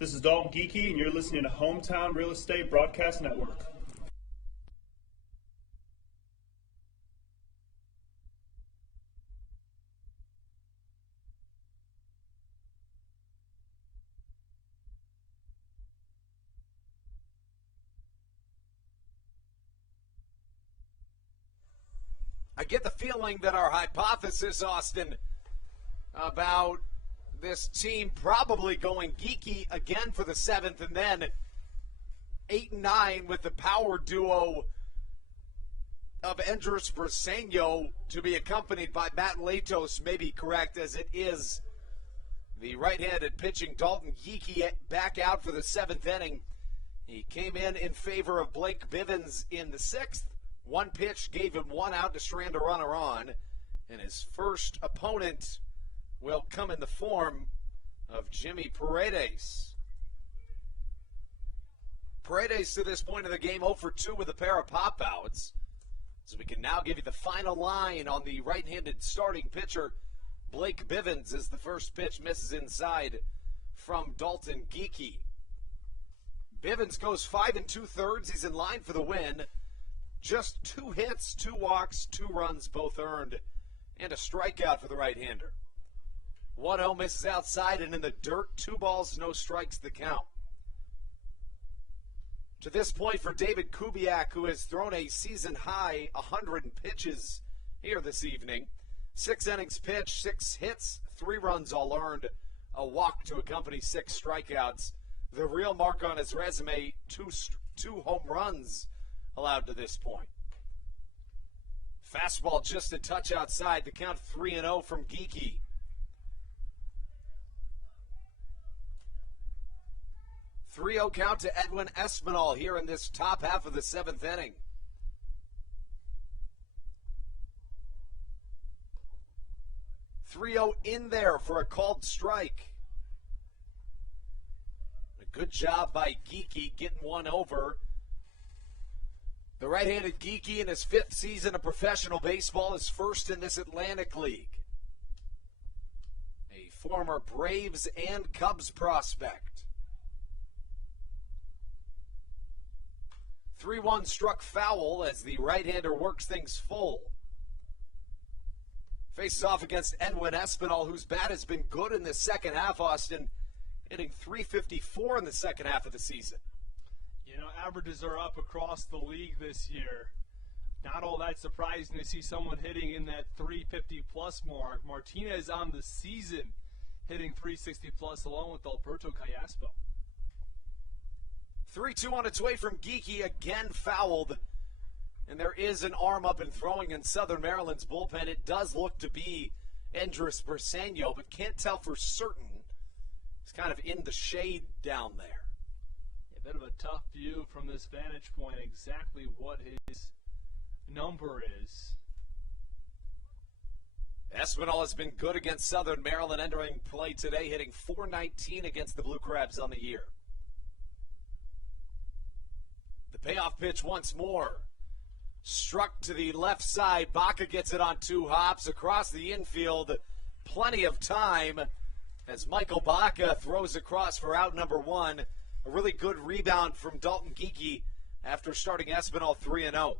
This is Dalton Geeky, and you're listening to Hometown Real Estate Broadcast Network. I get the feeling that our hypothesis, Austin, about this team probably going geeky again for the 7th, and then 8 and 9 with the power duo of Andres Briseño to be accompanied by Matt Latos may be correct, as it is the right-handed pitching Dalton Geeky back out for the 7th inning. He came in favor of Blake Bivens in the 6th. One pitch gave him 1 out to strand a runner on, and his first opponent will come in the form of Jimmy Paredes. Paredes to this point of the game 0 for 2 with a pair of pop-outs. So we can now give you the final line on the right-handed starting pitcher, Blake Bivens, as the first pitch misses inside from Dalton Geeky. Bivens goes 5 2/3. He's in line for the win. Just 2 hits, 2 walks, 2 runs, both earned, and a strikeout for the right-hander. 1-0 misses outside and in the dirt. 2 balls, no strikes the count. To this point for David Kubiak, who has thrown a season-high 100 pitches here this evening. 6 innings pitched, 6 hits, 3 runs all earned, a walk to accompany 6 strikeouts. The real mark on his resume, 2 home runs allowed to this point. Fastball just a touch outside. The count 3-0 from Geeky. .3-0 count to Edwin Espinal here in this top half of the 7th inning. .3-0 in there for a called strike. A good job by Geeky getting one over. The right-handed Geeky in his 5th season of professional baseball is first in this Atlantic League. A former Braves and Cubs prospect. 3-1 struck foul as the right-hander works things full. Faces off against Edwin Espinal, whose bat has been good in the second half, Austin, hitting .354 in the second half of the season. You know, averages are up across the league this year. Not all that surprising to see someone hitting in that 350-plus mark. Martinez on the season hitting 360-plus along with Alberto Callaspo. 3-2 on its way from Geeky, again fouled. And there is an arm up and throwing in Southern Maryland's bullpen. It does look to be Andres Briseño, but can't tell for certain. He's kind of in the shade down there. A bit of a tough view from this vantage point, exactly what his number is. Espinal has been good against Southern Maryland, entering play today, hitting .419 against the Blue Crabs on the year. The payoff pitch once more. Struck to the left side. Baca gets it on 2 hops across the infield. Plenty of time as Michael Baca throws across for out number 1. A really good rebound from Dalton Geeky after starting Espinal 3-0.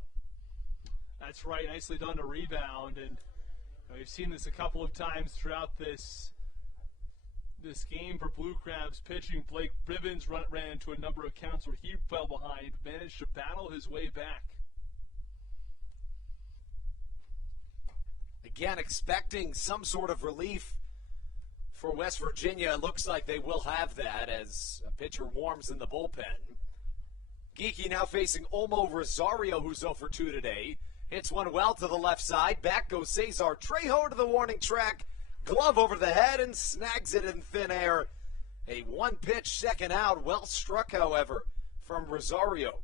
That's right. Nicely done to rebound. And we've seen this a couple of times throughout this game for Blue Crabs pitching. Blake Bivens ran into a number of counts where he fell behind, managed to battle his way back. Again, expecting some sort of relief for West Virginia. It looks like they will have that as a pitcher warms in the bullpen. Geeky now facing Olmo Rosario, who's 0 for 2 today. Hits one well to the left side. Back goes Cesar Trejo to the warning track. Glove over the head and snags it in thin air. A one-pitch second out. Well struck, however, from Rosario.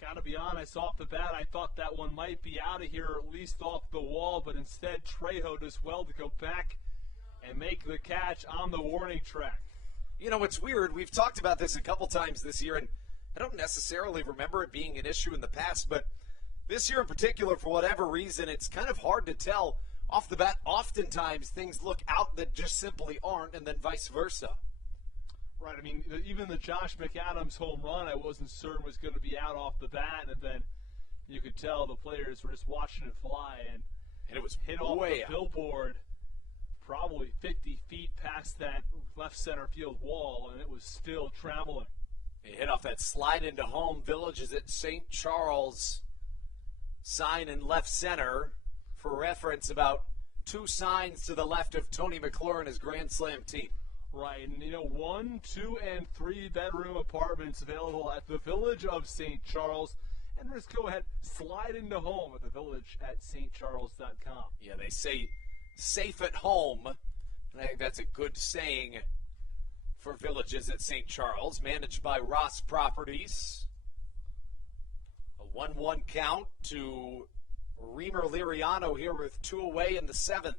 Got to be honest, off the bat, I thought that one might be out of here, or at least off the wall, but instead Trejo does well to go back and make the catch on the warning track. You know, it's weird. We've talked about this a couple times this year, and I don't necessarily remember it being an issue in the past, but this year in particular, for whatever reason, it's kind of hard to tell off the bat. Oftentimes, things look out that just simply aren't, and then vice versa. Right, I mean, even the Josh McAdams home run, I wasn't certain was going to be out off the bat, and then you could tell the players were just watching it fly, and it was hit off way the out. Billboard, probably 50 feet past that left center field wall, and it was still traveling. He hit off that slide into home. Village is at St. Charles. Sign in left center. For reference, about 2 signs to the left of Tony McClure and his Grand Slam team. Right, and 1, 2, and 3 bedroom apartments available at the Village of St. Charles. And just go ahead, slide into home at the Village at stcharles.com. Yeah, they say safe at home. And I think that's a good saying for Villages at St. Charles, managed by Ross Properties. A 1-1 count to Reamer Liriano here with 2 away in the 7th.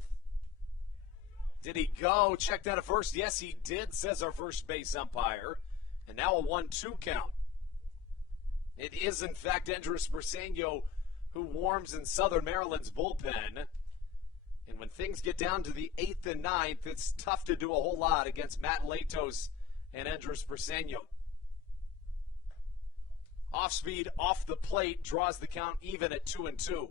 Did he go? Checked out at first. Yes, he did, says our first base umpire. And now a 1-2 count. It is, in fact, Andres Briseño who warms in Southern Maryland's bullpen. And when things get down to the 8th and 9th, it's tough to do a whole lot against Matt Latos and Andres Briseño. Off speed, off the plate, draws the count even at 2-2.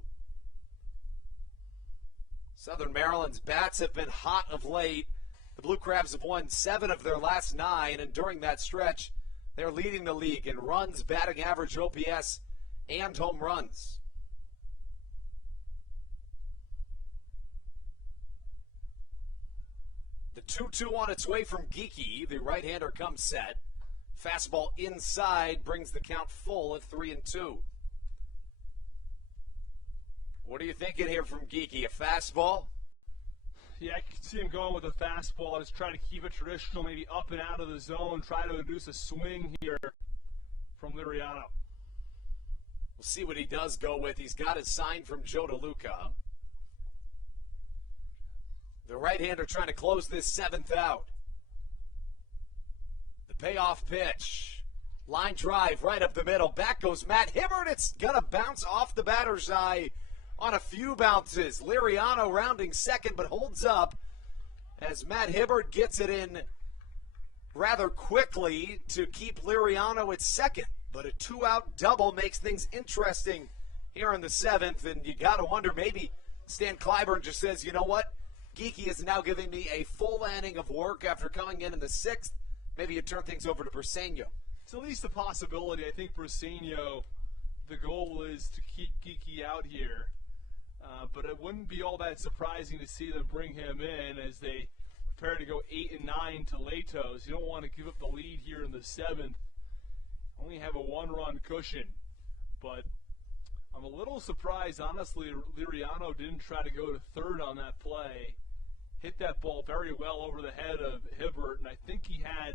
Southern Maryland's bats have been hot of late. The Blue Crabs have won 7 of their last 9, and during that stretch, they're leading the league in runs, batting average, OPS, and home runs. The 2-2 on its way from Geeky. The right-hander comes set. Fastball inside brings the count full at 3-2. What are you thinking here from Geeky? A fastball? Yeah, I can see him going with a fastball. Just try to keep it traditional, maybe up and out of the zone. Try to induce a swing here from Liriano. We'll see what he does go with. He's got his sign from Joe DeLuca. The right-hander trying to close this 7th out. The payoff pitch. Line drive right up the middle. Back goes Matt Hibbert. It's going to bounce off the batter's eye on a few bounces. Liriano rounding second, but holds up as Matt Hibbert gets it in rather quickly to keep Liriano at second. But a 2-out double makes things interesting here in the 7th, and you got to wonder, maybe Stan Clyburn just says, you know what? Geeky is now giving me a full inning of work after coming in the 6th. Maybe you turn things over to Briseño. It's at least a possibility. I think Briseño the goal is to keep Geeky out here. But it wouldn't be all that surprising to see them bring him in as they prepare to go 8-9 to Latos. You don't want to give up the lead here in the 7th. Only have a 1-run cushion. But I'm a little surprised, honestly, Liriano didn't try to go to third on that play. Hit that ball very well over the head of Hibbert, and I think he had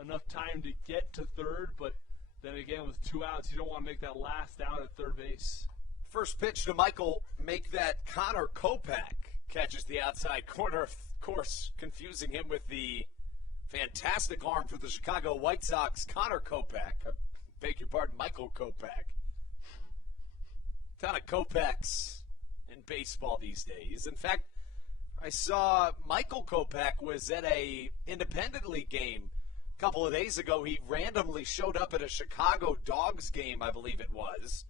enough time to get to third, but then again, with 2 outs, you don't want to make that last out at third base. First pitch to Michael, make that Connor Kopak catches the outside corner, of course, confusing him with the fantastic arm for the Chicago White Sox, Connor Kopak. I beg your pardon, Michael Kopak. Ton of Kopaks in baseball these days. In fact, I saw Michael Kopak was at a independent league game a couple of days ago. He randomly showed up at a Chicago Dogs game, I believe it was.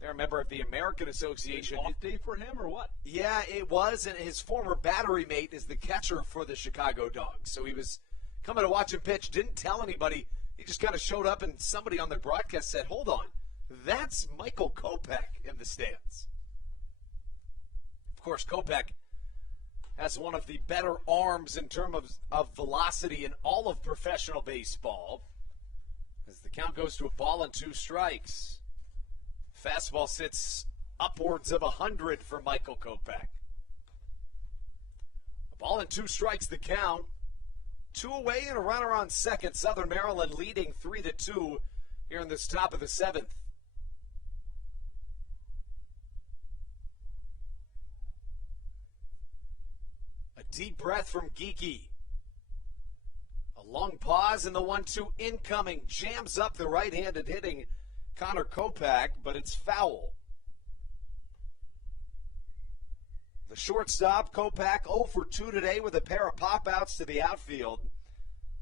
They're a member of the American Association. Off day for him or what? Yeah, it was, and his former battery mate is the catcher for the Chicago Dogs. So he was coming to watch him pitch, didn't tell anybody. He just kind of showed up, and somebody on the broadcast said, hold on, that's Michael Kopak in the stands. Of course, Kopak has one of the better arms in terms of velocity in all of professional baseball. As the count goes to a ball and 2 strikes. Fastball sits upwards of 100 for Michael Kopak. A ball and 2 strikes the count. 2 away and a runner on second. Southern Maryland leading 3-2 here in this top of the 7th. A deep breath from Geeky. A long pause and the 1-2 incoming. Jams up the right-handed hitting Connor Kopak, but it's foul. The shortstop, Kopak, 0 for 2 today with a pair of pop-outs to the outfield.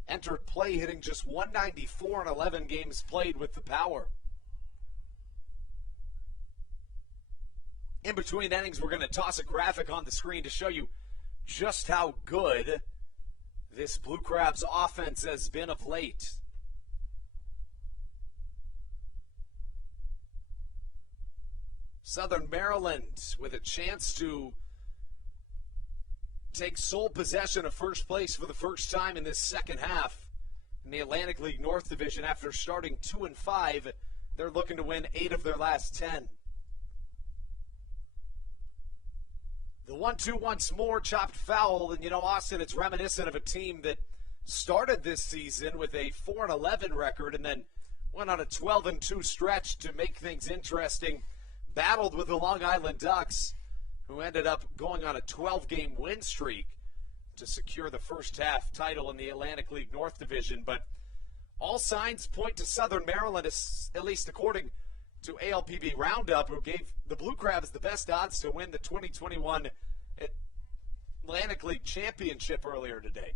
Entered play hitting just 194 in 11 games played with the power. In between innings, we're going to toss a graphic on the screen to show you just how good this Blue Crabs offense has been of late. Southern Maryland with a chance to take sole possession of first place for the first time in this second half in the Atlantic League North Division after starting 2-5. They're looking to win 8 of their last 10. The 1-2 once more, chopped foul, and Austin, it's reminiscent of a team that started this season with a 4-11 record and then went on a 12-2 stretch to make things interesting. Battled with the Long Island Ducks, who ended up going on a 12-game win streak to secure the first half title in the Atlantic League North Division. But all signs point to Southern Maryland, at least according to ALPB Roundup, who gave the Blue Crabs the best odds to win the 2021 Atlantic League Championship earlier today.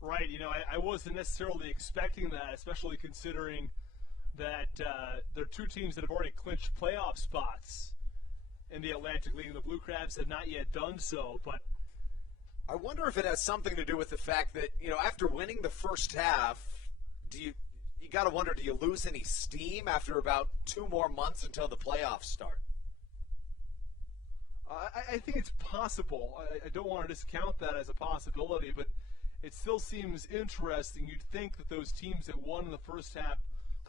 Right, I wasn't necessarily expecting that, especially considering that there are 2 teams that have already clinched playoff spots in the Atlantic League, and the Blue Crabs have not yet done so. But I wonder if it has something to do with the fact that, after winning the first half, you got to wonder, do you lose any steam after about 2 more months until the playoffs start? I think it's possible. I don't want to discount that as a possibility, but it still seems interesting. You'd think that those teams that won in the first half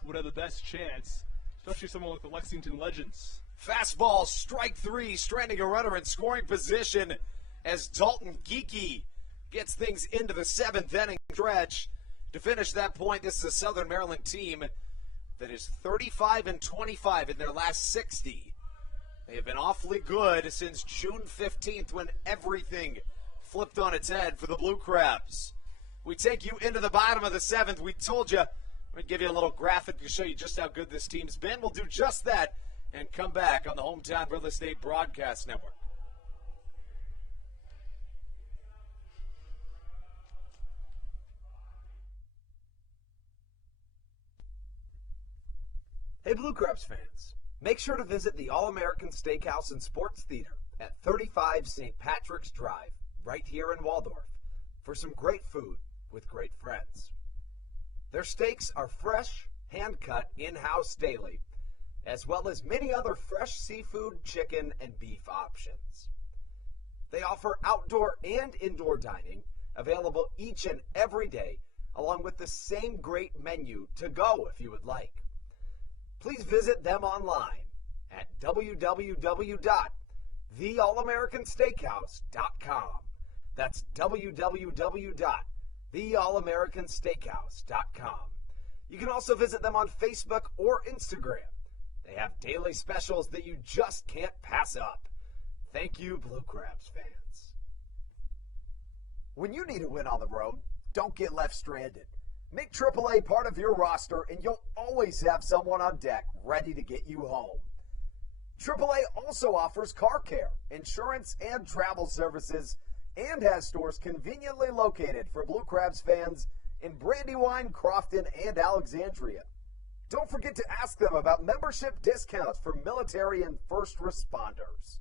would have the best chance, especially someone like the Lexington Legends. Fastball, strike 3, stranding a runner in scoring position as Dalton Geeky gets things into the 7th inning stretch. To finish that point, this is a Southern Maryland team that is 35-25 in their last 60. They have been awfully good since June 15th when everything flipped on its head for the Blue Crabs. We take you into the bottom of the 7th. We told you we'd give you a little graphic to show you just how good this team's been. We'll do just that and come back on the Hometown Real Estate Broadcast Network. Hey Blue Crabs fans, make sure to visit the All-American Steakhouse and Sports Theater at 35 St. Patrick's Drive, right here in Waldorf, for some great food with great friends. Their steaks are fresh hand-cut in-house daily, as well as many other fresh seafood, chicken, and beef options. They offer outdoor and indoor dining, available each and every day, along with the same great menu to go if you would like. Please visit them online at www.theallamericansteakhouse.com. That's www.theallamericansteakhouse.com. You can also visit them on Facebook or Instagram. They have daily specials that you just can't pass up. Thank you, Blue Crabs fans. When you need a win on the road, don't get left stranded. Make AAA part of your roster and you'll always have someone on deck ready to get you home. AAA also offers car care, insurance, and travel services, and has stores conveniently located for Blue Crabs fans in Brandywine, Crofton, and Alexandria. Don't forget to ask them about membership discounts for military and first responders.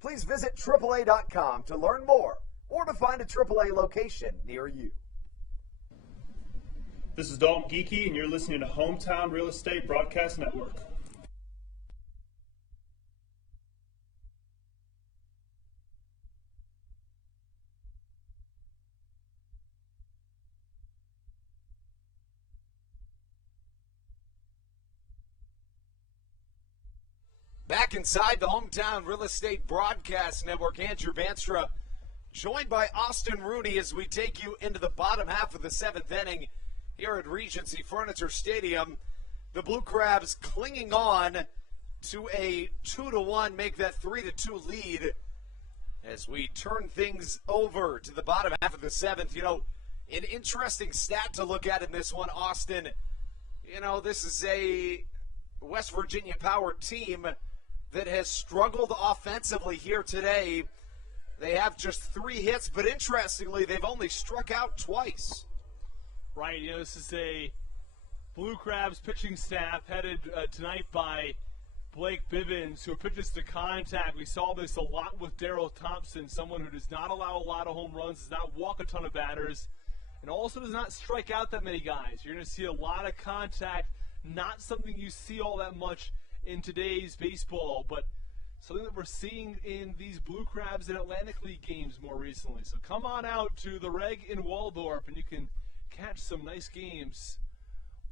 Please visit AAA.com to learn more or to find a AAA location near you. This is Dalton Geeky, and you're listening to Hometown Real Estate Broadcast Network. Back inside the Hometown Real Estate Broadcast Network, Andrew Banstra, joined by Austin Rooney as we take you into the bottom half of the seventh inning here at Regency Furniture Stadium. The Blue Crabs clinging on to a 2-1, make that 3-2 lead as we turn things over to the bottom half of the seventh. You know, an interesting stat to look at in this one, Austin. You know, this is a West Virginia Power team that has struggled offensively here today. They have just 3 hits, but interestingly, they've only struck out twice. Right, you know, this is a Blue Crabs pitching staff headed tonight by Blake Bivens, who pitches to contact. We saw this a lot with Daryl Thompson, someone who does not allow a lot of home runs, does not walk a ton of batters, and also does not strike out that many guys. You're going to see a lot of contact, not something you see all that much in today's baseball, but something that we're seeing in these Blue Crabs and Atlantic League games more recently. So come on out to the Reg in Waldorf, and you can catch some nice games.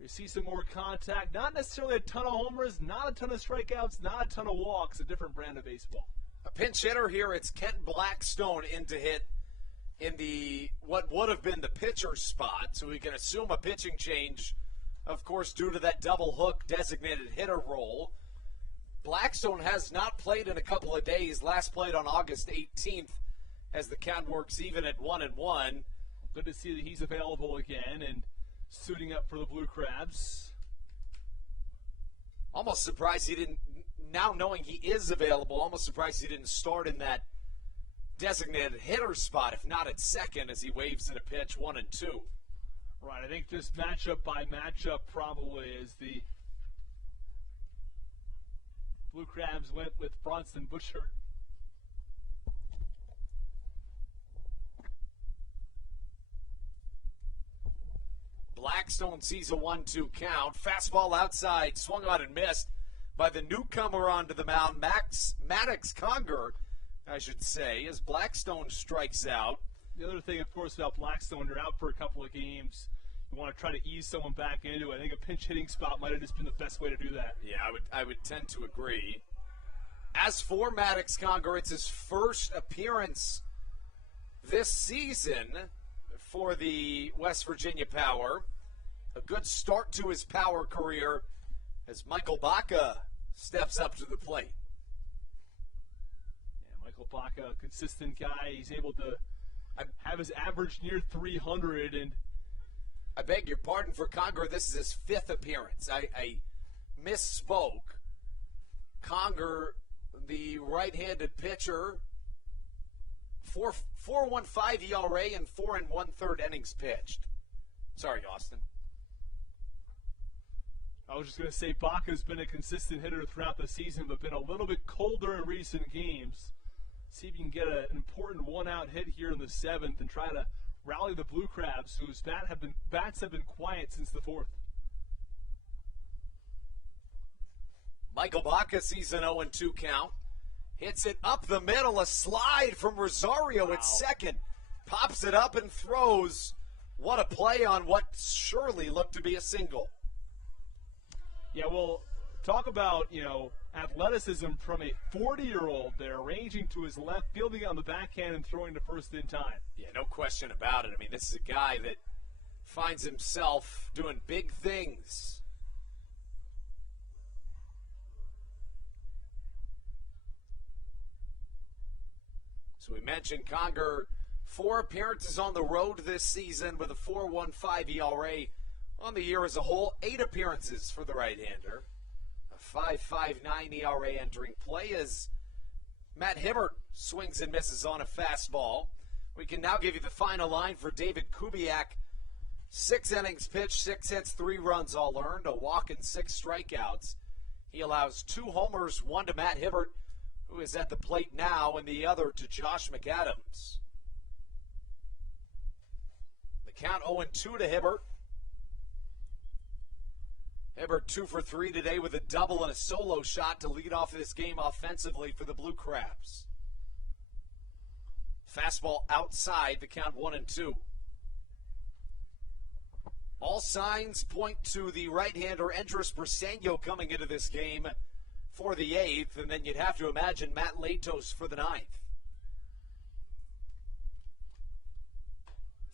You see some more contact, not necessarily a ton of homers, not a ton of strikeouts, not a ton of walks, a different brand of baseball. A pinch hitter here, it's Kent Blackstone in to hit in the what would have been the pitcher spot, so we can assume a pitching change, of course, due to that double hook designated hitter role. Blackstone has not played in a couple of days, last played on August 18th as the count works even at 1-1. Good to see that he's available again and suiting up for the Blue Crabs. Almost surprised he didn't, now knowing he is available, almost surprised he didn't start in that designated hitter spot, if not at second, as he waves in a pitch 1-2. Right, I think just matchup by matchup probably is the Blue Crabs went with Bronson Butcher. Blackstone sees a 1-2 count. Fastball outside, swung on and missed by the newcomer onto the mound, Maddox Conger, I should say, as Blackstone strikes out. The other thing, of course, about Blackstone, you're out for a couple of games. You want to try to ease someone back into it. I think a pinch hitting spot might have just been the best way to do that. Yeah, I would tend to agree. As for Maddox Conger, it's his first appearance this season for the West Virginia Power. A good start to his Power career as Michael Baca steps up to the plate. Yeah, Michael Baca, a consistent guy. He's able to have his average near 300. And I beg your pardon for Conger. This is his 5th appearance. I misspoke. Conger, the right-handed pitcher, 4.15 ERA and 4 1/3 innings pitched. Sorry, Austin. I was just going to say Baca's been a consistent hitter throughout the season, but been a little bit colder in recent games. See if you can get an important one-out hit here in the 7th and try to rally the Blue Crabs, whose bats have been quiet since the 4th. Michael Baca sees an 0-2 count. Hits it up the middle, a slide from Rosario at second. Pops it up and throws. What a play on what surely looked to be a single. Yeah, well, talk about, athleticism from a 40-year-old there, ranging to his left, fielding on the backhand and throwing to first in time. Yeah, no question about it. I mean, this is a guy that finds himself doing big things. So we mentioned Conger, 4 appearances on the road this season with a 4.15 ERA on the year as a whole. 8 appearances for the right-hander. A 5.59 ERA entering play as Matt Hibbert swings and misses on a fastball. We can now give you the final line for David Kubiak. 6 innings pitched, 6 hits, 3 runs all earned, a walk and 6 strikeouts. He allows 2 homers, 1 to Matt Hibbert, who is at the plate now, and the other to Josh McAdams. The count 0-2 to Hibbert. Hibbert 2 for 3 today with a double and a solo shot to lead off this game offensively for the Blue Crabs. Fastball outside, the count 1-2. All signs point to the right-hander Andres Briseño coming into this game for the 8th, and then you'd have to imagine Matt Latos for the 9th.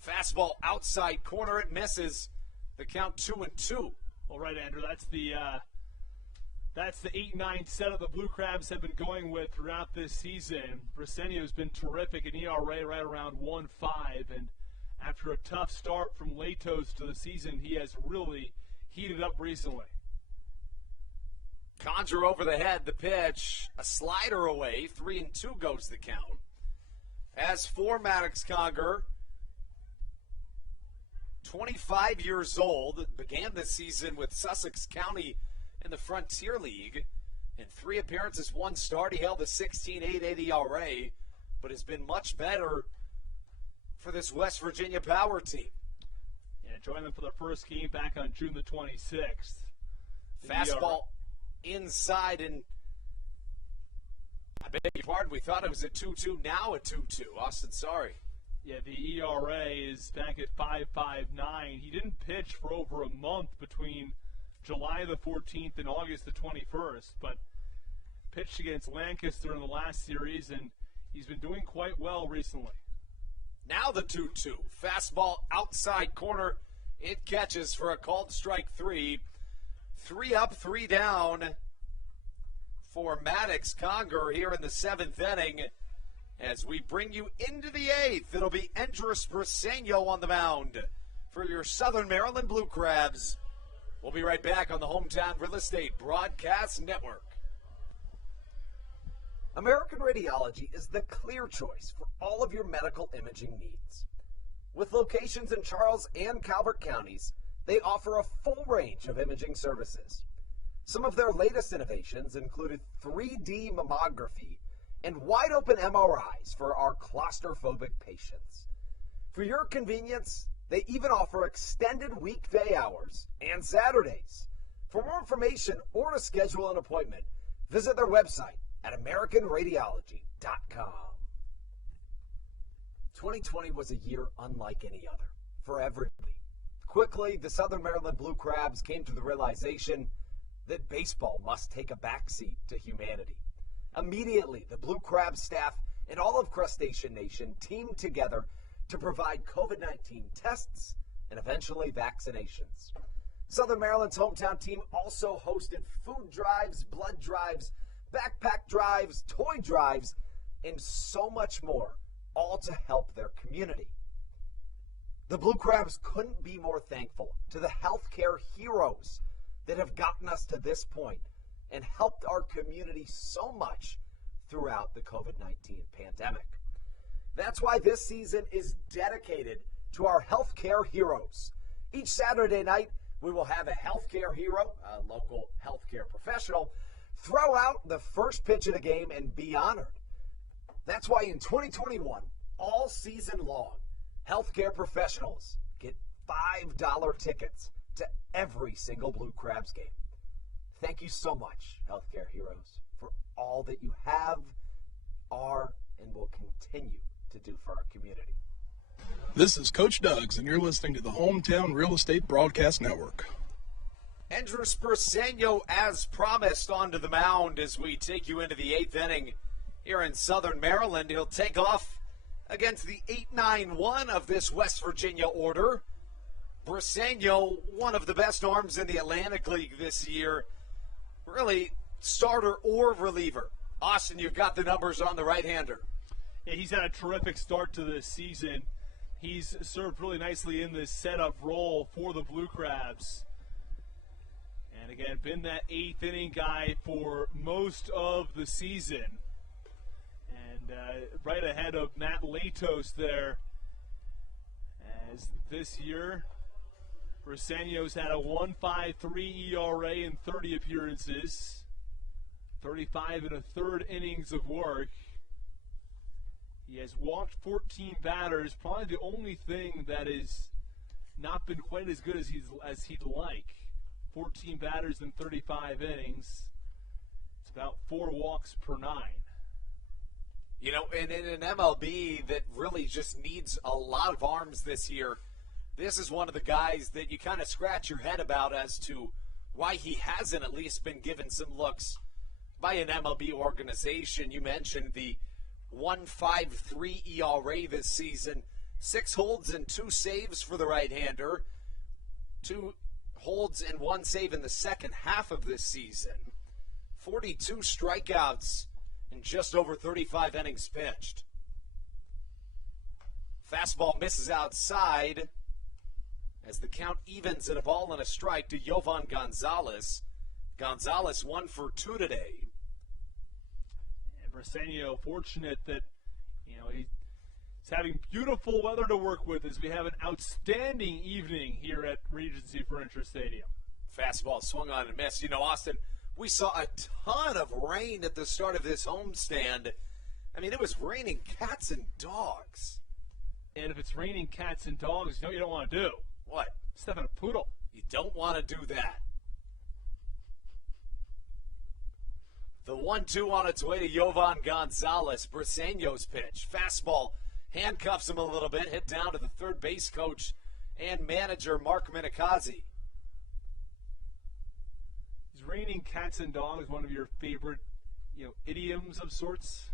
Fastball outside corner, it misses. The count 2-2. All right, Andrew, that's the 8-9 setup the Blue Crabs have been going with throughout this season. Briseño has been terrific in ERA right around 1.5, and after a tough start from Latos to the season, he has really heated up recently. Conjure over the head, the pitch, a slider away, 3-2 goes the count. As for Maddox Conger, 25 years old, began this season with Sussex County in the Frontier League. In 3 appearances, 1 start, he held a 16.88 ERA, but has been much better for this West Virginia Power team. Yeah, joined them for the first game back on June the 26th. Fastball inside, and I beg your pardon, we thought it was a 2-2, now a 2-2. Austin, sorry. Yeah, the ERA is back at 5.59. He didn't pitch for over a month between July the 14th and August the 21st, but pitched against Lancaster in the last series, and he's been doing quite well recently. Now the 2-2. Fastball outside corner. It catches for a called strike 3. 3 up, 3 down for Maddox Conger here in the 7th inning. As we bring you into the 8th, it'll be Andres Briseño on the mound for your Southern Maryland Blue Crabs. We'll be right back on the Hometown Real Estate Broadcast Network. American Radiology is the clear choice for all of your medical imaging needs. With locations in Charles and Calvert counties, they offer a full range of imaging services. Some of their latest innovations included 3D mammography and wide-open MRIs for our claustrophobic patients. For your convenience, they even offer extended weekday hours and Saturdays. For more information or to schedule an appointment, visit their website at AmericanRadiology.com. 2020 was a year unlike any other for everybody. Quickly, the Southern Maryland Blue Crabs came to the realization that baseball must take a backseat to humanity. Immediately, the Blue Crabs staff and all of Crustacean Nation teamed together to provide COVID-19 tests and eventually vaccinations. Southern Maryland's hometown team also hosted food drives, blood drives, backpack drives, toy drives, and so much more, all to help their community. The Blue Crabs couldn't be more thankful to the healthcare heroes that have gotten us to this point and helped our community so much throughout the COVID-19 pandemic. That's why this season is dedicated to our healthcare heroes. Each Saturday night, we will have a healthcare hero, a local healthcare professional, throw out the first pitch of the game and be honored. That's why in 2021, all season long, healthcare professionals get $5 tickets to every single Blue Crabs game. Thank you so much, healthcare heroes, for all that you have, are, and will continue to do for our community. This is Coach Doug's, and you're listening to the Hometown Real Estate Broadcast Network. Andres Briseño, as promised, onto the mound as we take you into the 8th inning here in Southern Maryland. He'll take off against the 8-9-1 of this West Virginia order. Briseño, one of the best arms in the Atlantic League this year. Really, starter or reliever. Austin, you've got the numbers on the right-hander. Yeah, he's had a terrific start to this season. He's served really nicely in this setup role for the Blue Crabs. And again, been that 8th inning guy for most of the season. And right ahead of Matt Latos there. As this year, Briseño's had a 1.53 ERA in 30 appearances, 35 and a third innings of work. He has walked 14 batters, probably the only thing that has not been quite as good as he'd like. 14 batters in 35 innings. It's about 4 walks per 9. You know, and in an MLB that really just needs a lot of arms this year, this is one of the guys that you kind of scratch your head about as to why he hasn't at least been given some looks by an MLB organization. You mentioned the 1.53 ERA this season, 6 holds and 2 saves for the right-hander, 2 holds and 1 save in the second half of this season, 42 strikeouts in just over 35 innings pitched. Fastball misses outside as the count evens at a ball and a strike to Yovan Gonzalez. Gonzalez 1 for 2 today. And Briseño fortunate that, he's having beautiful weather to work with as we have an outstanding evening here at Regency Furniture Stadium. Fastball swung on and missed. You know, Austin, we saw a ton of rain at the start of this homestand. I mean, it was raining cats and dogs. And if it's raining cats and dogs, you know what you don't want to do? What? Step in a poodle. You don't want to do that. The 1-2 on its way to Yovan Gonzalez. Briseño's pitch. Fastball handcuffs him a little bit. Hit down to the third base coach and manager, Mark Minikazi. Is raining cats and dogs one of your favorite, idioms of sorts?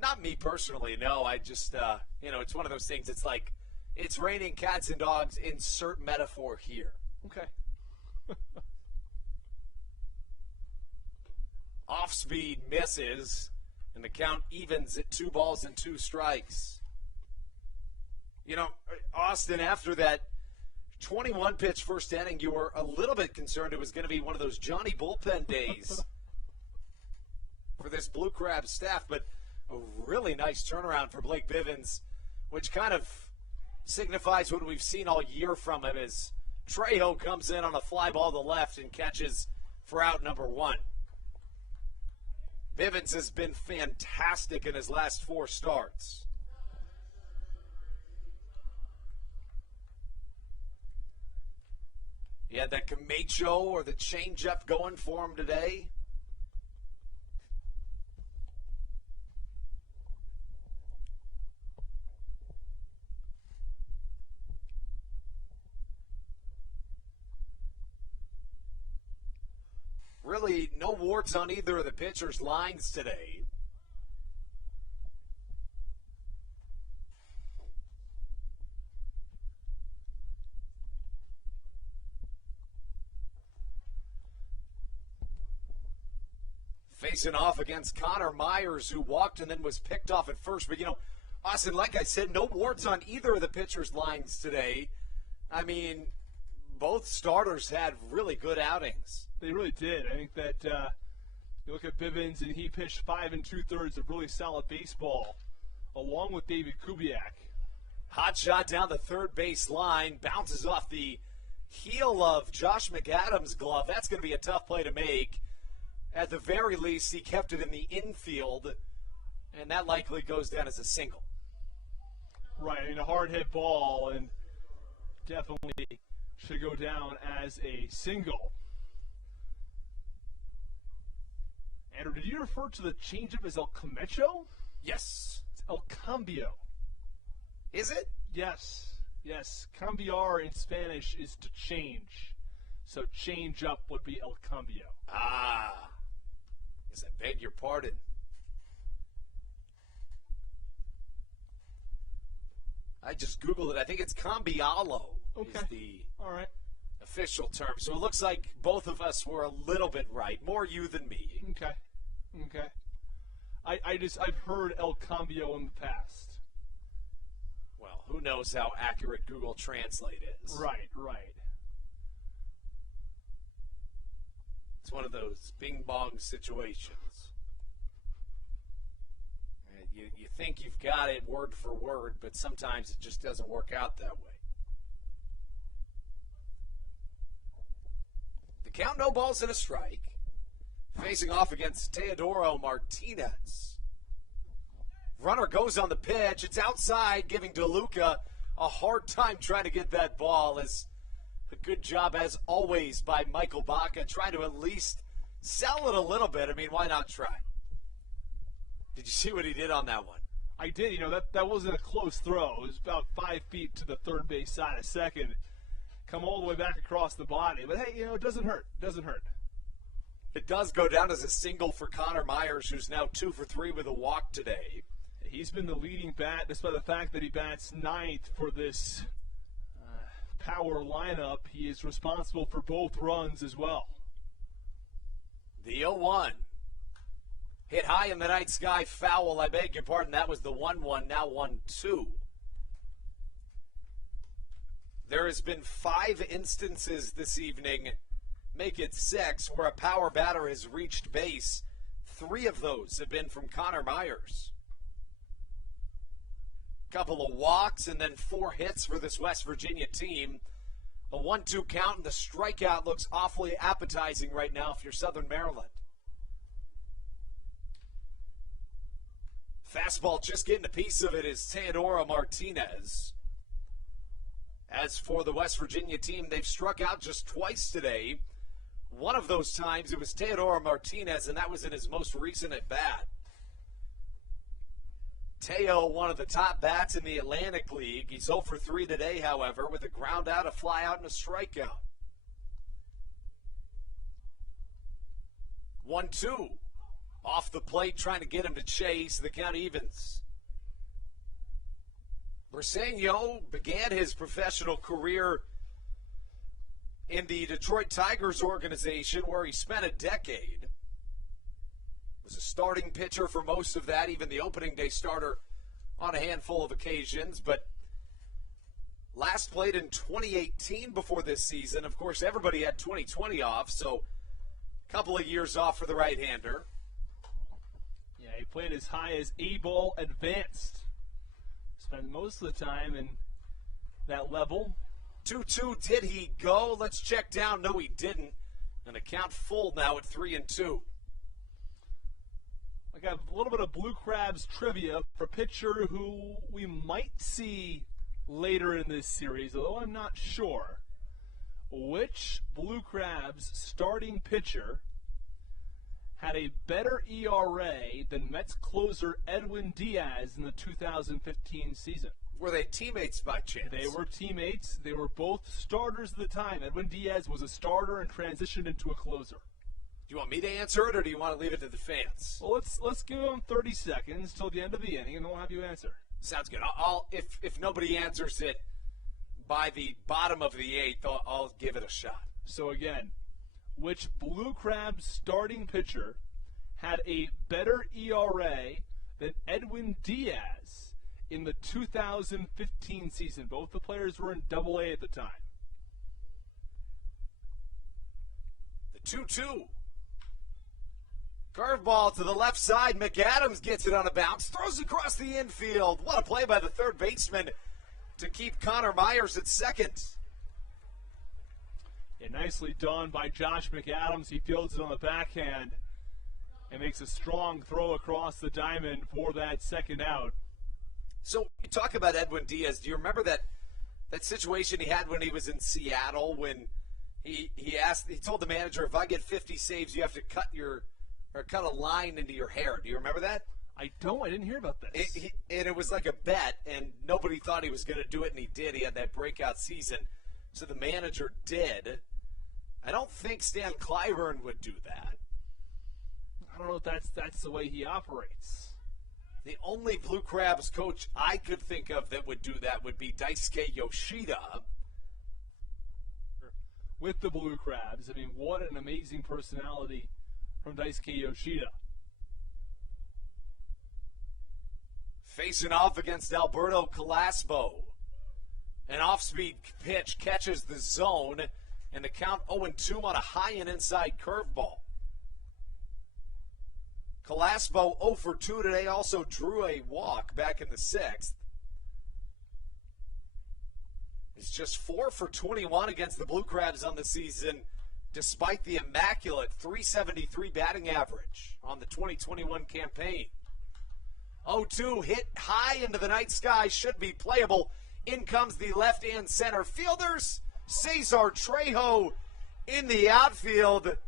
Not me personally, no. I just, it's one of those things. It's like, it's raining cats and dogs, insert metaphor here. Okay. Off speed misses, and the count evens at 2 balls and 2 strikes. You know, Austin, after that 21-pitch first inning, you were a little bit concerned it was going to be one of those Johnny bullpen days for this Blue Crab staff, but a really nice turnaround for Blake Bivens, which kind of signifies what we've seen all year from him as Trejo comes in on a fly ball to left and catches for out number 1. Bivens has been fantastic in his last 4 starts. He had that Camacho or the changeup going for him today. Really, no warts on either of the pitchers' lines today. Facing off against Connor Myers, who walked and then was picked off at first. But, Austin, like I said, no warts on either of the pitchers' lines today. I mean, both starters had really good outings. They really did. I think that you look at Bivens, and he pitched 5 2/3 of really solid baseball, along with David Kubiak. Hot shot down the third base line, bounces off the heel of Josh McAdams' glove. That's going to be a tough play to make. At the very least, he kept it in the infield, and that likely goes down as a single. Right, I mean, a hard hit ball, and definitely should go down as a single. Andrew, did you refer to the changeup as El Camecho? Yes. It's El Cambio. Is it? Yes. Cambiar in Spanish is to change. So change up would be El Cambio. Ah. Yes, I beg your pardon. I just Googled it. I think it's cambialo is the official term. So it looks like both of us were a little bit right. More you than me. Okay. I've heard El Cambio in the past. Well, who knows how accurate Google Translate is. Right. It's one of those bing-bong situations. You think you've got it word for word, but sometimes it just doesn't work out that way. The count, no balls and a strike. Facing off against Teodoro Martinez. Runner goes on the pitch. It's outside, giving DeLuca a hard time trying to get that ball. As a good job, as always, by Michael Baca, trying to at least sell it a little bit. I mean, why not try? Did you see what he did on that one? I did. That wasn't a close throw. It was about 5 feet to the third base side of second. Come all the way back across the body. But, hey, it doesn't hurt. It does go down as a single for Connor Myers, who's now 2 for 3 with a walk today. He's been the leading bat, despite the fact that he bats ninth for this power lineup. He is responsible for both runs as well. The 0-1. Hit high in the night sky, foul. I beg your pardon. That was the 1-1, now 1-2. There has been 5 instances this evening, make it 6, where a power batter has reached base. 3 of those have been from Connor Myers. Couple of walks and then 4 hits for this West Virginia team. A 1-2 count, and the strikeout looks awfully appetizing right now if you're Southern Maryland. Fastball just getting a piece of it is Teodoro Martinez. As for the West Virginia team, they've struck out just twice today. One of those times it was Teodoro Martinez, and that was in his most recent at-bat. Teo, one of the top bats in the Atlantic League. He's 0 for 3 today, however, with a ground out, a fly out, and a strikeout. 1-2. Off the plate, trying to get him to chase. The count evens. Briseño began his professional career in the Detroit Tigers organization, where he spent a decade. Was a starting pitcher for most of that, even the opening day starter on a handful of occasions, but last played in 2018 before this season. Of course, everybody had 2020 off, so a couple of years off for the right-hander. Yeah, he played as high as A-ball advanced. Spent most of the time in that level. 2-2, did he go? Let's check down. No, he didn't. And the count full now at 3-2. I got a little bit of Blue Crabs trivia for a pitcher who we might see later in this series, although I'm not sure. Which Blue Crabs starting pitcher had a better ERA than Mets closer Edwin Diaz in the 2015 season? Were they teammates by chance? They were teammates. They were both starters at the time. Edwin Diaz was a starter and transitioned into a closer. Do you want me to answer it, or do you want to leave it to the fans? Well, let's give them 30 seconds till the end of the inning, and then we'll have you answer. Sounds good. If nobody answers it by the bottom of the 8th, I'll give it a shot. So again, which Blue Crabs starting pitcher had a better ERA than Edwin Diaz in the 2015 season? Both the players were in Double-A at the time. The 2-2. Curveball to the left side. McAdams gets it on a bounce. Throws across the infield. What a play by the third baseman to keep Connor Myers at second. Yeah, nicely done by Josh McAdams. He fields it on the backhand and makes a strong throw across the diamond for that second out. So you talk about Edwin Diaz. Do you remember that situation he had when he was in Seattle when he told the manager, if I get 50 saves, you have to cut your or cut a line into your hair. Do you remember that? I don't. I didn't hear about this. And it was like a bet, and nobody thought he was going to do it, and he did. He had that breakout season. So the manager did. I don't think Stan Clyburn would do that. I don't know if that's the way he operates. The only Blue Crabs coach I could think of that would do that would be Daisuke Yoshida. With the Blue Crabs, I mean, what an amazing personality from Daisuke Yoshida. Facing off against Alberto Calasbo. An off-speed pitch catches the zone, and the count 0-2 on a high and inside curveball. Calasbo 0 for 2 today, also drew a walk back in the 6th. He's just 4 for 21 against the Blue Crabs on the season, despite the immaculate .373 batting average on the 2021 campaign. 0-2 hit high into the night sky, should be playable. In comes the left and center fielders. Cesar Trejo in the outfield,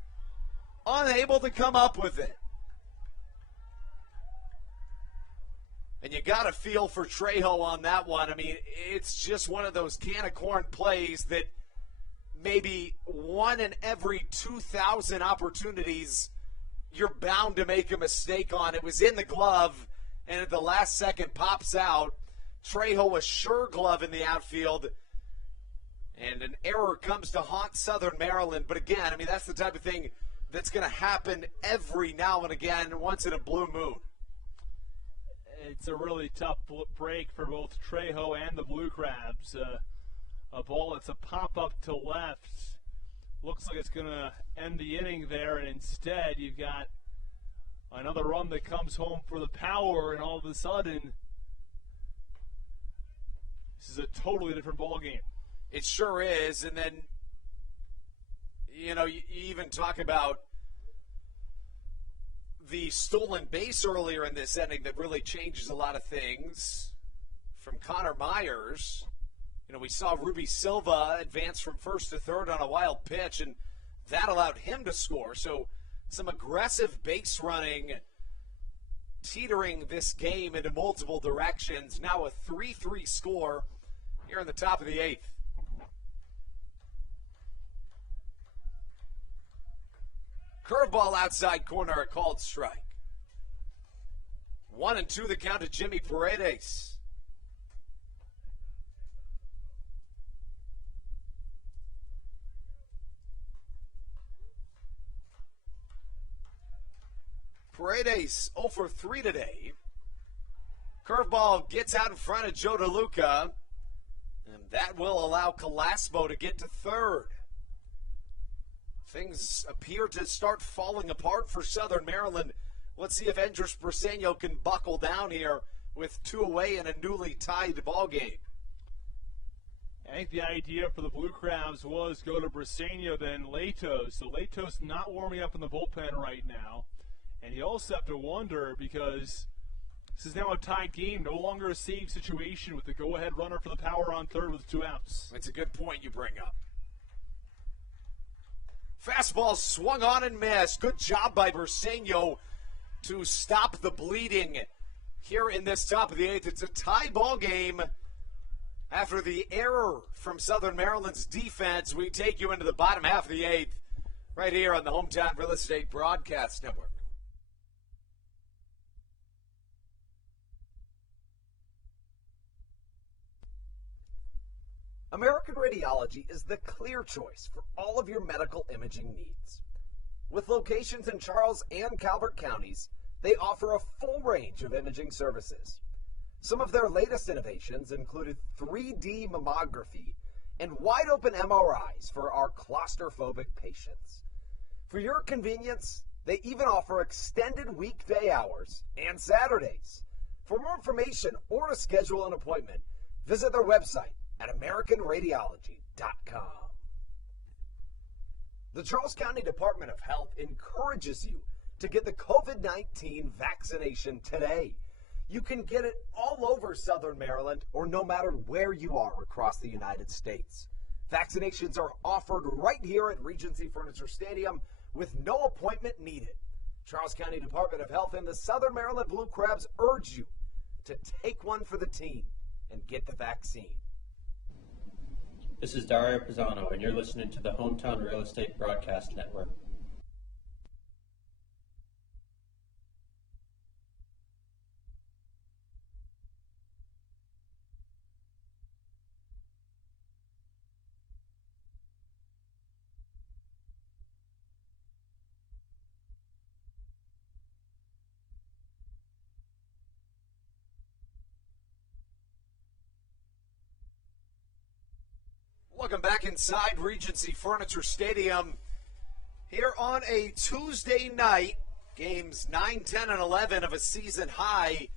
unable to come up with it. And you got to feel for Trejo on that one. I mean, it's just one of those can of corn plays that maybe 1 in every 2,000 opportunities you're bound to make a mistake on. It was in the glove, and at the last second pops out. Trejo a sure glove in the outfield, and an error comes to haunt Southern Maryland. But again, I mean, that's the type of thing that's going to happen every now and again, once in a blue moon. It's a really tough break for both Trejo and the Blue Crabs. A ball that's a pop-up to left. Looks like it's going to end the inning there, and instead you've got another run that comes home for the Power, and all of a sudden, this is a totally different ball game. It sure is. And then, you know, you even talk about the stolen base earlier in this inning that really changes a lot of things. From Connor Myers, you know, we saw Ruby Silva advance from first to third on a wild pitch, and that allowed him to score. So some aggressive base running, teetering this game into multiple directions. Now a 3-3 score here in the top of the 8th. Curveball outside corner, a called strike. 1-2 the count to Jimmy Paredes. Paredes 0 for 3 today. Curveball gets out in front of Joe DeLuca, and that will allow Calasbo to get to third. Things appear to start falling apart for Southern Maryland. Let's see if Andres Briseño can buckle down here with 2 away in a newly tied ball game. I think the idea for the Blue Crabs was go to Briseño, then Latos. So Latos not warming up in the bullpen right now. And you also have to wonder, because this is now a tied game, no longer a save situation with the go-ahead runner for the Power on third with 2 outs. It's a good point you bring up. Fastball swung on and missed. Good job by Briseño to stop the bleeding here in this top of the 8th. It's a tie ball game after the error from Southern Maryland's defense. We take you into the bottom half of the 8th right here on the Hometown Real Estate Broadcast Network. American Radiology is the clear choice for all of your medical imaging needs. With locations in Charles and Calvert counties, they offer a full range of imaging services. Some of their latest innovations included 3D mammography and wide-open MRIs for our claustrophobic patients. For your convenience, they even offer extended weekday hours and Saturdays. For more information or to schedule an appointment, visit their website at AmericanRadiology.com. The Charles County Department of Health encourages you to get the COVID-19 vaccination today. You can get it all over Southern Maryland or no matter where you are across the United States. Vaccinations are offered right here at Regency Furniture Stadium with no appointment needed. Charles County Department of Health and the Southern Maryland Blue Crabs urge you to take one for the team and get the vaccine. This is Dario Pisano, and you're listening to the Hometown Real Estate Broadcast Network. Welcome back inside Regency Furniture Stadium here on a Tuesday night. Games 9, 10, and 11 of a season-high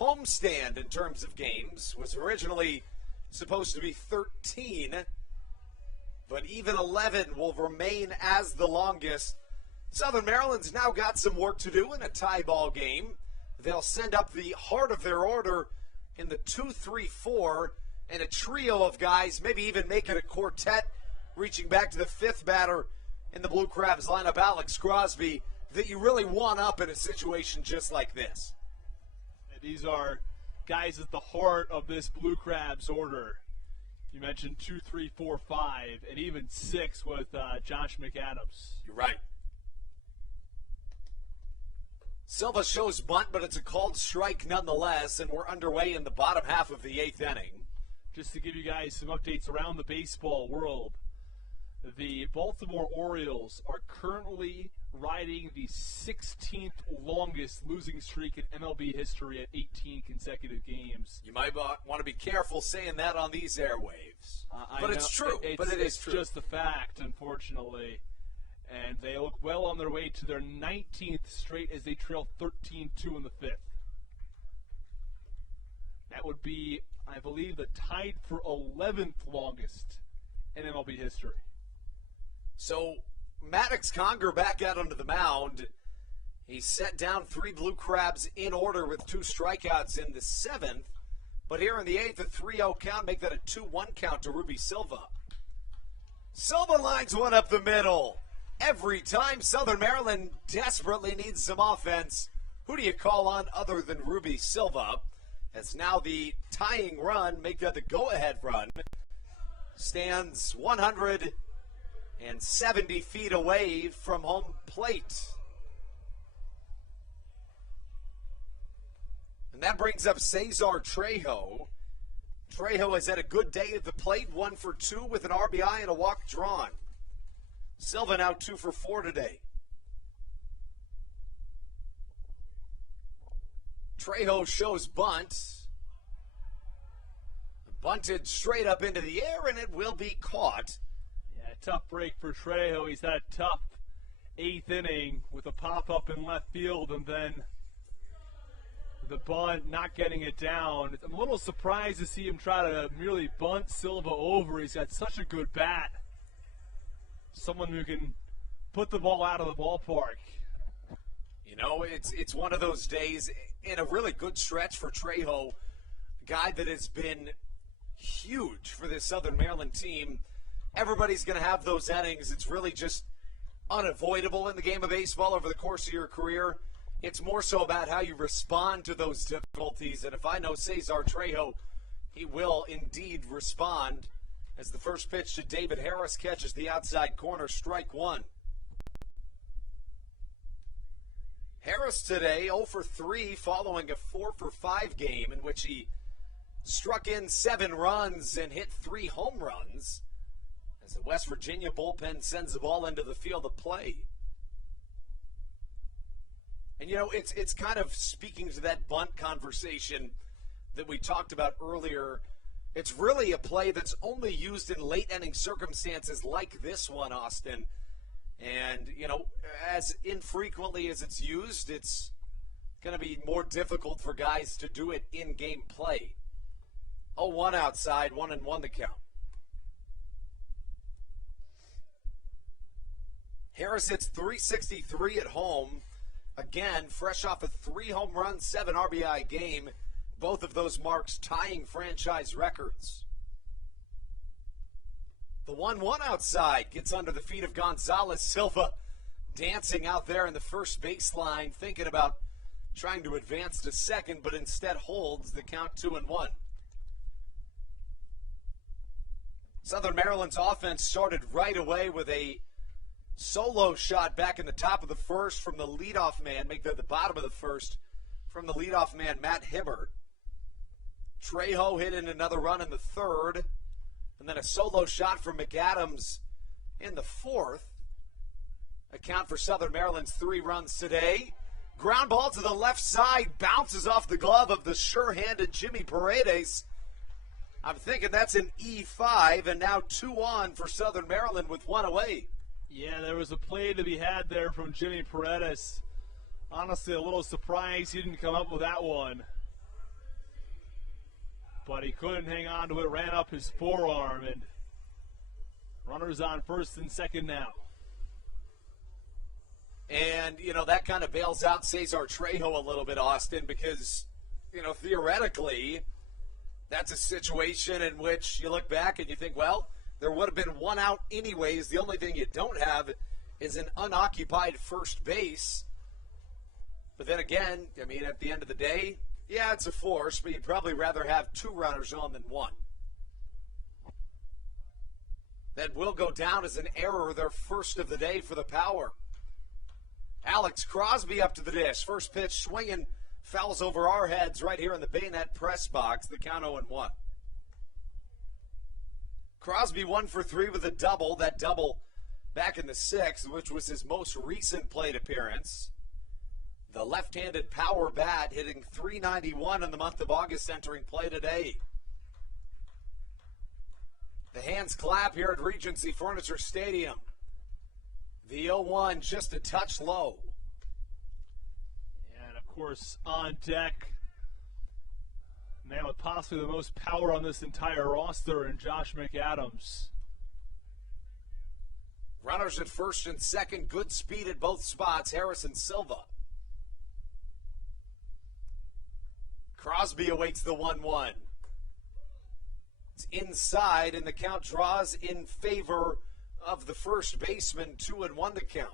homestand in terms of games. Was originally supposed to be 13, but even 11 will remain as the longest. Southern Maryland's now got some work to do in a tie ball game. They'll send up the heart of their order in the 2-3-4, and a trio of guys, maybe even make it a quartet, reaching back to the fifth batter in the Blue Crabs lineup, Alex Crosby, that you really want up in a situation just like this. These are guys at the heart of this Blue Crabs order. You mentioned 2, 3, 4, 5, and even 6 with Josh McAdams. You're right. Silva shows bunt, but it's a called strike nonetheless, and we're underway in the bottom half of the 8th inning. Just to give you guys some updates around the baseball world, the Baltimore Orioles are currently riding the 16th longest losing streak in MLB history at 18 consecutive games. You might want to be careful saying that on these airwaves. But it's true. It's just a fact, unfortunately. And they look well on their way to their 19th straight as they trail 13-2 in the 5th. That would be, I believe, the tied for 11th longest in MLB history. So, Maddox Conger back out onto the mound. He set down 3 Blue Crabs in order with 2 strikeouts in the 7th. But here in the 8th, a 3-0 count, make that a 2-1 count to Ruby Silva. Silva lines one up the middle. Every time Southern Maryland desperately needs some offense, who do you call on other than Ruby Silva? As now the tying run, make that the go-ahead run, stands 170 feet away from home plate. And that brings up Cesar Trejo. Trejo has had a good day at the plate, 1 for 2 with an RBI and a walk drawn. Silva now 2 for 4 today. Trejo shows bunt. Bunted straight up into the air, and it will be caught. Yeah, tough break for Trejo. He's had a tough 8th inning with a pop-up in left field, and then the bunt, not getting it down. I'm a little surprised to see him try to merely bunt Silva over. He's got such a good bat. Someone who can put the ball out of the ballpark. You know, it's one of those days in a really good stretch for Trejo, a guy that has been huge for this Southern Maryland team. Everybody's going to have those innings. It's really just unavoidable in the game of baseball over the course of your career. It's more so about how you respond to those difficulties. And if I know Cesar Trejo, he will indeed respond as the first pitch to David Harris catches the outside corner, strike 1. Harris today 0 for 3 following a 4 for 5 game in which he struck in 7 runs and hit 3 home runs as the West Virginia bullpen sends the ball into the field of play. And, you know, it's kind of speaking to that bunt conversation that we talked about earlier. It's really a play that's only used in late inning circumstances like this one, Austin. And, you know, as infrequently as it's used, it's going to be more difficult for guys to do it in game play. 0-1 outside, 1-1 the count. Harris hits .363 at home. Again, fresh off a 3 home run, 7 RBI game. Both of those marks tying franchise records. The 1-1 outside gets under the feet of Gonzalez. Silva dancing out there in the first baseline, thinking about trying to advance to second, but instead holds the count 2-1. Southern Maryland's offense started right away with a solo shot back in the top of the first from the leadoff man, the bottom of the first, from the leadoff man, Matt Hibbert. Trejo hit in another run in the third, and then a solo shot from McAdams in the fourth. Account for Southern Maryland's 3 runs today. Ground ball to the left side, bounces off the glove of the sure-handed Jimmy Paredes. I'm thinking that's an E5, and now 2 on for Southern Maryland with 1 away. Yeah, there was a play to be had there from Jimmy Paredes. Honestly, a little surprised he didn't come up with that one. But he couldn't hang on to it, ran up his forearm, and runners on first and second now. And, that kind of bails out Cesar Trejo a little bit, Austin, because, theoretically, that's a situation in which you look back and you think, well, there would have been 1 out anyways. The only thing you don't have is an unoccupied first base. But then again, at the end of the day, yeah, it's a force, but you'd probably rather have 2 runners on than 1. That will go down as an error, their first of the day for the Power. Alex Crosby up to the dish. First pitch swinging, fouls over our heads right here in the Bayonet press box. The count 0-1. Crosby 1 for 3 with a double. That double back in the 6th, which was his most recent plate appearance. The left-handed power bat hitting .391 in the month of August, entering play today. The hands clap here at Regency Furniture Stadium. The 0-1 just a touch low. And, of course, on deck, man with possibly the most power on this entire roster, and Josh McAdams. Runners at first and second, good speed at both spots, Harrison Silva. Crosby awaits the 1-1. It's inside, and the count draws in favor of the first baseman. 2-1 to count.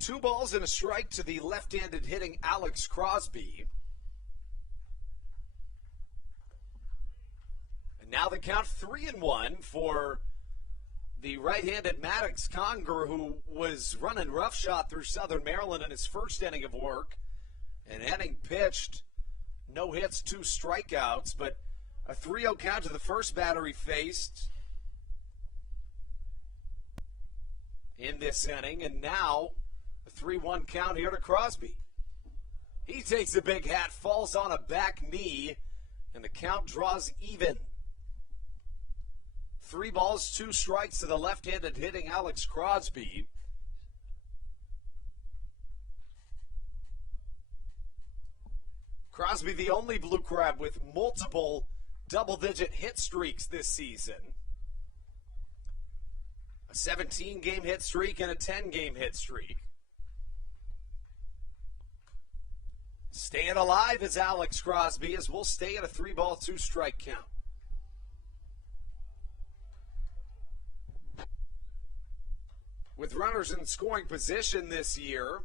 Two balls and a strike to the left-handed hitting Alex Crosby. And now the count 3-1 for the right-handed Maddox Conger, who was running roughshod through Southern Maryland in his first inning of work. And inning pitched, no hits, 2 strikeouts, but a 3-0 count to the first batter he faced in this inning. And now a 3-1 count here to Crosby. He takes a big hat, falls on a back knee, and the count draws even. 3 balls, 2 strikes to the left-handed hitting Alex Crosby. Crosby, the only Blue Crab with multiple double-digit hit streaks this season. A 17-game hit streak and a 10-game hit streak. Staying alive is Alex Crosby, as we'll stay at a 3-ball, 2-strike count. With runners in scoring position this year,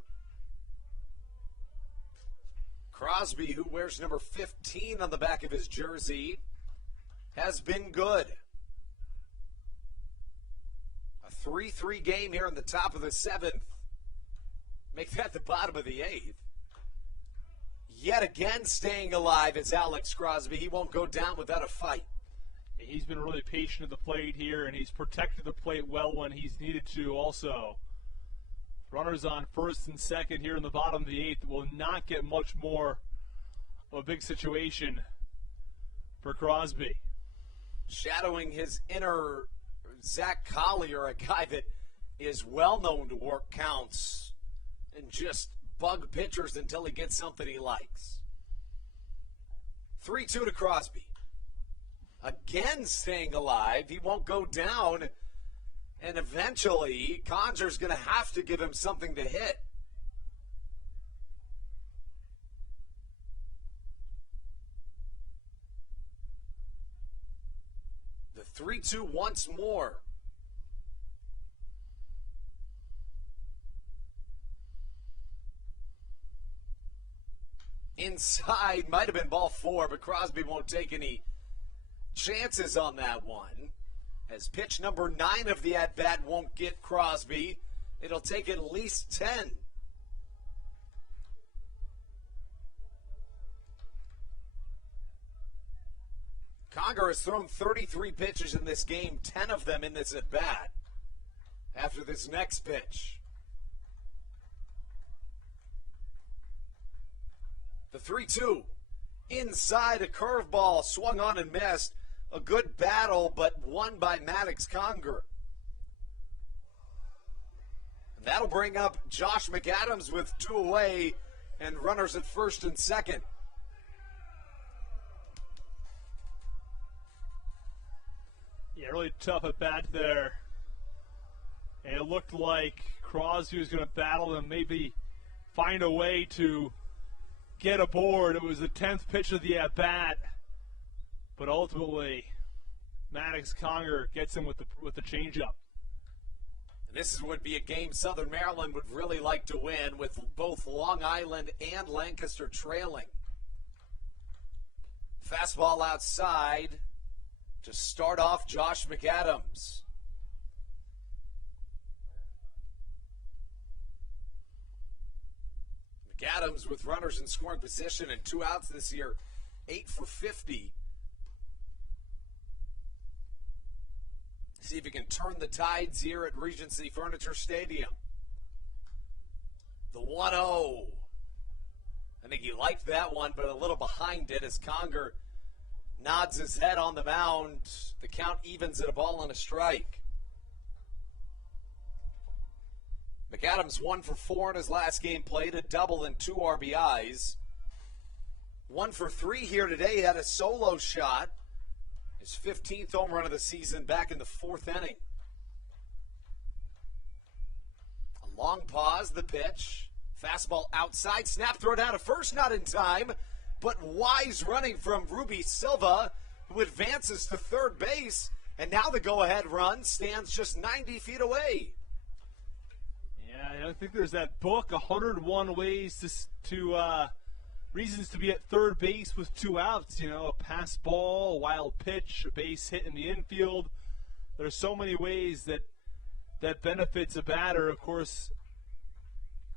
Crosby, who wears number 15 on the back of his jersey, has been good. A 3-3 game here in the top of the 7th. Make that the bottom of the 8th. Yet again staying alive is Alex Crosby. He won't go down without a fight. He's been really patient at the plate here, and he's protected the plate well when he's needed to also. Runners on first and second here in the bottom of the 8th will not get much more of a big situation for Crosby. Shadowing his inner Zach Collier, a guy that is well known to work counts and just bug pitchers until he gets something he likes. 3-2 to Crosby. Again staying alive. He won't go down. And eventually, Conger's going to have to give him something to hit. 3-2 once more. Inside, might have been ball 4, but Crosby won't take any chances on that one. As pitch number 9 of the at-bat won't get Crosby, it'll take at least 10. Conger has thrown 33 pitches in this game, 10 of them in this at-bat. After this next pitch. The 3-2. Inside, a curveball swung on and missed. A good battle, but won by Maddox Conger. And that'll bring up Josh McAdams with 2 away and runners at first and second. Yeah, really tough at bat there. And it looked like Crosby was going to battle and maybe find a way to get aboard. It was the 10th pitch of the at-bat. But ultimately, Maddox Conger gets him with the changeup. This would be a game Southern Maryland would really like to win, with both Long Island and Lancaster trailing. Fastball outside to start off Josh McAdams. McAdams with runners in scoring position and 2 outs this year, 8 for 50. See if he can turn the tides here at Regency Furniture Stadium. The 1-0. I think he liked that one, but a little behind it as Conger nods his head on the mound. The count evens at a ball and a strike. McAdams 1 for 4 in his last game played, a double and 2 RBIs. 1 for 3 here today. He had a solo shot. His 15th home run of the season back in the 4th inning. A long pause, the pitch. Fastball outside, snap throw down to first, not in time. But wise running from Ruby Silva, who advances to third base. And now the go-ahead run stands just 90 feet away. Yeah, I think there's that book, 101 ways to reasons to be at third base with 2 outs. You know, a pass ball, a wild pitch, a base hit in the infield. There's so many ways that benefits a batter. Of course,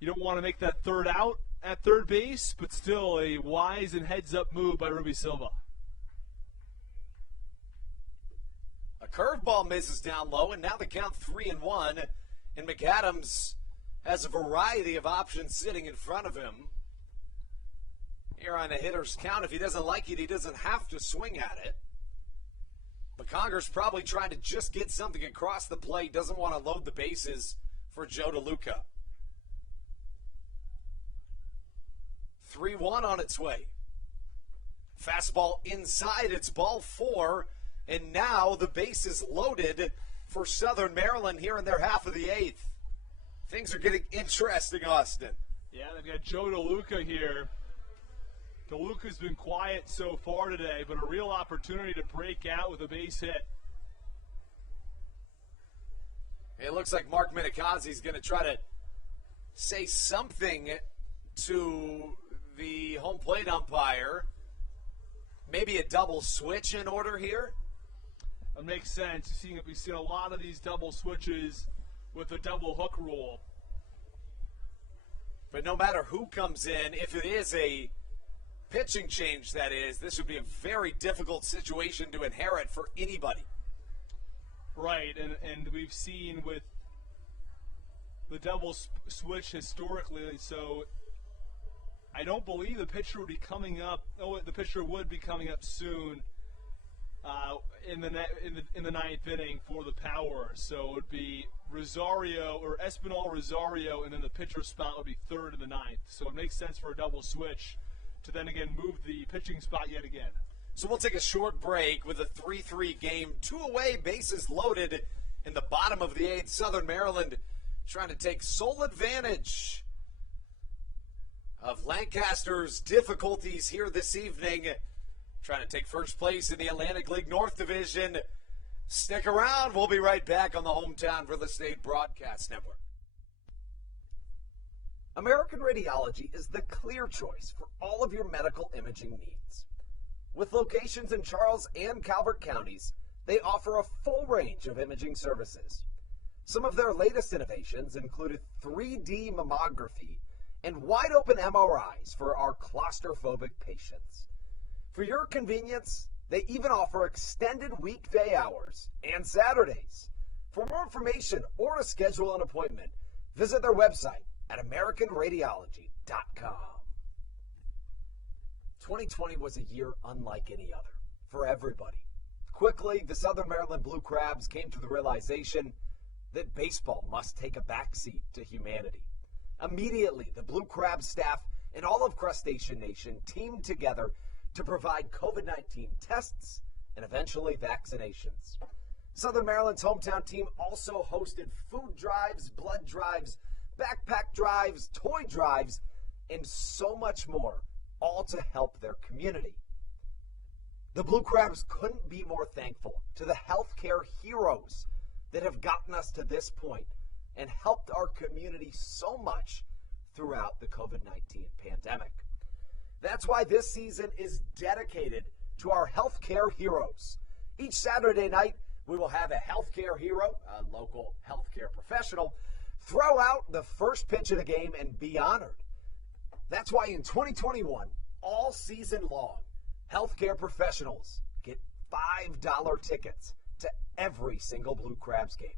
you don't want to make that third out at third base, but still a wise and heads-up move by Ruby Silva. A curveball misses down low, and now the count 3-1. And McAdams has a variety of options sitting in front of him. Here on a hitter's count, if he doesn't like it, he doesn't have to swing at it. But Conger's probably trying to just get something across the plate, doesn't want to load the bases for Joe DeLuca. 3-1 on its way. Fastball inside, it's ball 4, and now the base is loaded for Southern Maryland here in their half of the 8th. Things are getting interesting, Austin. Yeah, they've got Joe DeLuca here. DeLuca's been quiet so far today, but a real opportunity to break out with a base hit. It looks like Mark Minikazi is going to try to say something to the home plate umpire. Maybe a double switch in order here? It makes sense. We've seen a lot of these double switches with the double hook rule. But no matter who comes in, if it is a pitching change, that is, this would be a very difficult situation to inherit for anybody. Right, and we've seen with the double switch historically, so I don't believe the pitcher would be coming up. Oh, the pitcher would be coming up soon in the ninth inning for the power. So it would be Rosario or Espinal Rosario, and then the pitcher spot would be third in the ninth. So it makes sense for a double switch to then again move the pitching spot yet again. So we'll take a short break with a 3-3 game. 2 away, bases loaded in the bottom of the 8th. Southern Maryland trying to take sole advantage of Lancaster's difficulties here this evening. Trying to take first place in the Atlantic League North Division. Stick around. We'll be right back on the Hometown Real Estate Broadcast Network. American Radiology is the clear choice for all of your medical imaging needs. With locations in Charles and Calvert counties, they offer a full range of imaging services. Some of their latest innovations included 3D mammography and wide-open MRIs for our claustrophobic patients. For your convenience, they even offer extended weekday hours and Saturdays. For more information or to schedule an appointment, visit their website at AmericanRadiology.com. 2020 was a year unlike any other for everybody. Quickly, the Southern Maryland Blue Crabs came to the realization that baseball must take a backseat to humanity. Immediately, the Blue Crab staff and all of Crustacean Nation teamed together to provide COVID-19 tests and eventually vaccinations. Southern Maryland's hometown team also hosted food drives, blood drives, backpack drives, toy drives, and so much more, all to help their community. The Blue Crabs couldn't be more thankful to the healthcare heroes that have gotten us to this point and helped our community so much throughout the COVID-19 pandemic. That's why this season is dedicated to our healthcare heroes. Each Saturday night, we will have a healthcare hero, a local healthcare professional, throw out the first pitch of the game and be honored. That's why in 2021, all season long, healthcare professionals get $5 tickets to every single Blue Crabs game.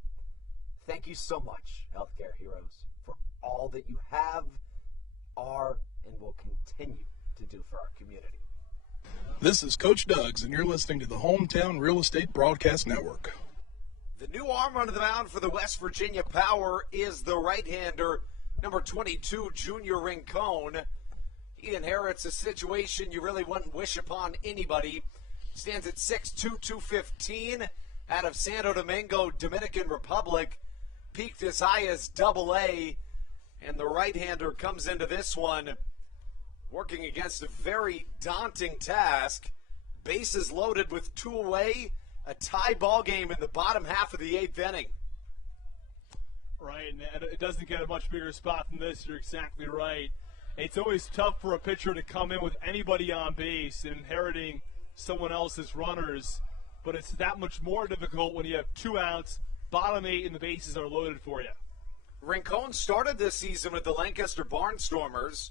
Thank you so much, healthcare heroes, for all that you have, are, and will continue to do for our community. This is Coach Doug's, and you're listening to the Hometown Real Estate Broadcast Network. The new arm on the mound for the West Virginia Power is the right-hander, number 22, Junior Rincon. He inherits a situation you really wouldn't wish upon anybody. Stands at 6'2", 215, out of Santo Domingo, Dominican Republic. Peaked as high as AA, and the right-hander comes into this one working against a very daunting task. Bases loaded with 2 away, a tie ball game in the bottom half of the 8th inning. Right, and it doesn't get a much bigger spot than this. You're exactly right. It's always tough for a pitcher to come in with anybody on base and inheriting someone else's runners, but it's that much more difficult when you have 2 outs, bottom 8, and the bases are loaded for you. Rincon started this season with the Lancaster Barnstormers,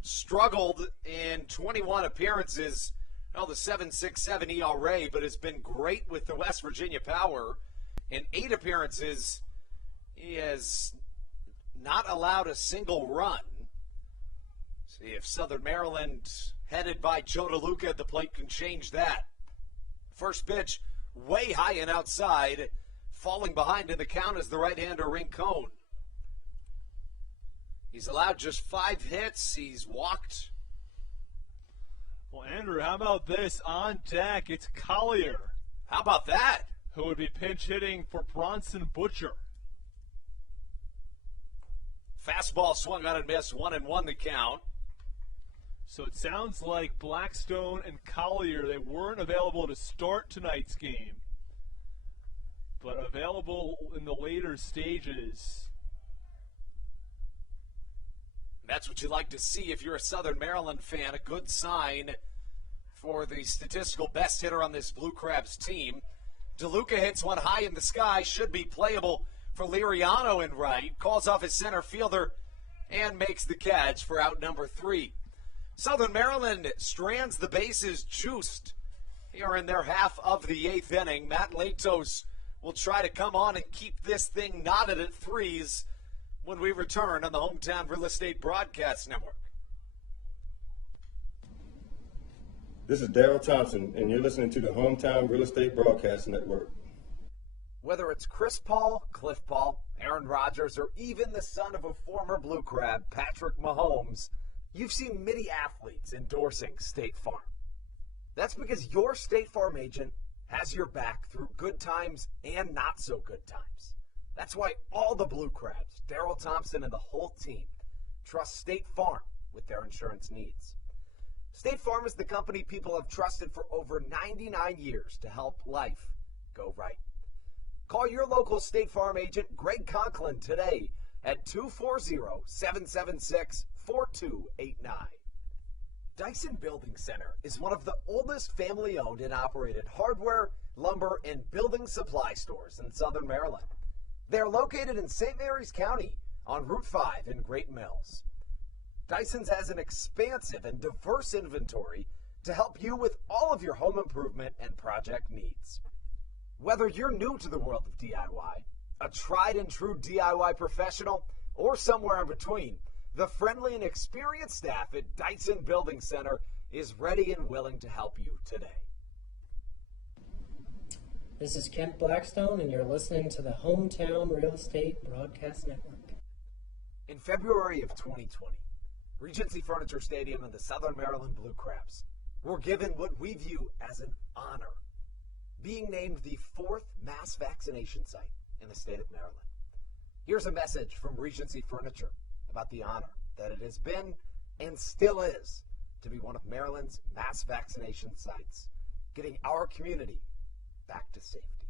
struggled in 21 appearances, the 7.67 ERA, but has been great with the West Virginia Power. In 8 appearances, he has not allowed a single run. See if Southern Maryland, headed by Joe DeLuca at the plate, can change that. First pitch, way high and outside. Falling behind in the count is the right-hander Rincon. He's allowed just 5 hits. He's walked. Well, Andrew, how about this? On deck, it's Collier. How about that? Who would be pinch hitting for Bronson Butcher. Fastball swung on and missed, 1-1 the count. So it sounds like Blackstone and Collier, they weren't available to start tonight's game, but available in the later stages. That's what you like to see if you're a Southern Maryland fan. A good sign for the statistical best hitter on this Blue Crabs team. DeLuca hits one high in the sky, should be playable for Liriano in right. Calls off his center fielder and makes the catch for out number 3. Southern Maryland strands the bases juiced here in their half of the 8th inning. Matt Latos will try to come on and keep this thing knotted at 3s when we return on the Hometown Real Estate Broadcast Network. This is Daryl Thompson, and you're listening to the Hometown Real Estate Broadcast Network. Whether it's Chris Paul, Cliff Paul, Aaron Rodgers, or even the son of a former Blue Crab, Patrick Mahomes, you've seen many athletes endorsing State Farm. That's because your State Farm agent has your back through good times and not so good times. That's why all the Blue Crabs, Daryl Thompson and the whole team, trust State Farm with their insurance needs. State Farm is the company people have trusted for over 99 years to help life go right. Call your local State Farm agent, Greg Conklin, today at 240-776-4289. Dyson Building Center is one of the oldest family-owned and operated hardware, lumber, and building supply stores in Southern Maryland. They are located in St. Mary's County on Route 5 in Great Mills. Dyson's has an expansive and diverse inventory to help you with all of your home improvement and project needs. Whether you're new to the world of DIY, a tried and true DIY professional, or somewhere in between, the friendly and experienced staff at Dyson Building Center is ready and willing to help you today. This is Kent Blackstone, and you're listening to the Hometown Real Estate Broadcast Network. In February of 2020, Regency Furniture Stadium and the Southern Maryland Blue Crabs were given what we view as an honor, being named the 4th mass vaccination site in the state of Maryland. Here's a message from Regency Furniture about the honor that it has been and still is to be one of Maryland's mass vaccination sites, getting our community back to safety.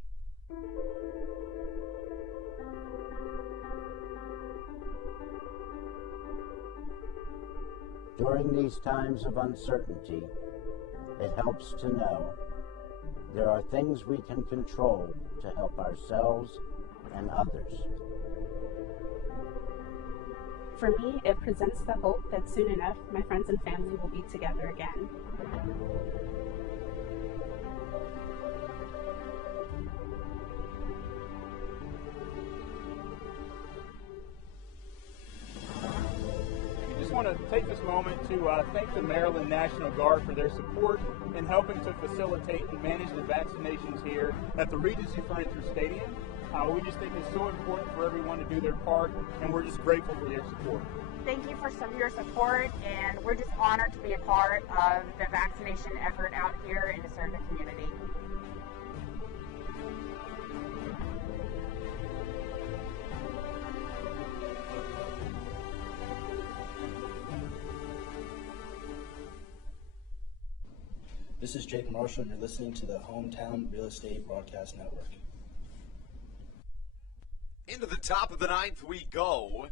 During these times of uncertainty, it helps to know there are things we can control to help ourselves and others. For me, it presents the hope that soon enough, my friends and family will be together again. I just want to take this moment to thank the Maryland National Guard for their support in helping to facilitate and manage the vaccinations here at the Regency Furniture Stadium. We just think it's so important for everyone to do their part, and we're just grateful for their support. Thank you for some of your support, and we're just honored to be a part of the vaccination effort out here and to serve the community. This is Jake Marshall, and you're listening to the Hometown Real Estate Broadcast Network. Into the top of the ninth we go.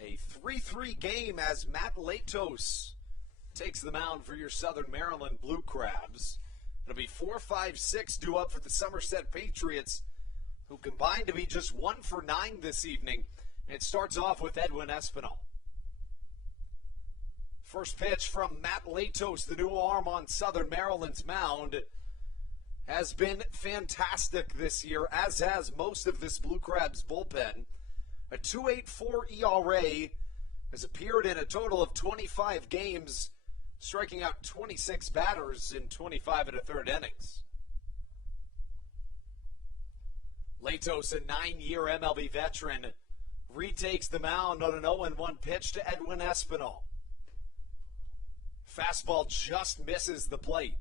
A 3-3 game as Matt Latos takes the mound for your Southern Maryland Blue Crabs. It'll be 4-5-6 due up for the Somerset Patriots, who combined to be just 1 for 9 this evening. And it starts off with Edwin Espinal. First pitch from Matt Latos, the new arm on Southern Maryland's mound, has been fantastic this year, as has most of this Blue Crabs bullpen. A 2.84 ERA, has appeared in a total of 25 games, striking out 26 batters in 25 1/3 innings. Latos, a 9-year MLB veteran, retakes the mound on an 0-1 pitch to Edwin Espinal. Fastball just misses the plate.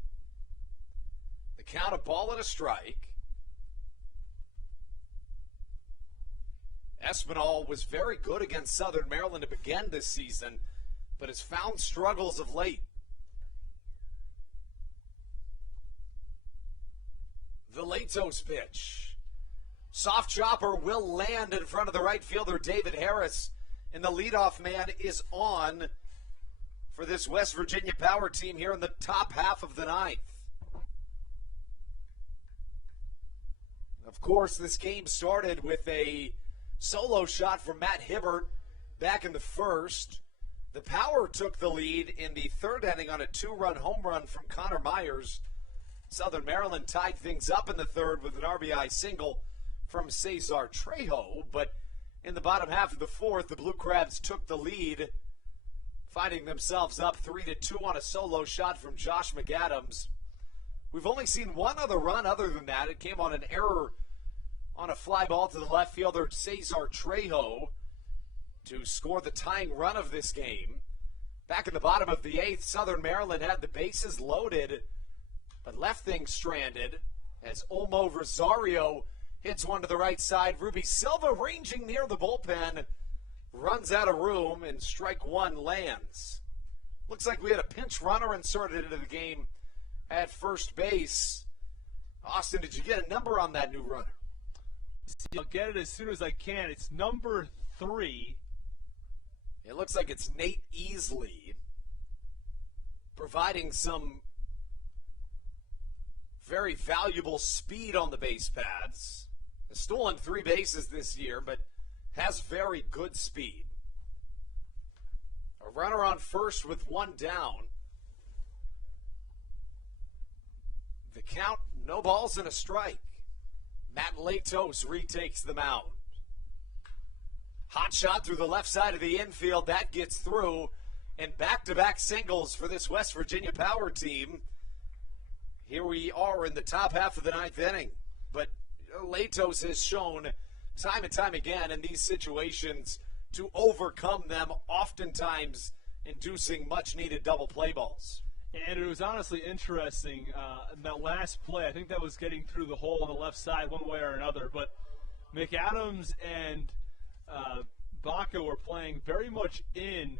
The count, a ball and a strike. Espinal was very good against Southern Maryland to begin this season, but has found struggles of late. The Latos pitch. Soft chopper will land in front of the right fielder, David Harris, and the leadoff man is on for this West Virginia power team here in the top half of the ninth. Of course, this game started with a solo shot from Matt Hibbert back in the first. The Power took the lead in the third inning on a 2-run home run from Connor Myers. Southern Maryland tied things up in the third with an RBI single from Cesar Trejo, but in the bottom half of the fourth, the Blue Crabs took the lead, finding themselves up 3-2 on a solo shot from Josh McAdams. We've only seen one other run other than that. It came on an error on a fly ball to the left fielder, Cesar Trejo, to score the tying run of this game. Back in the bottom of the eighth, Southern Maryland had the bases loaded, but left things stranded as Olmo Rosario hits one to the right side. Ruby Silva, ranging near the bullpen, runs out of room, and strike one lands. Looks like we had a pinch runner inserted into the game at first base. Austin, did you get a number on that new runner? See, I'll get it as soon as I can. It's number 3. It looks like it's Nate Easley providing some very valuable speed on the base paths. Has stolen 3 bases this year, but has very good speed. A runner on first with 1 down. The count, no balls and a strike. Matt Latos retakes the mound. Hot shot through the left side of the infield. That gets through. And back-to-back singles for this West Virginia Power team. Here we are in the top half of the 9th inning. But Latos has shown time and time again in these situations to overcome them, oftentimes inducing much-needed double play balls. And it was honestly interesting, that last play, I think that was getting through the hole on the left side one way or another, but McAdams and Baca were playing very much in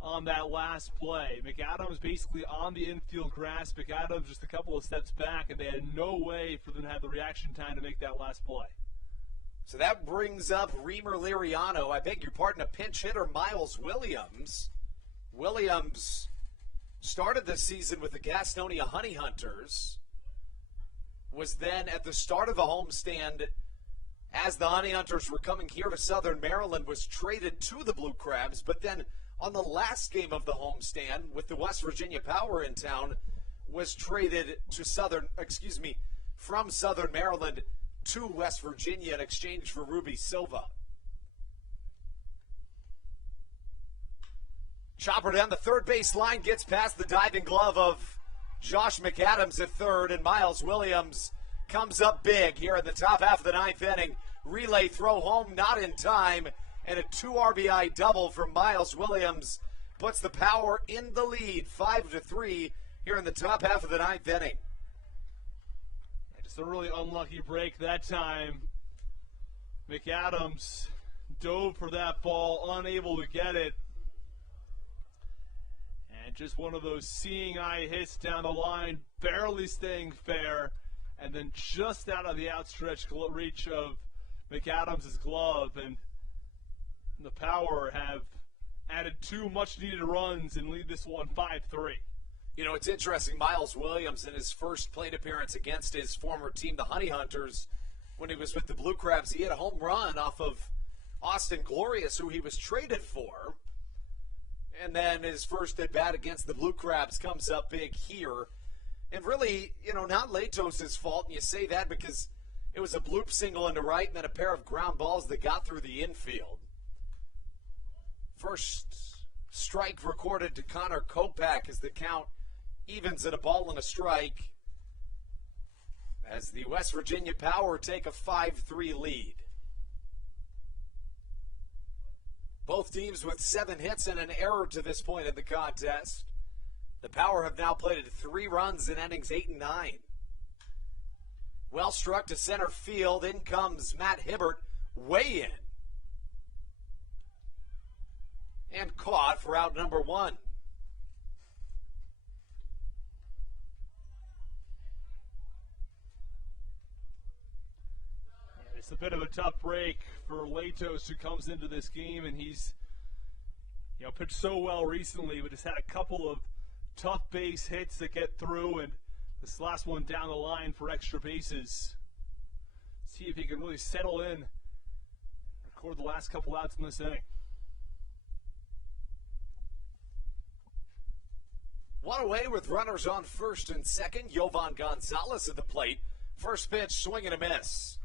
on that last play. McAdams basically on the infield grass, McAdams just a couple of steps back, and they had no way for them to have the reaction time to make that last play. So that brings up Reamer Liriano, I beg your pardon, a pinch hitter, Miles Williams. Williams started the season with the Gastonia Honey Hunters, was then at the start of a homestand as the Honey Hunters were coming here to Southern Maryland, was traded to the Blue Crabs, but then on the last game of the homestand with the West Virginia Power in town, was traded to from Southern Maryland to West Virginia in exchange for Ruby Silva. Chopper down the third base line, gets past the diving glove of Josh McAdams at third, and Miles Williams comes up big here in the top half of the 9th inning. Relay throw home, not in time, and a 2 RBI double from Miles Williams puts the Power in the lead, 5-3 here in the top half of the 9th inning. Just a really unlucky break that time. McAdams dove for that ball, unable to get it. And just one of those seeing eye hits down the line, barely staying fair, and then just out of the outstretched reach of McAdams' glove, and the Power have added 2 much-needed runs and lead this one 5-3. You know, it's interesting, Miles Williams in his first plate appearance against his former team, the Honey Hunters, when he was with the Blue Crabs, he had a home run off of Austin Glorious, who he was traded for. And then his first at-bat against the Blue Crabs comes up big here. And really, you know, not Latos' fault, and you say that because it was a bloop single into right and then a pair of ground balls that got through the infield. First strike recorded to Connor Kopak as the count evens at a ball and a strike as the West Virginia Power take a 5-3 lead. Both teams with 7 hits and an error to this point in the contest. The Power have now plated 3 runs in innings 8 and 9. Well struck to center field. In comes Matt Hibbert, way in. And caught for out number 1. It's a bit of a tough break for Latos, who comes into this game, and he's, you know, pitched so well recently, but just had a couple of tough base hits that get through, and this last one down the line for extra bases. See if he can really settle in, record the last couple outs in this inning. One away with runners on first and second. Jovan Gonzalez at the plate. First pitch, swing and a miss.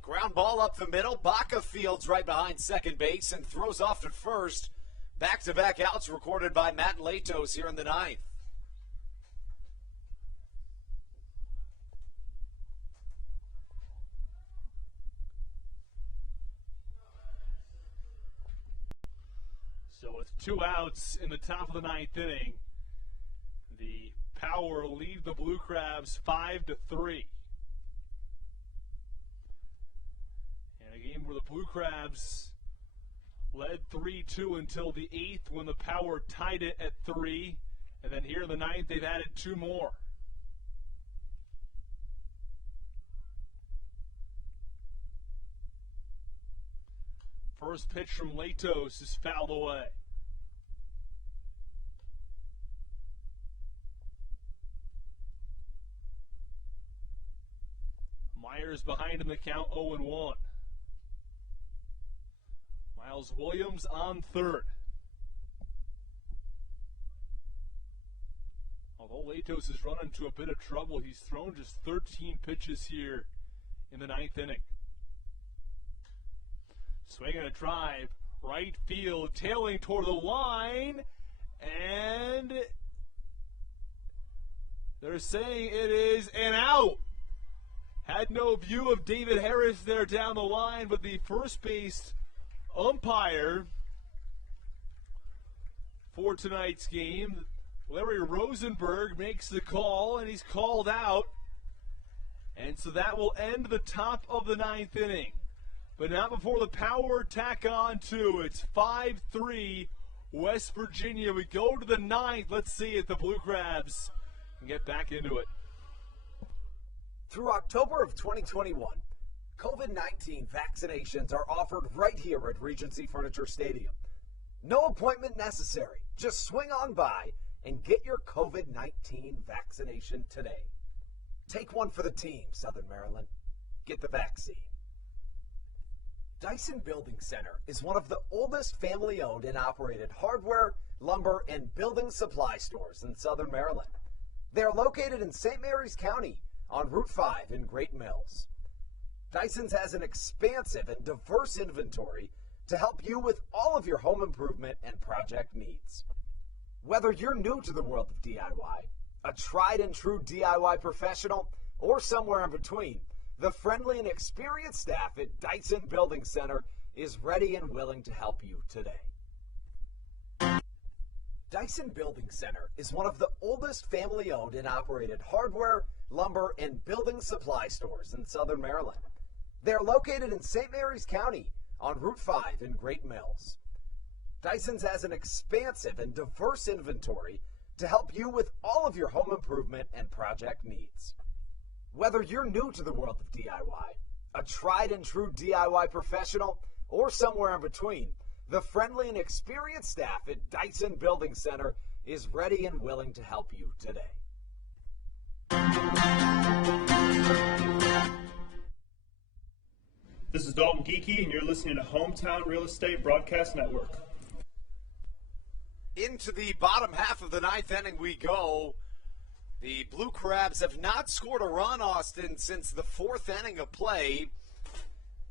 Ground ball up the middle. Baca fields right behind second base and throws off to first. Back-to-back outs recorded by Matt Latos here in the 9th. So with 2 outs in the top of the 9th inning, the Power lead the Blue Crabs 5-3. game where the Blue Crabs led 3-2 until the 8th when the Power tied it at 3. And then here in the 9th, they've added 2 more. First pitch from Latos is fouled away. Myers behind in the count, 0-1. Miles Williams on third. Although Latos has run into a bit of trouble, he's thrown just 13 pitches here in the 9th inning. Swinging a drive, right field, tailing toward the line, and they're saying it is an out. Had no view of David Harris there down the line, but the first base umpire for tonight's game, Larry Rosenberg, makes the call, and he's called out. And so that will end the top of the 9th inning. But not before the Power tack on 2. It's 5-3 West Virginia. We go to the 9th. Let's see if the Blue Crabs can get back into it. Through October of 2021, COVID-19 vaccinations are offered right here at Regency Furniture Stadium. No appointment necessary. Just swing on by and get your COVID-19 vaccination today. Take one for the team, Southern Maryland. Get the vaccine. Dyson Building Center is one of the oldest family-owned and operated hardware, lumber, and building supply stores in Southern Maryland. They are located in St. Mary's County on Route 5 in Great Mills. Dyson's has an expansive and diverse inventory to help you with all of your home improvement and project needs. Whether you're new to the world of DIY, a tried and true DIY professional, or somewhere in between, the friendly and experienced staff at Dyson Building Center is ready and willing to help you today. Dyson Building Center is one of the oldest family-owned and operated hardware, lumber, and building supply stores in Southern Maryland. They're located in St. Mary's County on Route 5 in Great Mills. Dyson's has an expansive and diverse inventory to help you with all of your home improvement and project needs. Whether you're new to the world of DIY, a tried and true DIY professional, or somewhere in between, the friendly and experienced staff at Dyson Building Center is ready and willing to help you today. This is Dalton Geeky, and you're listening to Hometown Real Estate Broadcast Network. Into the bottom half of the 9th inning we go. The Blue Crabs have not scored a run, Austin, since the 4th inning of play.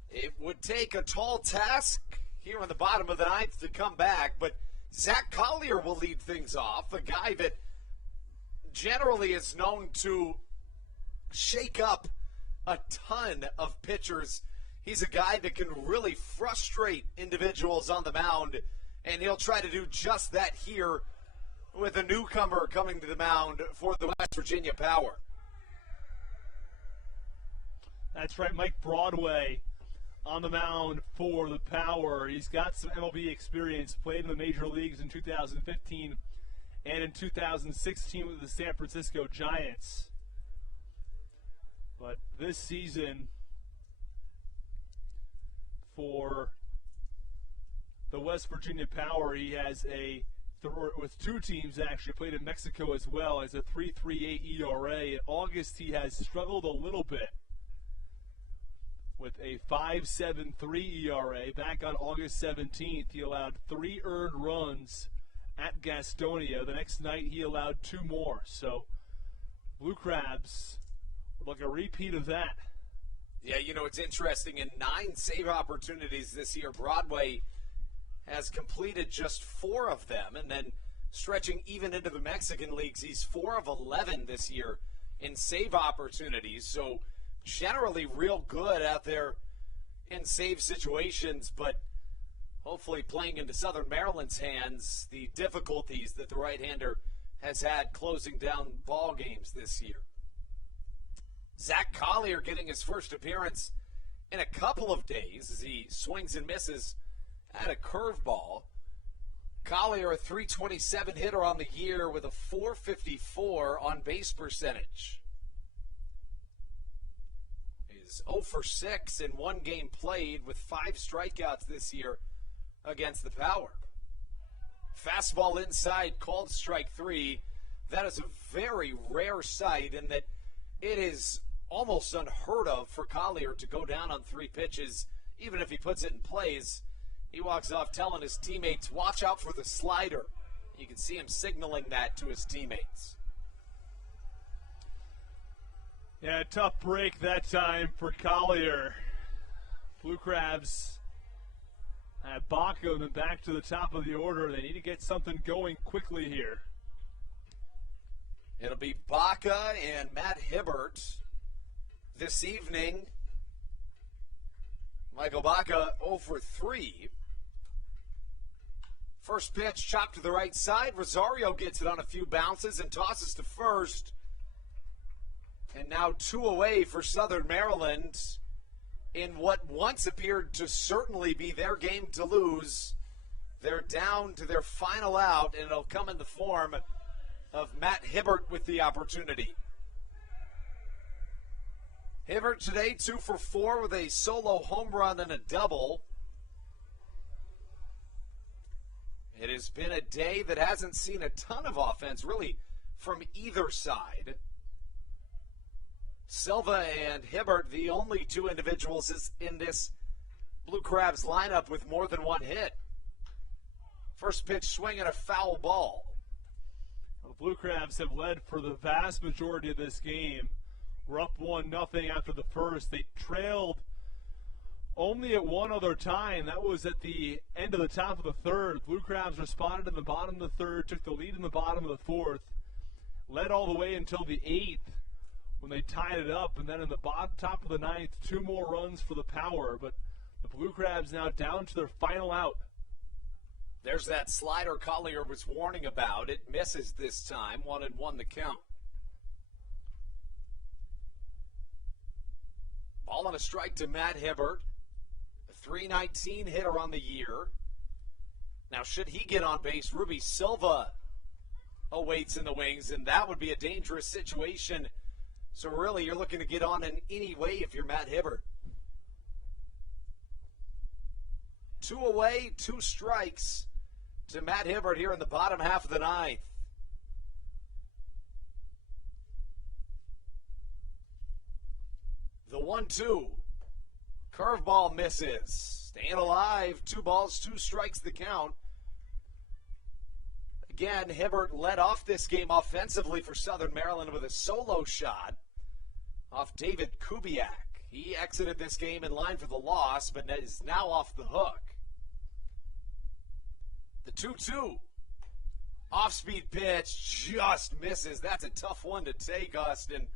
It would take a tall task here in the bottom of the 9th to come back, but Zach Collier will lead things off, a guy that generally is known to shake up a ton of pitchers. He's a guy that can really frustrate individuals on the mound, and he'll try to do just that here with a newcomer coming to the mound for the West Virginia Power. That's right, Mike Broadway on the mound for the Power. He's got some MLB experience, played in the major leagues in 2015 and in 2016 with the San Francisco Giants. But this season for the West Virginia Power, he has with 2 teams actually, played in Mexico as well, as a 3.38 ERA. In August, he has struggled a little bit with a 5.73 ERA. Back on August 17th, he allowed 3 earned runs at Gastonia. The next night, he allowed 2 more. So, Blue Crabs would like a repeat of that. Yeah, you know, it's interesting. In 9 save opportunities this year, Broadway has completed just 4 of them, and then stretching even into the Mexican leagues, he's 4 of 11 this year in save opportunities. So generally real good out there in save situations, but hopefully playing into Southern Maryland's hands, the difficulties that the right-hander has had closing down ball games this year. Zach Collier getting his first appearance in a couple of days as he swings and misses at a curveball. Collier, a .327 hitter on the year with a .454 on base percentage. He's 0 for 6 in one game played with 5 strikeouts this year against the Power. Fastball inside, called strike 3. That is a very rare sight in that it is almost unheard of for Collier to go down on 3 pitches. Even if he puts it in plays, he walks off telling his teammates, watch out for the slider. You can see him signaling that to his teammates. Yeah, tough break that time for Collier. Blue Crabs at Baca and then back to the top of the order. They need to get something going quickly here. It'll be Baca and Matt Hibbert this evening. Michael Baca 0 for 3. First pitch chopped to the right side. Rosario gets it on a few bounces and tosses to first. And now 2 away for Southern Maryland in what once appeared to certainly be their game to lose. They're down to their final out, and it'll come in the form of Matt Hibbert with the opportunity. Hibbert today 2 for 4 with a solo home run and a double. It has been a day that hasn't seen a ton of offense, really, from either side. Silva and Hibbert, the only 2 individuals in this Blue Crabs lineup with more than 1 hit. First pitch swing and a foul ball. The Blue Crabs have led for the vast majority of this game. We're up 1-0 after the first. They trailed only at one other time. That was at the end of the top of the third. Blue Crabs responded in the bottom of the third, took the lead in the bottom of the fourth, led all the way until the 8th when they tied it up, and then in the top of the 9th, 2 more runs for the Power. But the Blue Crabs now down to their final out. There's that slider Collier was warning about. It misses this time. 1-1 the count. Ball on a strike to Matt Hibbert. A .319 hitter on the year. Now, should he get on base, Ruby Silva awaits in the wings, and that would be a dangerous situation. So really, you're looking to get on in any way if you're Matt Hibbert. 2 away, 2 strikes to Matt Hibbert here in the bottom half of the 9th. The 1-2. Curveball misses. Staying alive. 2 balls, 2 strikes the count. Again, Hibbert led off this game offensively for Southern Maryland with a solo shot off David Kubiak. He exited this game in line for the loss, but is now off the hook. The 2-2. Off-speed pitch just misses. That's a tough one to take, Austin,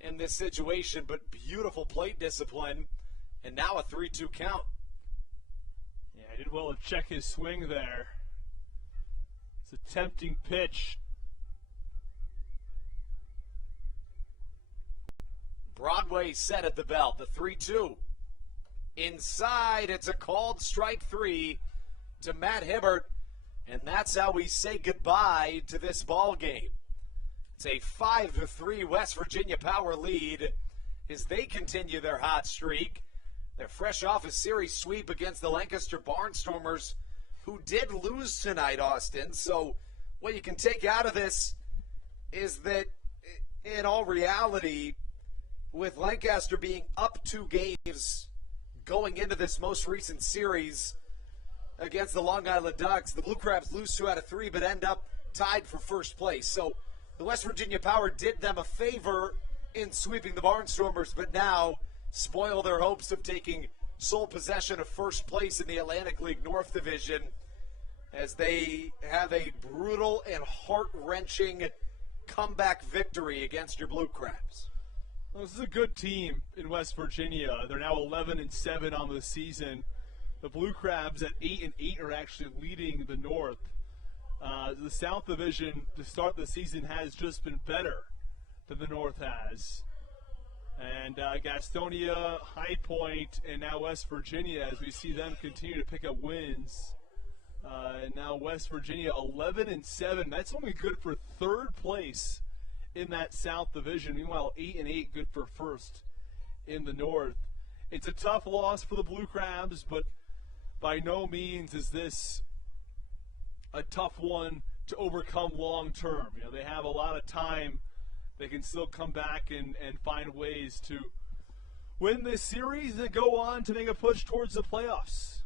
in this situation, but beautiful plate discipline, and now a 3-2 count. Yeah, he did well to check his swing there. It's a tempting pitch. Broadway set at the belt, the 3-2. Inside, it's a called strike 3 to Matt Hibbert, and that's how we say goodbye to this ball game. It's a 5-3 West Virginia Power lead as they continue their hot streak. They're fresh off a series sweep against the Lancaster Barnstormers, who did lose tonight, Austin. So what you can take out of this is that, in all reality, with Lancaster being up 2 games going into this most recent series against the Long Island Ducks, the Blue Crabs lose 2 out of 3 but end up tied for first place. So the West Virginia Power did them a favor in sweeping the Barnstormers, but now spoil their hopes of taking sole possession of first place in the Atlantic League North Division as they have a brutal and heart-wrenching comeback victory against your Blue Crabs. Well, this is a good team in West Virginia. They're now 11-7 on the season. The Blue Crabs at 8-8 are actually leading the North. The South Division to start the season has just been better than the North has. And Gastonia, High Point, and now West Virginia, as we see them continue to pick up wins. And now West Virginia 11-7. That's only good for third place in that South Division. Meanwhile, 8-8, good for first in the North. It's a tough loss for the Blue Crabs, but by no means is this a tough one to overcome long term. You know, they have a lot of time. They can still come back and find ways to win this series and go on to make a push towards the playoffs.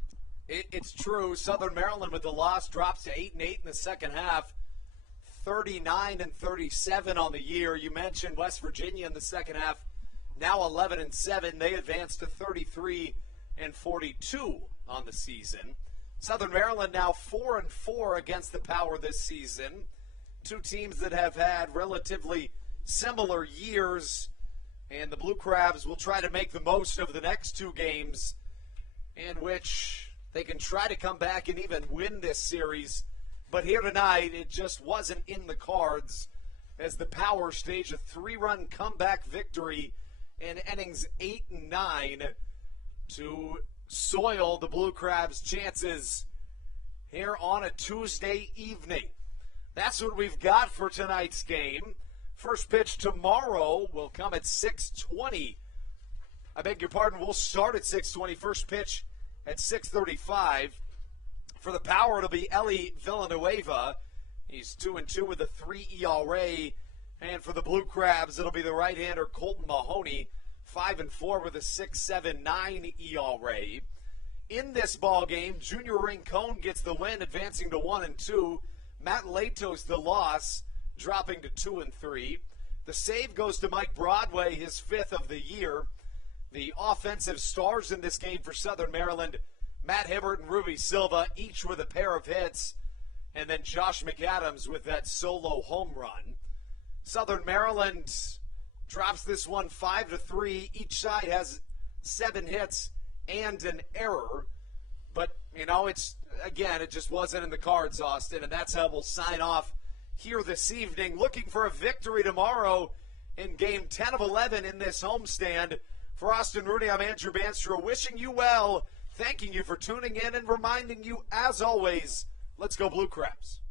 It's true. Southern Maryland with the loss drops to 8-8 in the second half, 39-37 on the year. You mentioned West Virginia in the second half, now 11-7. They advance to 33-42 on the season. Southern Maryland now 4-4 against the Power this season. Two teams that have had relatively similar years, and the Blue Crabs will try to make the most of the next two games in which they can try to come back and even win this series. But here tonight, it just wasn't in the cards as the Power staged a 3-run comeback victory in innings 8 and 9 to soil the Blue Crabs' chances here on a Tuesday evening. That's what we've got for tonight's game. First pitch tomorrow will come at 6:20. I beg your pardon, we'll start at 6:20. First pitch at 6:35. For the Power, it'll be Eli Villanueva. He's 2-2 with a 3 ERA. And for the Blue Crabs, it'll be the right-hander Colton Mahoney, 5-4 with a 6.79 ERA. In this ball game, Junior Rincon gets the win, advancing to 1-2. Matt Latos the loss, dropping to 2-3. The save goes to Mike Broadway, his 5th of the year. The offensive stars in this game for Southern Maryland, Matt Hibbert and Ruby Silva, each with a pair of hits, and then Josh McAdams with that solo home run. Southern Maryland drops this one 5-3. Each side has 7 hits and an error. But, you know, it just wasn't in the cards, Austin, and that's how we'll sign off here this evening. Looking for a victory tomorrow in Game 10 of 11 in this homestand. For Austin Rooney, I'm Andrew Banstra, wishing you well, thanking you for tuning in, and reminding you, as always, let's go Blue Crabs.